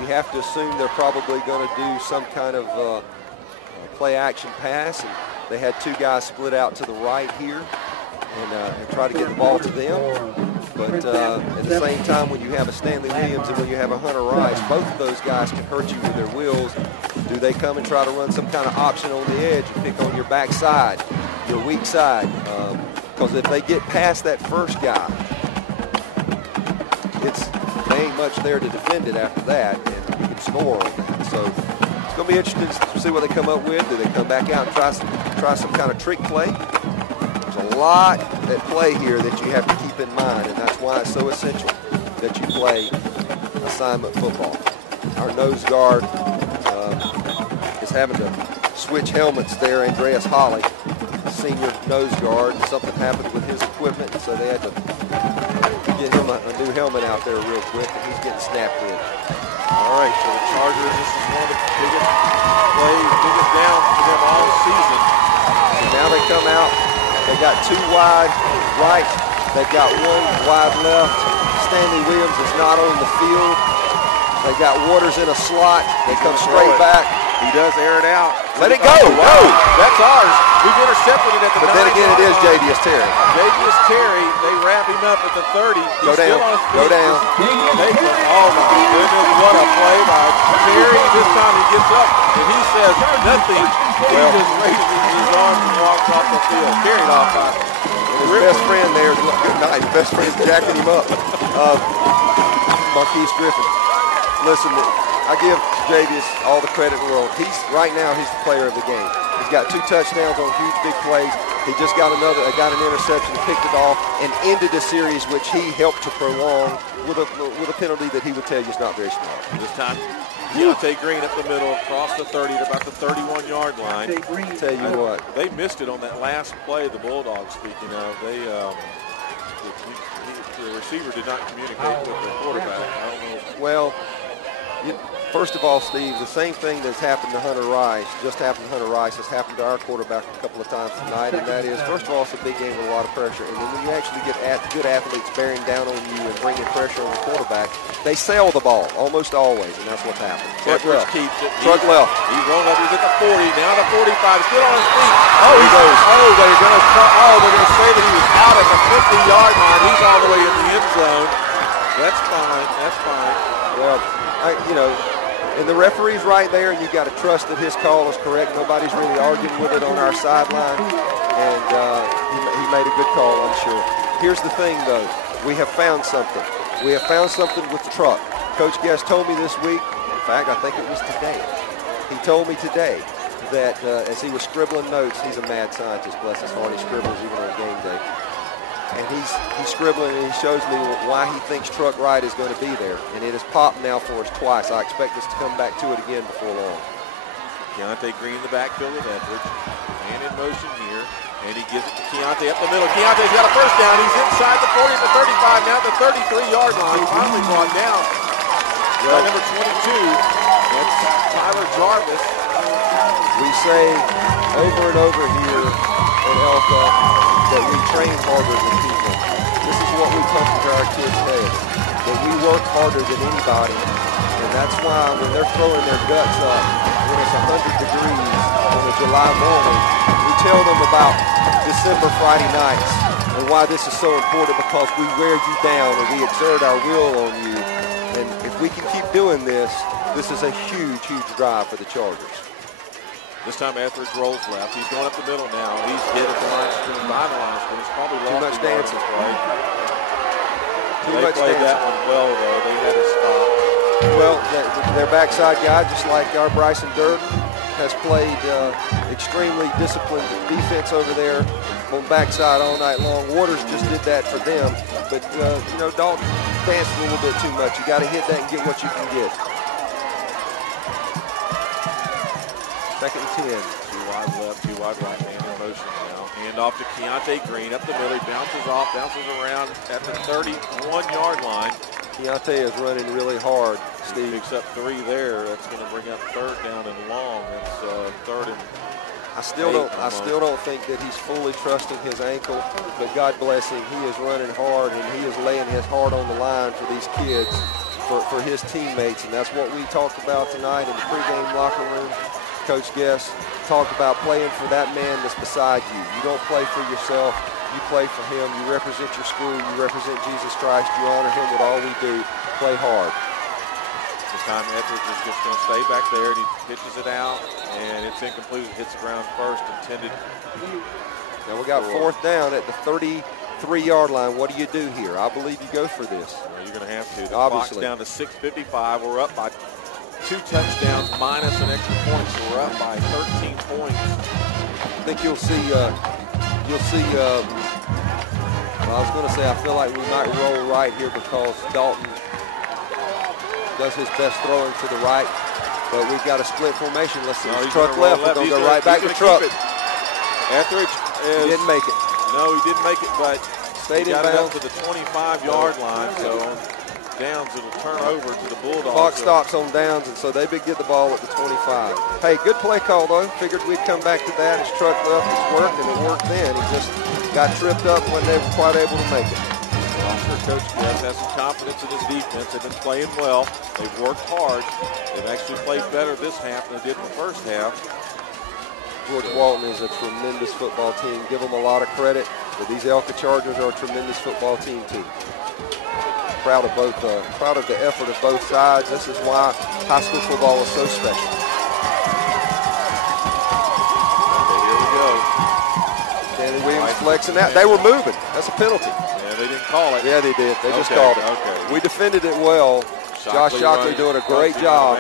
You have to assume they're probably going to do some kind of play action pass. And they had 2 guys split out to the right here and try to get the ball to them. But at the same time, when you have a Stanley Williams and when you have a Hunter Rice, both of those guys can hurt you with their wheels. Do they come and try to run some kind of option on the edge and pick on your backside, your weak side? Because if they get past that first guy, they ain't much there to defend it after that, and you can score on that. So it's going to be interesting to see what they come up with. Do they come back out and try some kind of trick play? There's a lot at play here that you have to keep in mind, and that's why it's so essential that you play assignment football. Our nose guard is having to switch helmets there. Andreas Holly, senior nose guard, something happened with his equipment, so they had to get him a new helmet out there real quick, and he's getting snapped in. All right, so the Chargers, this is one of the biggest plays, biggest downs for them all season. So now they come out. They got 2 wide right. They've got 1 wide left. Stanley Williams is not on the field. They got Waters in a slot. They come straight back. He does air it out. Let it go. Wow. That's ours. We've intercepted it at the 9. But then again, it is Javius Terry. Javius Terry, they wrap him up at the 30. Go down. Go down. Oh, my goodness. What a play by Terry. This time he gets up and he says nothing. He just raises his arms and walks off the field. Carried off by his best friend there. Good night. His best friend's jacking him up. Marquise Griffin. Listen, I give Javius all the credit in the world. Right now he's the player of the game. He's got 2 touchdowns on huge big plays. He just got an interception, picked it off, and ended the series, which he helped to prolong with a penalty that he would tell you is not very smart. This time, Keontae Green up the middle, across the 30 to about the 31-yard line. Tell you what, they missed it on that last play. The Bulldogs, speaking of, the receiver did not communicate with the quarterback. I don't know. Well, first of all, Steve, the same thing that's happened to Hunter Rice, just happened to Hunter Rice, has happened to our quarterback a couple of times tonight, and that is, first of all, it's a big game with a lot of pressure, and then when you actually get good athletes bearing down on you and bringing pressure on the quarterback, they sail the ball almost always, and that's what's happened. Truck left. Keeps it. Truck left. He's rolling up. He's at the 40. Now the 45. Still on his feet. Oh, he goes. Oh, they're going to say that he was out at the 50-yard line. He's all the way in the end zone. That's fine. That's fine. Well, and the referee's right there, and you've got to trust that his call is correct. Nobody's really arguing with it on our sideline, and he made a good call, I'm sure. Here's the thing, though. We have found something. We have found something with the truck. Coach Guest told me this week, in fact, I think it was today. He told me today that as he was scribbling notes, he's a mad scientist, bless his heart, he scribbles even on game day. And he's scribbling, and he shows me why he thinks truck right is going to be there. And it has popped now for us twice. I expect us to come back to it again before long. Keontae Green in the backfield with Etheridge. Man in motion here. And he gives it to Keontae up the middle. Keontae's got a first down. He's inside the 40 to 35, now the 33-yard line. Finally brought down by number 22. That's Tyler Jarvis. We say over and over here at ELCA that we train harder than people. This is what we come to our kids' heads, that we work harder than anybody. And that's why when they're throwing their guts up, when it's 100 degrees on a July morning, we tell them about December Friday nights and why this is so important, because we wear you down and we exert our will on you. And if we can keep doing this, this is a huge, huge drive for the Chargers. This time Etheridge rolls left. He's going up the middle now. He's hit at the line screen, by the line screen. He's probably Too lost much the yard dancing. on the play. Too They much played dancing. that one well, though. They had it stopped. Well, their backside guy, just like our Bryson Durden, has played extremely disciplined defense over there on backside all night long. Waters just did that for them. But, you know, Dalton danced a little bit too much. You got to hit that and get what you can get. Second and 10. Two wide left, two wide right, man in motion now. Hand off to Keontae Green up the middle. He bounces off, bounces around at the 31-yard line. Keontae is running really hard, Steve. He picks up 3 there. That's going to bring up 3rd down and long. It's 3rd and I still don't think that he's fully trusting his ankle, but God bless him. He is running hard, and he is laying his heart on the line for these kids, for his teammates, and that's what we talked about tonight in the pregame locker room. Coach Guest talked about playing for that man that's beside you. You don't play for yourself. You play for him. You represent your school. You represent Jesus Christ. You honor him with all we do. Play hard. this time Etheridge is just going to stay back there, and he pitches it out, and it's incomplete. It hits the ground first, intended. Now we got 4th down at the 33-yard line. What do you do here? I believe you go for this. Well, you're going to have to. The Obviously. clock's down to 6:55. We're up by 2 touchdowns minus an extra point, so we're up by 13 points. I think you'll see, well, I was going to say I feel like we might roll right here because Dalton does his best throwing to the right, but we've got a split formation. Let's see, No, he's truck gonna left, roll we're going to go right back to He's truck. gonna keep it. Etheridge is, He didn't make it. No, he didn't make it, but Stayed he got in it up bounds. to the 25-yard line, so on downs it'll turn over to the Bulldogs. Clock stops on downs, and so they get the ball at the 25. Hey, good play call, though. Figured we'd come back to that. His truck left, it's worked, and it worked then. He just got tripped up when they were quite able to make it. Well, I'm sure Coach Guest has some confidence in his defense. They've been playing well. They've worked hard. They've actually played better this half than they did in the first half. George Walton is a tremendous football team. Give them a lot of credit, but these ELCA Chargers are a tremendous football team, too. Proud of both, proud of the effort of both sides. This is why high school football is so special. Okay, here we go. Stanley Williams flexing out. They were moving. That's a penalty. Yeah, they didn't call it. Yeah, they did. They just Okay, called it. okay. We defended it well. Josh Shockley doing a great job.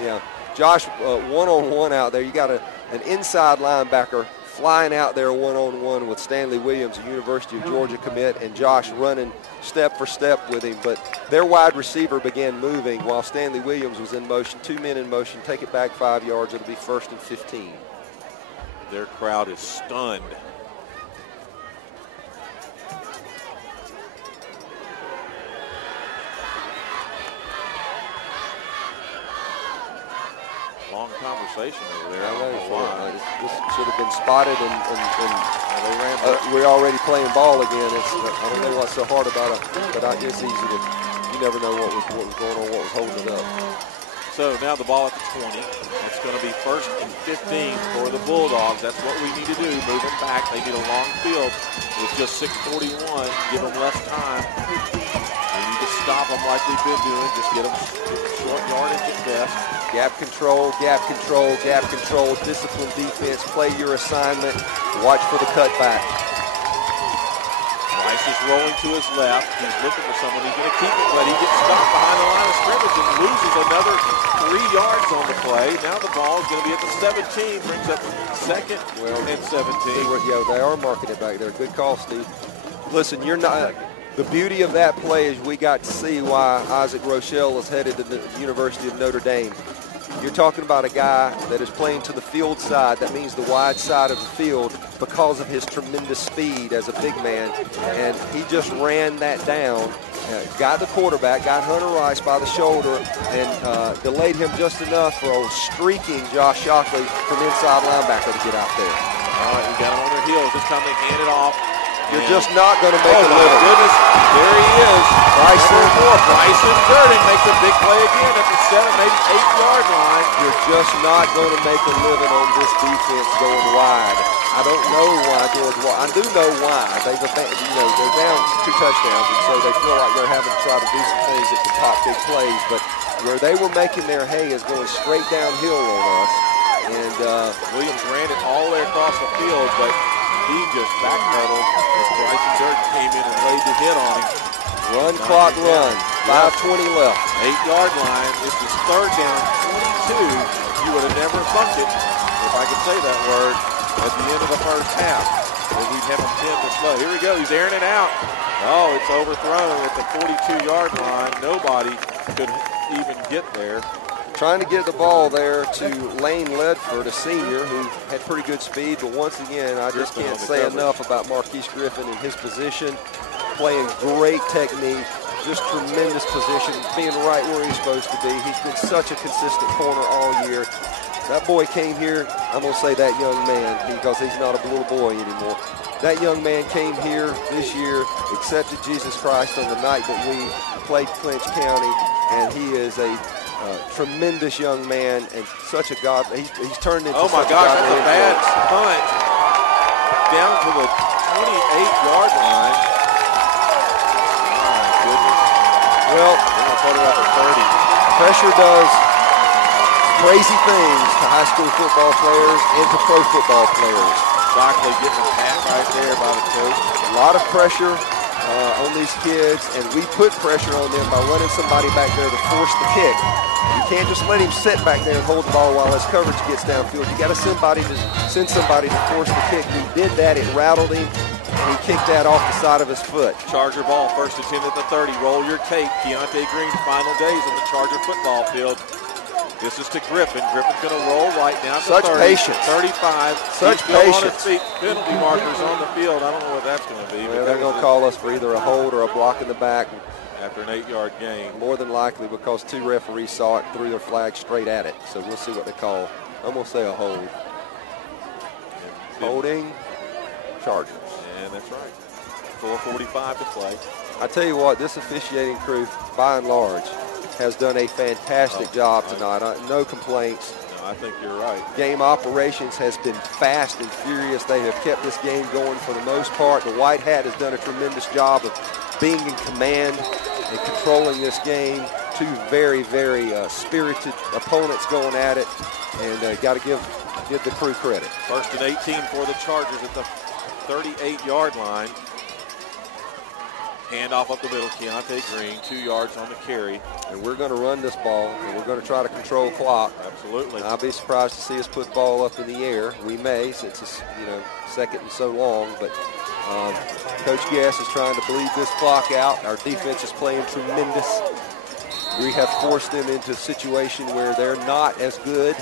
Yeah, Josh, one-on-one out there. You got an inside linebacker flying out there one-on-one with Stanley Williams, a University of Georgia commit, and Josh running step for step with him. But their wide receiver began moving while Stanley Williams was in motion. 2 men in motion. Take it back 5 yards. It'll be 1st and 15. Their crowd is stunned. Long conversation over there. I don't know why. This should have been spotted, and They ran we're already playing ball again. I don't know what's so hard about it, but it's easy to. You never know what was going on, what was holding it up. So now the ball at the 20. It's going to be 1st and 15 for the Bulldogs. That's what we need to do. Moving back. They need a long field with just 6:41. Give them less time. We need to stop them like we've been doing. Just get them short yardage at best. Gap control, gap control, gap control. Discipline defense. Play your assignment. Watch for the cutback. Rice is rolling to his left. He's looking for someone. He's going to keep it, but he gets stopped behind the line of scrimmage and loses another 3 yards on the play. Now the ball is going to be at the 17. Brings up 2nd and 17. Yeah, they are marking it back there. Good call, Steve. Listen, you're not. The beauty of that play is we got to see why Isaac Rochelle is headed to the University of Notre Dame. You're talking about a guy that is playing to the field side. That means the wide side of the field because of his tremendous speed as a big man. And he just ran that down, got the quarterback, got Hunter Rice by the shoulder, and delayed him just enough for a streaking Josh Shockley from inside linebacker to get out there. All right, we got him on their heels. This time they hand it off. You're just not going to make a Oh, my living. goodness. There he is. Bryson Durden makes a big play again at the 7, maybe 8-yard line. You're just not going to make a living on this defense going wide. I don't know why George Walton. I do know why. They're down 2 touchdowns, and so they feel like they're having to try to do some things that can pop big plays. But where they were making their hay is going straight downhill on us. And Williams ran it all the way across the field, but he just backpedaled as Bryson Durden came in and laid the hit on him. Run, clock, run. 5:20 left. 8-yard line. This is third down, 22. You would have never thunk it, if I could say that word, at the end of the first half. As we'd have him pinned this low. Here we go. He's airing it out. Oh, it's overthrown at the 42-yard line. Nobody could even get there. Trying to get the ball there to Lane Ledford, a senior who had pretty good speed. But once again, I just can't say enough about Marquise Griffin and his position. Playing great technique, just tremendous position, being right where he's supposed to be. He's been such a consistent corner all year. That boy came here, I'm going to say that young man because he's not a little boy anymore. That young man came here this year, accepted Jesus Christ on the night that we played Clinch County, and he is a tremendous young man and such a God. He's turned into oh my gosh, that's a bad punt. Down to the 28-yard line. My goodness. Well, we're going to put it up at 30. Pressure does crazy things to high school football players and to pro football players. Shockley getting a pat right there by the coach. A lot of pressure on these kids, and we put pressure on them by running somebody back there to force the kick. You can't just let him sit back there and hold the ball while his coverage gets downfield. You got to send somebody to force the kick. He did that. It rattled him, and he kicked that off the side of his foot. Charger ball, first and 10 at the 30. Roll your tape. Keontae Green's final days on the Charger football field. This is to Griffin. Griffin's going to roll right down to 30. Such patience. 35. Such He's still patience. on his feet. Penalty markers on the field. I don't know what that's going to be. Well, they're going to call us for either a hold or a block in the back. After an 8-yard gain. More than likely because 2 referees saw it and threw their flag straight at it. So we'll see what they call. I'm going to say a hold. Holding Chargers. And that's right. 4:45 to play. I tell you what, this officiating crew, by and large, has done a fantastic job tonight. No complaints. No, I think you're right. Game operations has been fast and furious. They have kept this game going for the most part. The White Hat has done a tremendous job of being in command and controlling this game. 2 very, very spirited opponents going at it, and got to give the crew credit. First and 18 for the Chargers at the 38-yard line. Handoff up the middle, Keontae Green, 2 yards on the carry. And we're going to run this ball, and we're going to try to control clock. Absolutely. I'll be surprised to see us put the ball up in the air. We may, since it's second and so long. But Coach Gass is trying to bleed this clock out. Our defense is playing tremendous. We have forced them into a situation where they're not as good,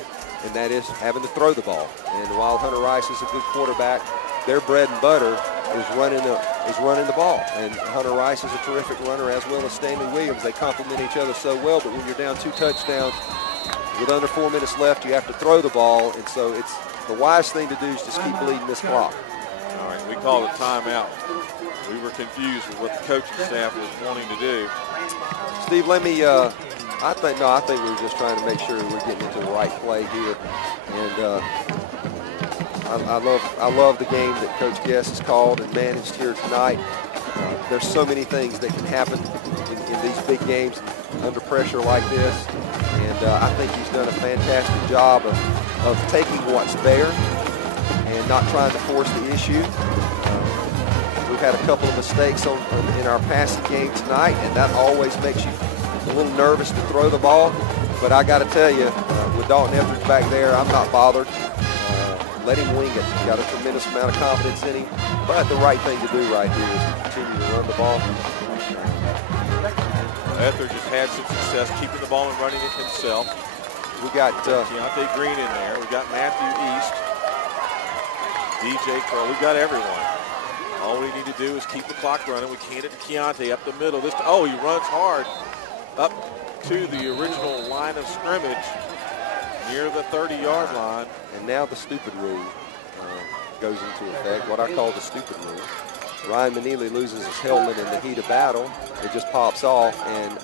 and that is having to throw the ball. And while Hunter Rice is a good quarterback, their bread and butter is running the ball. And Hunter Rice is a terrific runner, as well as Stanley Williams. They complement each other so well, but when you're down 2 touchdowns with under 4 minutes left, you have to throw the ball. And so it's the wise thing to do is just keep bleeding this clock. All right, we called a timeout. We were confused with what the coaching staff was wanting to do. Steve, let me, I think we were just trying to make sure we're getting into the right play here. And I love the game that Coach Guess has called and managed here tonight. There's so many things that can happen in these big games under pressure like this. And I think he's done a fantastic job of taking what's there and not trying to force the issue. We've had a couple of mistakes in our passing game tonight, and that always makes you a little nervous to throw the ball. But I got to tell you, with Dalton Etheridge back there, I'm not bothered. Let him wing it. Got a tremendous amount of confidence in him. But the right thing to do right here is to continue to run the ball. Etheridge has had some success keeping the ball and running it himself. We got Keontae Green in there. We got Matthew East, DJ Curl. We got everyone. All we need to do is keep the clock running. We can it to Keontae up the middle. He runs hard up to the original line of scrimmage near the 30-yard line. And now the stupid rule goes into effect, what I call the stupid rule. Ryan Manili loses his helmet in the heat of battle. It just pops off. And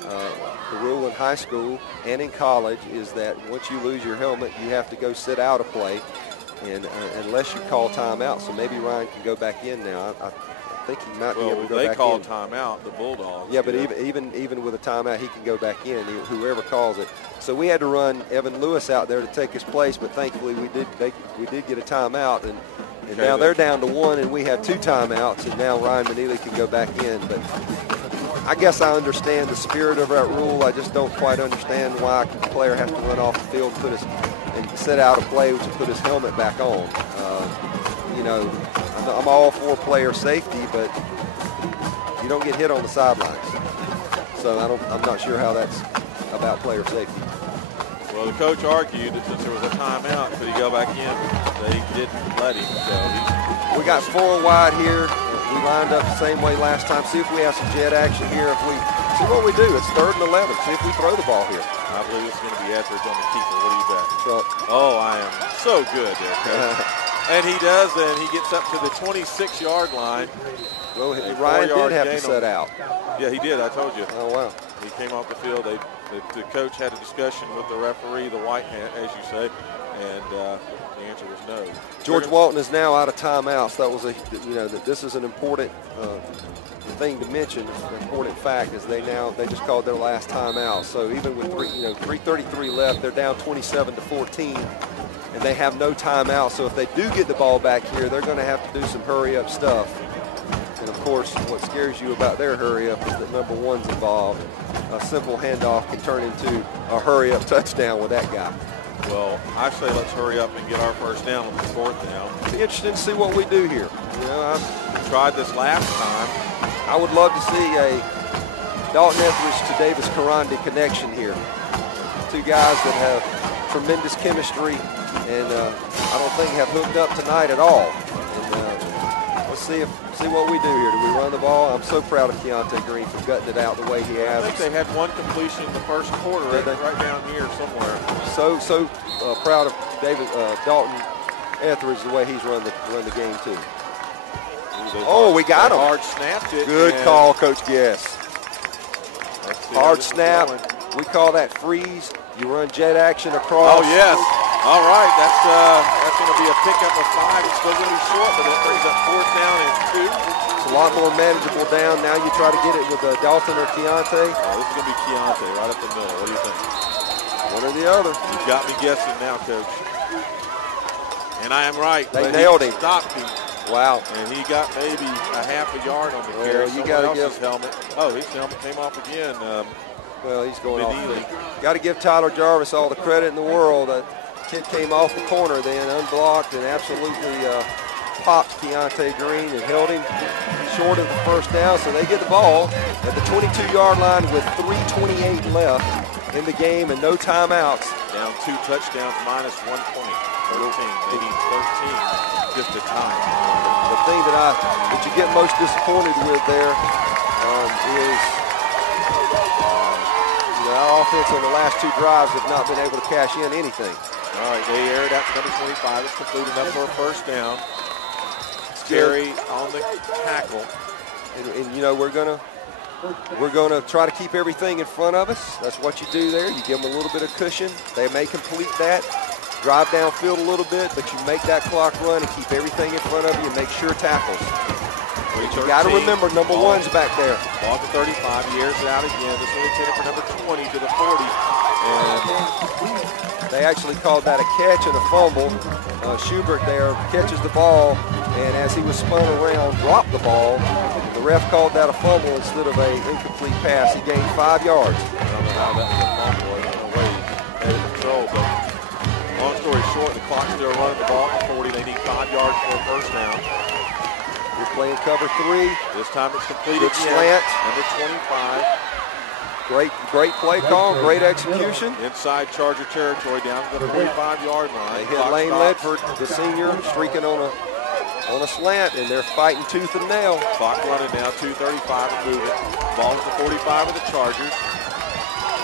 the rule in high school and in college is that once you lose your helmet, you have to go sit out a play. And unless you call timeout, so maybe Ryan can go back in now. think he might be Well, able to go they back call in. timeout, the Bulldogs. Yeah, but did. even with a timeout, he can go back in, whoever calls it. So we had to run Evan Lewis out there to take his place, but thankfully we did get a timeout, and now they're down to 1, and we have 2 timeouts, and now Ryan Manili can go back in. But I guess I understand the spirit of that rule. I just don't quite understand why a player has to run off the field and set out a play to put his helmet back on. You know, I'm all for player safety, but you don't get hit on the sidelines. So I'm not sure how that's about player safety. Well, the coach argued that since there was a timeout, could he go back in? They didn't let him. So we got 4 wide here. We lined up the same way last time. See if we have some jet action here. If we see what we do, it's 3rd and 11. See if we throw the ball here. I believe it's going to be Etheridge on the keeper. What do you bet? So, oh, I am so good there, coach. And he does, and he gets up to the 26-yard line. Well, Ryan did have to set out. Yeah, he did. I told you. Oh, wow. He came off the field. The coach had a discussion with the referee, the white hat, as you say, and the answer was no. George Walton is now out of timeouts. That was this is an important thing to mention. An important fact is they just called their last timeout. So even with 3:33 left, they're down 27-14, and they have no timeout. So if they do get the ball back here, they're going to have to do some hurry-up stuff. And, of course, what scares you about their hurry-up is that number 1's involved. A simple handoff can turn into a hurry-up touchdown with that guy. Well, I say let's hurry up and get our first down on the 4th down. Be interesting to see what we do here. You know, I tried this last time. I would love to see a Dalton Etheridge to Davis Karandi connection here. 2 guys that have tremendous chemistry and I don't think have hooked up tonight at all. And, let's see what we do here. Do we run the ball? I'm so proud of Keontae Green for gutting it out the way he has. I think they had 1 completion in the first quarter, right down here somewhere. So proud of Dalton Etheridge the way he's run the game too. Oh, we got him. Hard snapped it. Good call, Coach Guess. Hard snap. We call that freeze. You run jet action across. Oh, yes. All right. That's going to be a pickup of 5. It's still going to be short, but it brings up 4th down and 2. It's a lot more manageable down. Now you try to get it with Dalton or Keontae. Oh, this is going to be Keontae right up the middle. What do you think? One or the other. You got me guessing now, Coach. And I am right. They nailed him. Stopped him. Wow. And he got maybe a half a yard on the carry. You got to give his helmet. Oh, his helmet came off again. Well, he's going off. Got to give Tyler Jarvis all the credit in the world. That kid came off the corner then, unblocked, and absolutely popped Keontae Green and held him short of the first down. So they get the ball at the 22-yard line with 3:28 left in the game and no timeouts. Down 2 touchdowns, minus 1 point. 13. They need 13 just a time. The thing that you get most disappointed with there is our offense on the last 2 drives have not been able to cash in anything. All right, they air it out to number 25. It's completed up for a first down. Scary on the tackle. And you know, we're gonna try to keep everything in front of us. That's what you do there. You give them a little bit of cushion. They may complete that, drive downfield a little bit, but you make that clock run and keep everything in front of you and make sure tackles. You got to remember, number 1's back there. Ball to 35. He airs it out again. This one intended for number 20 to the 40. And they actually called that a catch and a fumble. Schubert there catches the ball, and as he was spun around, dropped the ball. The ref called that a fumble instead of an incomplete pass. He gained 5 yards. I don't know how that was a fumble. I don't know where he had it control, but long story short, the clock's still running. The ball at 40. They need 5 yards for a first down. We're playing cover 3. This time it's completed. Slant. Number 25. Great play call, great execution. Inside Charger territory down to the 45-yard line. They hit Lane Ledford, the senior, streaking on a slant, and they're fighting tooth and nail. Clock running now, 2:35 and moving. Ball at the 45 of the Chargers.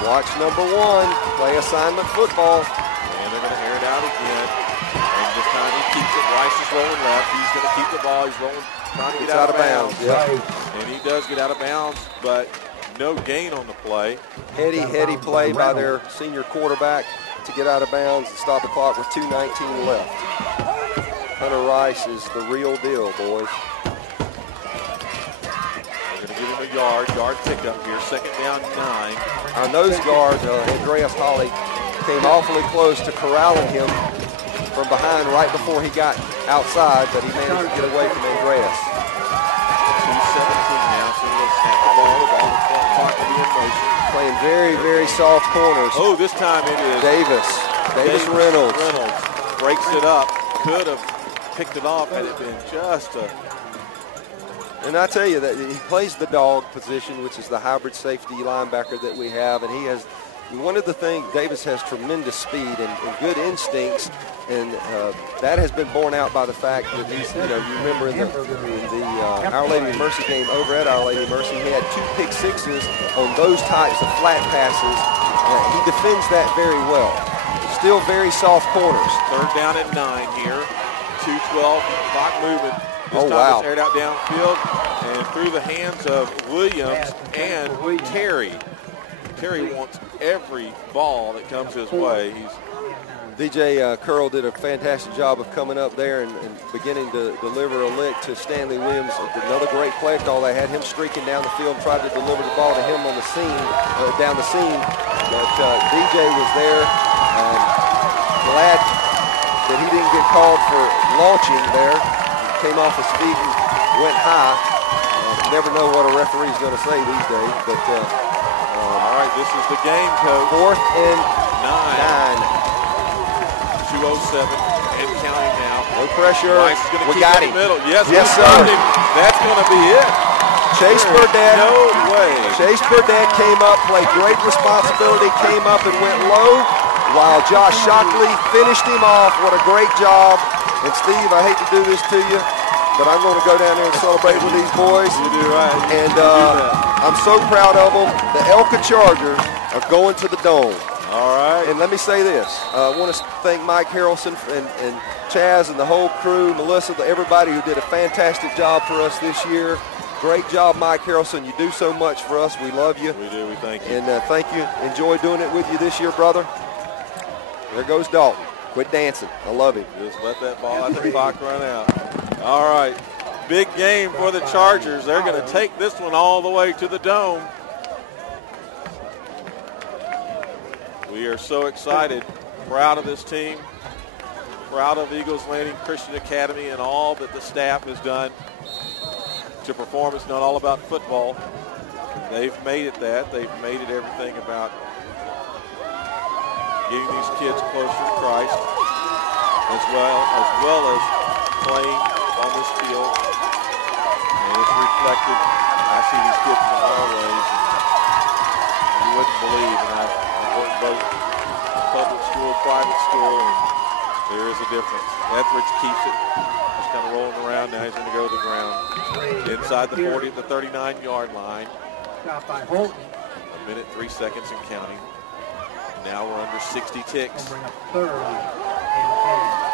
Watch number 1, play assignment football. And they're going to air it out again. And this time he keeps it. Rice is rolling left. He's going to keep the ball. He's rolling, trying to get out of bounds. Yep. And he does get out of bounds, but no gain on the play. Heady play by their senior quarterback to get out of bounds and stop the clock with 2:19 left. Hunter Rice is the real deal, boys. yard pickup here. Second down, 9. Our nose guard, Andreas Holly, came awfully close to corralling him from behind right before he got outside, but he managed to get away from Andreas. 2:17 now, so he'll snap the ball. The ball clock will be in motion. Playing very, very soft corners. Oh, this time it is Davis Reynolds. Breaks it up. Could have picked it off had it been just a... And I tell you that he plays the dog position, which is the hybrid safety linebacker that we have, and he has one of the things. Davis has tremendous speed and good instincts, and that has been borne out by the fact that he's. You remember in the Our Lady of Mercy game over at Our Lady of Mercy, he had 2 pick sixes on those types of flat passes. He defends that very well. Still very soft corners. Third down and 9 here. 2:12 clock movement. This time wow. It's aired out downfield and through the hands of Williams and Terry. Terry wants every ball that comes his way. DJ Curl did a fantastic job of coming up there and beginning to deliver a lick to Stanley Williams. Another great play call. They had him streaking down the field, tried to deliver the ball to him on the scene, down the seam. But DJ was there. Glad that he didn't get called for launching there. Came off his feet and went high. Never know what a referee's going to say these days. But all right, this is the game, coach. 4th and 9. 2:07 and counting now. No pressure. Rice is going to we keep got it in him. the middle. Yes, sir. That's going to be it. Chase Burdett. No way. Chase Burdett came up, played great responsibility, came up and went low, while Josh Shockley finished him off. What a great job. And Steve, I hate to do this to you, but I'm going to go down there and celebrate with these boys. You do right. And I'm so proud of them. The ELCA Chargers are going to the Dome. All right. And let me say this. I want to thank Mike Harrelson and Chaz and the whole crew, Melissa, everybody who did a fantastic job for us this year. Great job, Mike Harrelson. You do so much for us. We love you. We do. We thank you. And thank you. Enjoy doing it with you this year, brother. There goes Dalton. Quit dancing. I love him. Just let that ball at the clock run out. All right. Big game for the Chargers. They're going to take this one all the way to the Dome. We are so excited. Proud of this team. Proud of Eagles Landing Christian Academy and all that the staff has done to perform. It's not all about football. They've made it that. They've made it everything about getting these kids closer to Christ, as well as playing on this field. And it's reflected. I see these kids in the hallways. You wouldn't believe. And I've worked both public school, private school, and there is a difference. Etheridge keeps it. Just kind of rolling around. Now he's going to go to the ground. Inside the 40 at the 39-yard line. Stop by Walton. 1 minute, 3 seconds and counting. Now we're under 60 ticks. Bring up 3rd and 10.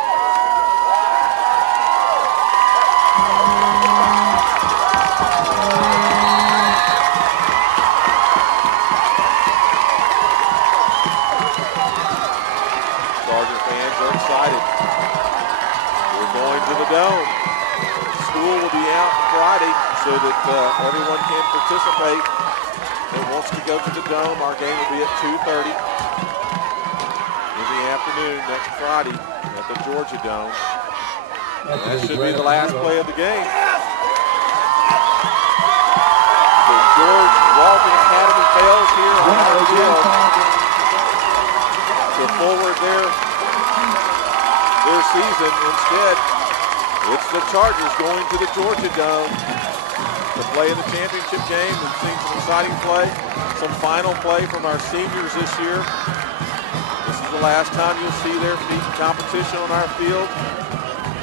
Charger fans are excited. We're going to the Dome. School will be out Friday so that everyone can participate that wants to go to the Dome. Our game will be at 2:30 in the afternoon next Friday at the Georgia Dome. And that should be the last play of the game. The George Walton Academy fails here on our field to forward their season. Instead, it's the Chargers going to the Georgia Dome to play in the championship game. We've seen some exciting play, some final play from our seniors this year. This is the last time you'll see their feet in competition on our field.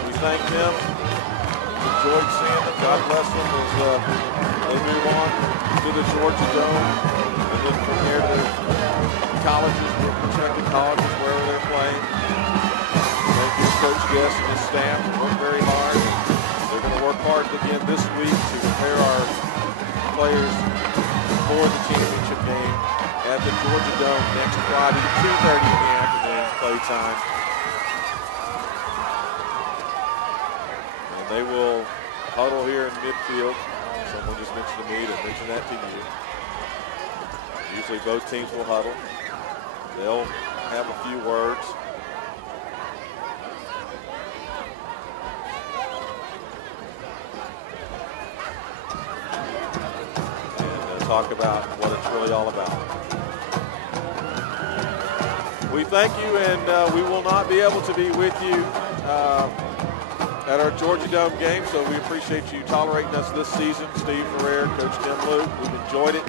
We thank them. Enjoyed seeing them. God bless them as they move on to the Georgia Dome. And then from there to their colleges, respective colleges, wherever they're playing. Thank you, Coach Guest and his staff. Work very hard. They're going to work hard again this week to prepare our players for the championship game at the Georgia Dome next Friday, 2:30 in the afternoon, playtime. And they will huddle here in midfield. So Someone just mentioned to me to mention that to you. Usually both teams will huddle. They'll have a few words. And talk about what it's really all about. We thank you, and we will not be able to be with you at our Georgia Dome game, so we appreciate you tolerating us this season. Steve Ferrer, Coach Tim Luke, we've enjoyed it.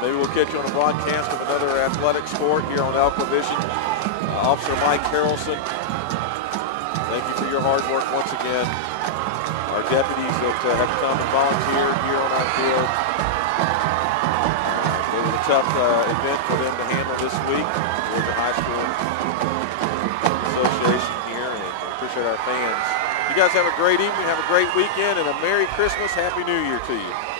Maybe we'll catch you on a broadcast of another athletic sport here on ELCA Vision. Officer Mike Harrelson, thank you for your hard work once again. Our deputies that have come and volunteered here on our field. It was a tough event for them to handle this week. Georgia High School Association here, and appreciate our fans. You guys have a great evening, have a great weekend, and a Merry Christmas, Happy New Year to you.